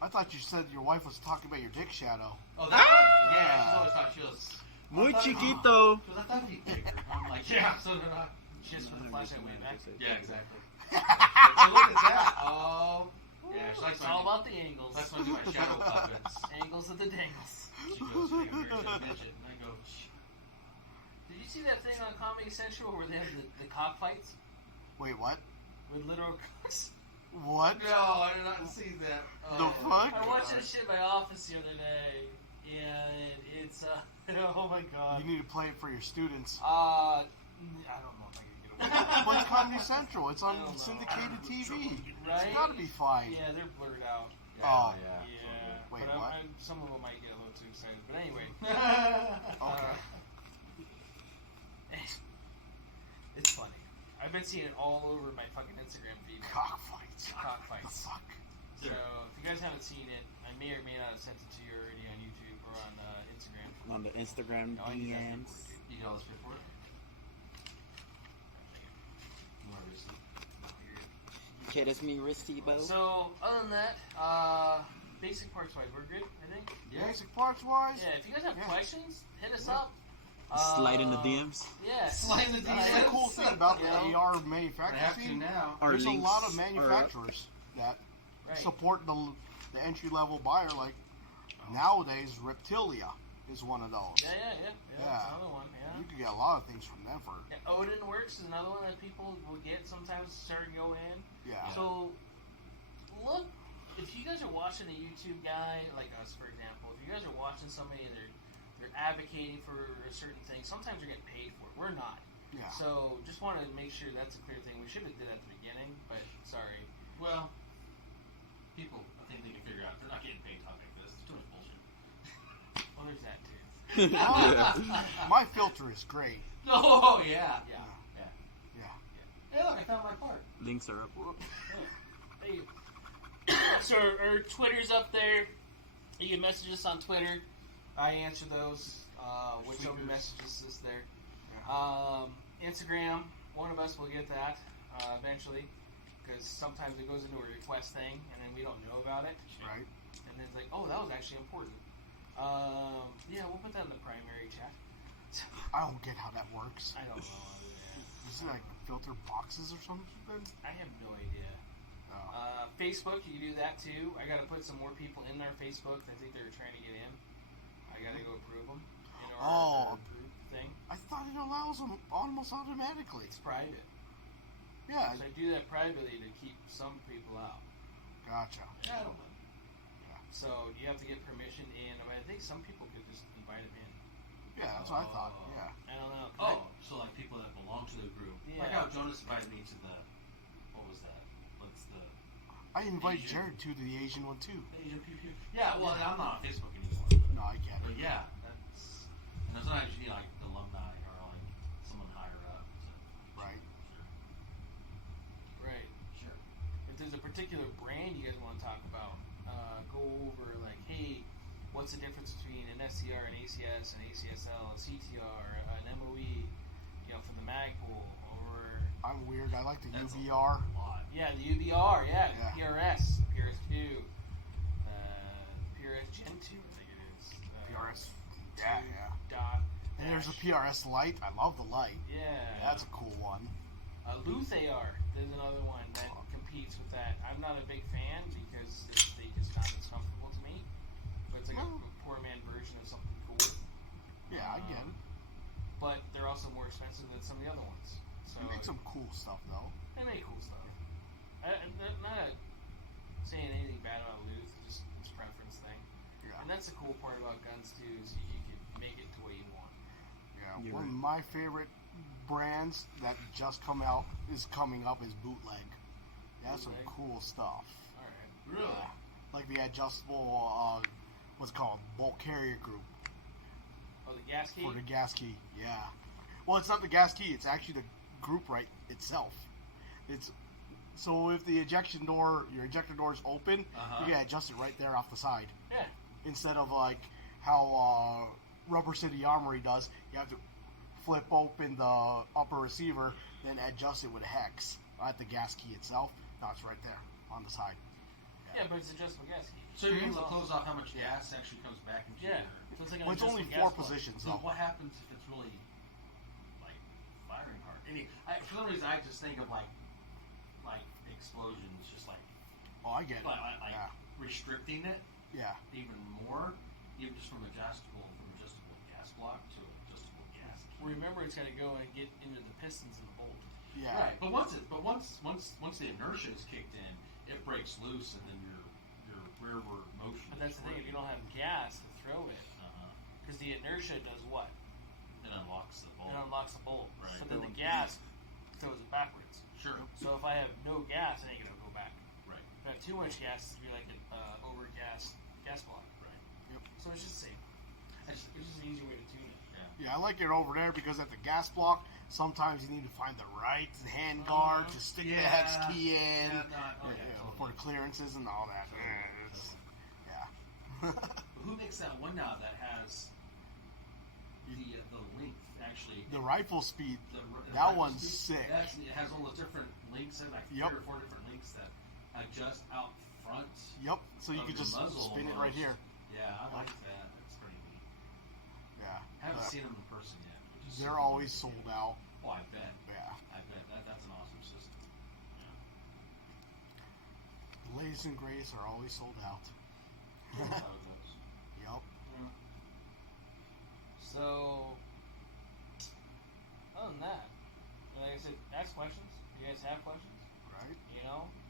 I thought you said your wife was talking about your dick shadow. Oh, that one? Yeah, she's always thought she was. Muy I thought- chiquito. She was, I thought he'd bigger. I'm like, yeah, so did I. Just with the flashlight way back. Yeah, exactly. So look at that. Oh. Yeah, she likes It's when all I do- about the angles. That's when I do my shadow puppets. Angles of the dangles. She goes, "Hey, I'm very good midget," and I go, "Shh." Did you see that thing on Comedy Central where they have the cockfights Wait, what? with literal cocks? What? No, I did not see that. The fuck? I watched this shit in my office the other day, and it's oh my god. You need to play it for your students. I don't know if I can get away. But it's Comedy Central. It's on I don't know. syndicated TV. Right? It's gotta be fine. Yeah, they're blurred out. Oh. yeah. Yeah, Wait, but what? some of them might get a little too excited. But anyway, Okay. it's funny. I've been seeing it all over my fucking Instagram feed. Cockfights. Cockfights. The fuck? So if you guys haven't seen it, I may or may not have sent it to you already on YouTube or on Instagram. On the Instagram No, I need that DMs. report, dude. You got all this paperwork? You want to receipt? ¿Quieres mi recibo? So other than that, basic parts wise, we're good. I think. Basic parts wise? Yeah. If you guys have Yeah. questions, hit us up. Slide in the DMs. Yeah. Slide in the That's DMs. the cool thing about the You know? AR I have manufacturing to scene. now. Our There's a links lot of are up. manufacturers that Right. support the entry level buyer. Like nowadays, Reptilia is one of those. Yeah. Yeah. That's another one. Yeah. You can get a lot of things from them for Yeah, Odin Works is another one that people will get sometimes to start to go in. yeah. So look if you guys are watching a YouTube guy like us, for example, if you guys are watching somebody and they're advocating for a certain thing, sometimes they're getting paid for it. We're not. Yeah. So just want to make sure that's a clear thing. We should have did that at the beginning, but sorry. Well, people, I think they can figure out they're not getting paid talking like this. It's too much bullshit. Well, there's that too. My filter is great. Oh, yeah. Yeah. Hey, look, I found my part. Links are up. Hey. So our Twitter's up there. You can message us on Twitter. I answer those. Whichever messages is there. Instagram. One of us will get that eventually, because sometimes it goes into a request thing, and then we don't know about it. Right. And then it's like, oh, that was actually important. Yeah, we'll put that in the primary chat. I don't get how that works. I don't know. Is it like filter boxes or something? I have no idea. Oh. Facebook, you can do that too. I got to put some more people in their Facebook. I think they're trying to get in. I got to go approve them. In order to group thing. I thought it allows them almost automatically. It's private. Yeah. So I do that privately to keep some people out. Gotcha. Yeah, I don't know. So you have to get permission in. I mean, I think some people could just invite them in. Yeah, that's what I thought. Yeah. I don't know. Oh, so like people that belong to the group. Yeah. Like how Jonas invited me to the, what was that? What's the I invite Asian. Jared to the Asian one too. Asian pew? Yeah, well, I'm not on Facebook anymore. No, I get But it. yeah, that's, and there's not usually like alumni or like someone higher up. So, Right. Right. Sure. If there's a particular brand you guys want to talk about, go over like, hey, what's the difference between an SCR, an ACS, an ACSL, a CTR, an MOE, from the Magpul, or I'm weird. I like the That's UVR. A lot. yeah, the UBR, Yeah. PRS, PRS2, PRS Gen 2, I think it is. PRS. Yeah, yeah. Dot. And there's a dash. PRS light. I love the light. Yeah. That's a cool one. Luth AR, there's another one that competes with that. I'm not a big fan because they just not as comfortable to me. But it's like a poor man version of something cool. Yeah, I get it. But they're also more expensive than some of the other ones. So They make some cool stuff though. they make cool stuff. I'm not saying anything bad about Luth, just it's a preference thing. Yeah. And that's the cool part about guns too, is you can make it to what you want. Yeah. You're One of right. my favorite brands that just coming up is Bootleg. That's some Bootleg? cool stuff. Alright. Really? Yeah. Like the adjustable, what's it called, bolt carrier group Oh, the gas key? for the gas key. Yeah. Well, it's not the gas key. It's actually the group right itself. It's so if the your ejector door is open, Uh-huh. you can adjust it right there off the side. Yeah. Instead of like how Rubber City Armory does, you have to flip open the upper receiver, then adjust it with a hex at the gas key itself. No, it's right there on the side. Yeah, but it's adjustable gas key. So you're able to Mhm. close off how much gas actually comes back into Yeah. your... So it's like an Well, it's only adjustable 4 gas plug. positions So though. what happens if it's really, like, firing hard? For some reason, I just think of, like explosions, just like Oh, I get it. Yeah. restricting it Yeah. even more, even just from adjustable gas block to adjustable gas key. Remember, it's got to go and get into the pistons and the bolt. Yeah. Right, but once the inertia is kicked in, it breaks loose, and then your rearward motion. But that's is the thing, if you working. don't have gas to throw it, Uh-huh. because the inertia does what? It unlocks the bolt. It unlocks the bolt. Right. So then the gas throws it backwards. Sure. So if I have no gas, I ain't gonna go back. Right. If I have too much gas, it's gonna be like an over-gas gas block. Right. Yep. So it's just safe. It's just an easy way to tune it. Yeah, I like it over there because at the gas block, sometimes you need to find the right hand guard to stick the hex key in for clearances and all that. Yeah. Who makes that one now that has the length actually? The rifle speed, The that rifle one's speed, sick. It has all those different links, like Yep. 3 or 4 different links that adjust out front. Yep. So you of could your just muzzle spin it right almost. here. Yeah, I like that. That's pretty neat. Yeah. I haven't seen them in person yet. Which is They're always sold out. Oh, I bet. Yeah. I bet that's an awesome system. The latest and greatest are always sold out. Yeah. That's how it goes. Yep. So, other than that, like I said, ask questions. You guys have questions? Right.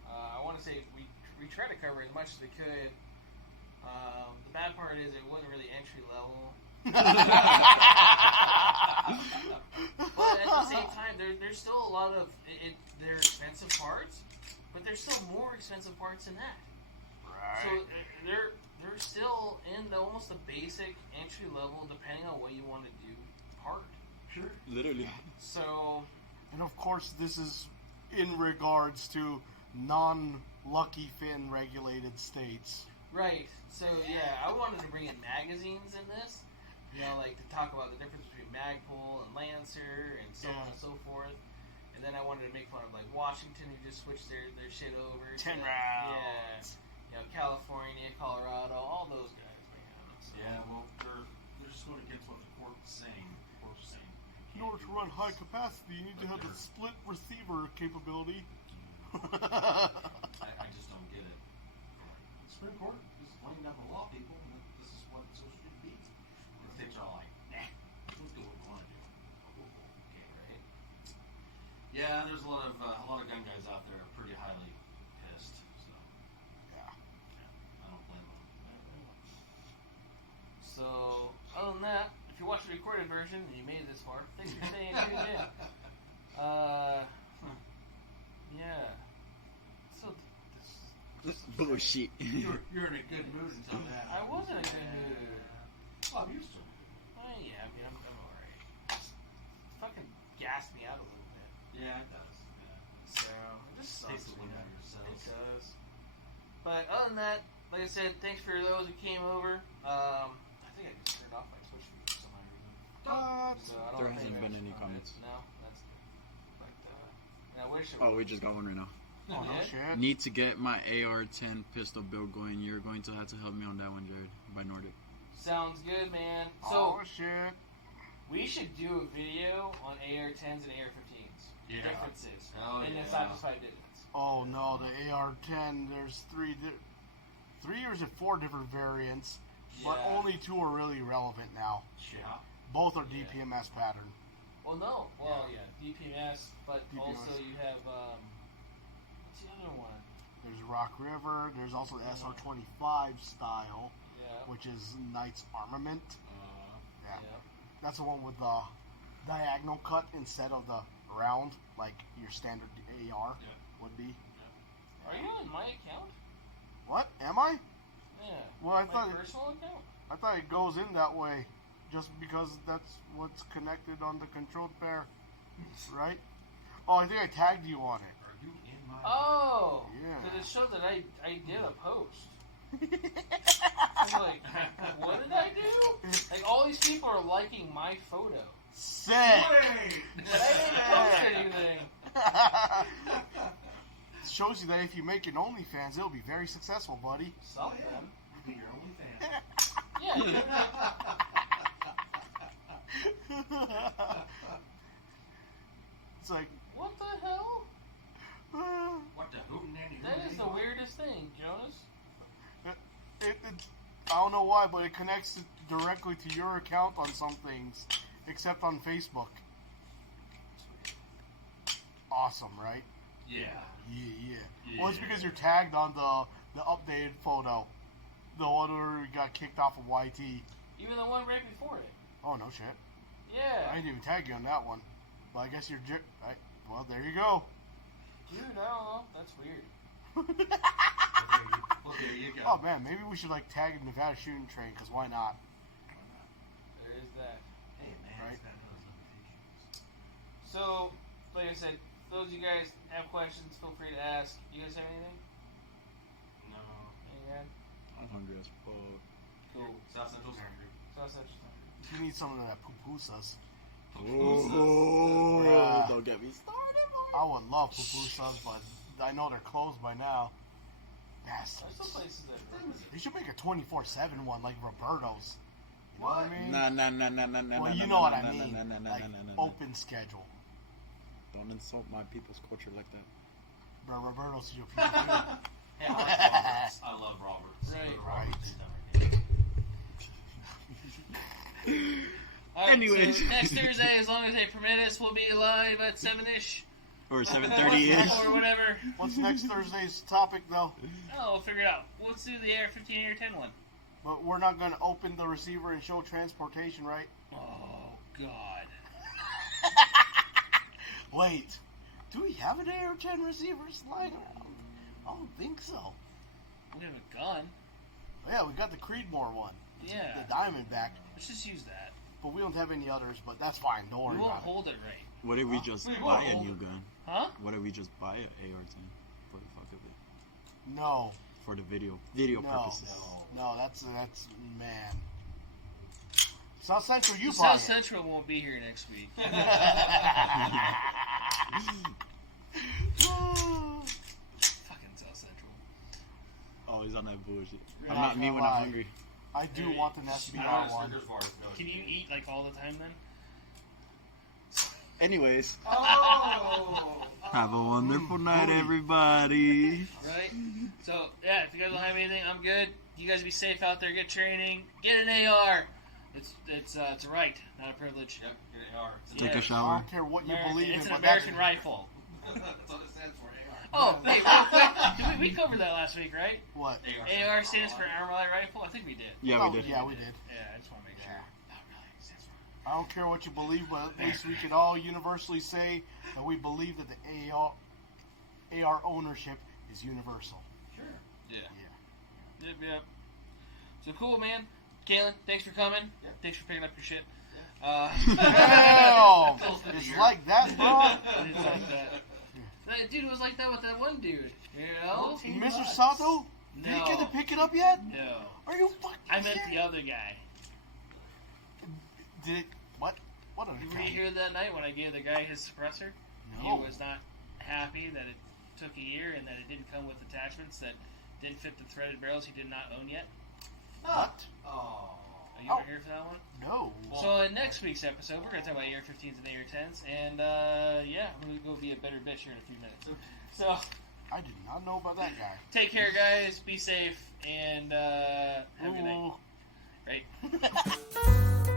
I want to say we tried to cover as much as we could. The bad part is it wasn't really entry level. But at the same time, there's still a lot of they're expensive parts, but there's still more expensive parts than that. Right. So they're still in almost the basic entry level, depending on what you want to do part. Sure. Literally. So, And of course, this is in regards to non-Lucky Fin regulated states. right. So yeah, I wanted to bring in magazines in this. You know, like to talk about the difference between Magpul and Lancer and so on and so forth. And then I wanted to make fun of like Washington, who just switched their shit over. 10 to, rounds. Yeah. You know, California, Colorado, all those guys, man. So, Yeah, well, they're just going against what the court's saying. The court's saying In order to run high capacity, you need to have the split receiver capability. I just don't get it. The Supreme Court is laying down the law, people, and this is what it's supposed to be. The states are like, nah, let's do what we want to do. Okay, right? Yeah, there's a lot of gun guys out there are pretty highly pissed. So Yeah. I don't blame them. So, other than that, if you watch the recorded version and you made it this far, thanks for staying tuned in. Yeah. So, Bullshit. You're in a good mood until that. I was in a good mood. Oh, I'm used to it. Yeah, I mean, I'm alright. Fucking gassed me out a little bit. Yeah, it does. Yeah. So, it just sucks. Takes the wind out of your sails. It does. But other than that, like I said, thanks for those who came over. I think I just turned off my Twitch feed for some odd reason. So I don't There know if hasn't anybody- been any comments. No, that's good. But, and I wish it Oh, we just got one right now. Oh, no Yeah. shit. Need to get my AR-10 pistol build going. You're going to have to help me on that one, Jared. By Nordic. Sounds good, man. So, Oh, shit. we should do a video on AR-10s and AR-15s. Yeah. Differences. Hell and yeah. the side-by-side difference. Oh, no, the AR-10, there's three or is it 4 different variants, but Yeah. only 2 are really relevant now. Yeah. Both are Yeah. DPMS pattern. Well, no. Well, yeah. DPMS, but DPMS. also you have, what's the other one? There's Rock River, there's also the SR-25 style, Yeah. which is Knight's Armament. Yeah. Yeah. That's the one with the diagonal cut instead of the round, like your standard AR Yeah. would be. Are you on my account? What? Am I? Yeah. Well, I My thought personal account? it goes in that way, just because that's what's connected on the controlled pair, right? Oh, I think I tagged you on it. Are you in my... Oh! Yeah. Because it showed that I did a post. I'm like, what did I do? Like, all these people are liking my photo. Sick. But I didn't post anything. Shows you that if you make an OnlyFans, it'll be very successful, buddy. Something. Be your only fan. Yeah. It's like, What the hell? What the hootin' nanny That is the weirdest thing, Jonas. it, I don't know why, but it connects it directly to your account on some things, except on Facebook. Awesome, right? Yeah. Yeah. Well, it's because you're tagged on the updated photo, the one where we got kicked off of YT. Even the one right before it. Oh no shit! I Yeah. didn't even tag you on that one, but I guess you're. Well, there you go. Dude, I don't know. That's weird. Well, there you go. Oh man, maybe we should like tag Nevada Shooting Train, because why not? There is that. Hey, man, Right. it's got those limitations. So, like I said, those of you guys have questions, feel free to ask. You guys have anything? No. Anything? I'm hungry as fuck. Cool. South Central's hungry. So that's interesting. You need some of that pupusas. Oh, Yeah. don't get me started. I would love pupusas, but I know they're closed by now. There's some Bastards. places that are They should make a 24/7 one like Roberto's. You know what I mean? Nah. Well, you know what I mean. Like open schedule. Don't insult my people's culture like that. Bro, Roberto's your people. Yeah. I love Roberts. Right. Roberts. Alright, Anyways. so next Thursday, as long as they permit us, we'll be live at 7-ish. Or 7:30ish. Or whatever. What's next Thursday's topic, though? Oh, we'll figure it out. Let's do the AR-15, AR-10 one. But we're not going to open the receiver and show transportation, right? Oh, God. Wait, do we have an AR-10 receiver lying around? I don't think so. We have a gun. Yeah, we got the Creedmoor one. Yeah. The Diamondback. Let's just use that. But we don't have any others, but that's fine. Don't worry We won't about it. hold it right. What if we just Wait, buy whoa. a new gun? Huh? What if we just buy an AR-10 for the fuck of it? No. For the video No. purposes. No, that's man. South Central, you buy South it. Central won't be here next week. Fucking South Central. Always on that bullshit. Yeah, I'm not me no when lie. I'm hungry. I do want an SBR one. Can you eat like all the time then? Anyways, Oh! have a wonderful night, everybody. Right? So, yeah, if you guys don't have anything, I'm good. You guys be safe out there. Get training. Get an AR. It's a right, not a privilege. Yep, get an AR. Take Yeah. a I shower. don't care what you American- believe in. it's an but American that's, rifle. That's what it stands for, AR. Oh, wait, real quick. We covered that last week, right? What? AR stands for Armalite Rifle? I think we did. Yeah, Oh, we did. Yeah, we did. Yeah, I just want to make sure. Not really. It stands for I don't care what you believe, but at least we can all universally say that we believe that the AR ownership is universal. sure. Yeah. Yeah. Yep. So cool, man. Kalen, thanks for coming. Yeah. Thanks for picking up your shit. Damn! It's like that, bro. It's like that. That dude was like that with that one dude. You know? Mr. Sato? Did he get to No. pick it up yet? No. Are you fucking I meant serious? the other guy. Did it? What? What other Were guy? you here that night when I gave the guy his suppressor? No. He was not happy that it took a year and that it didn't come with attachments that didn't fit the threaded barrels he did not own yet. What? Oh. Are you here for that one? No. So in next week's episode, we're going to talk about AR-15s and AR-10s, and yeah, I'm going to go be a better bitch here in a few minutes. So, I did not know about that guy. take care, guys, be safe, and have a good night. Ooh. Right?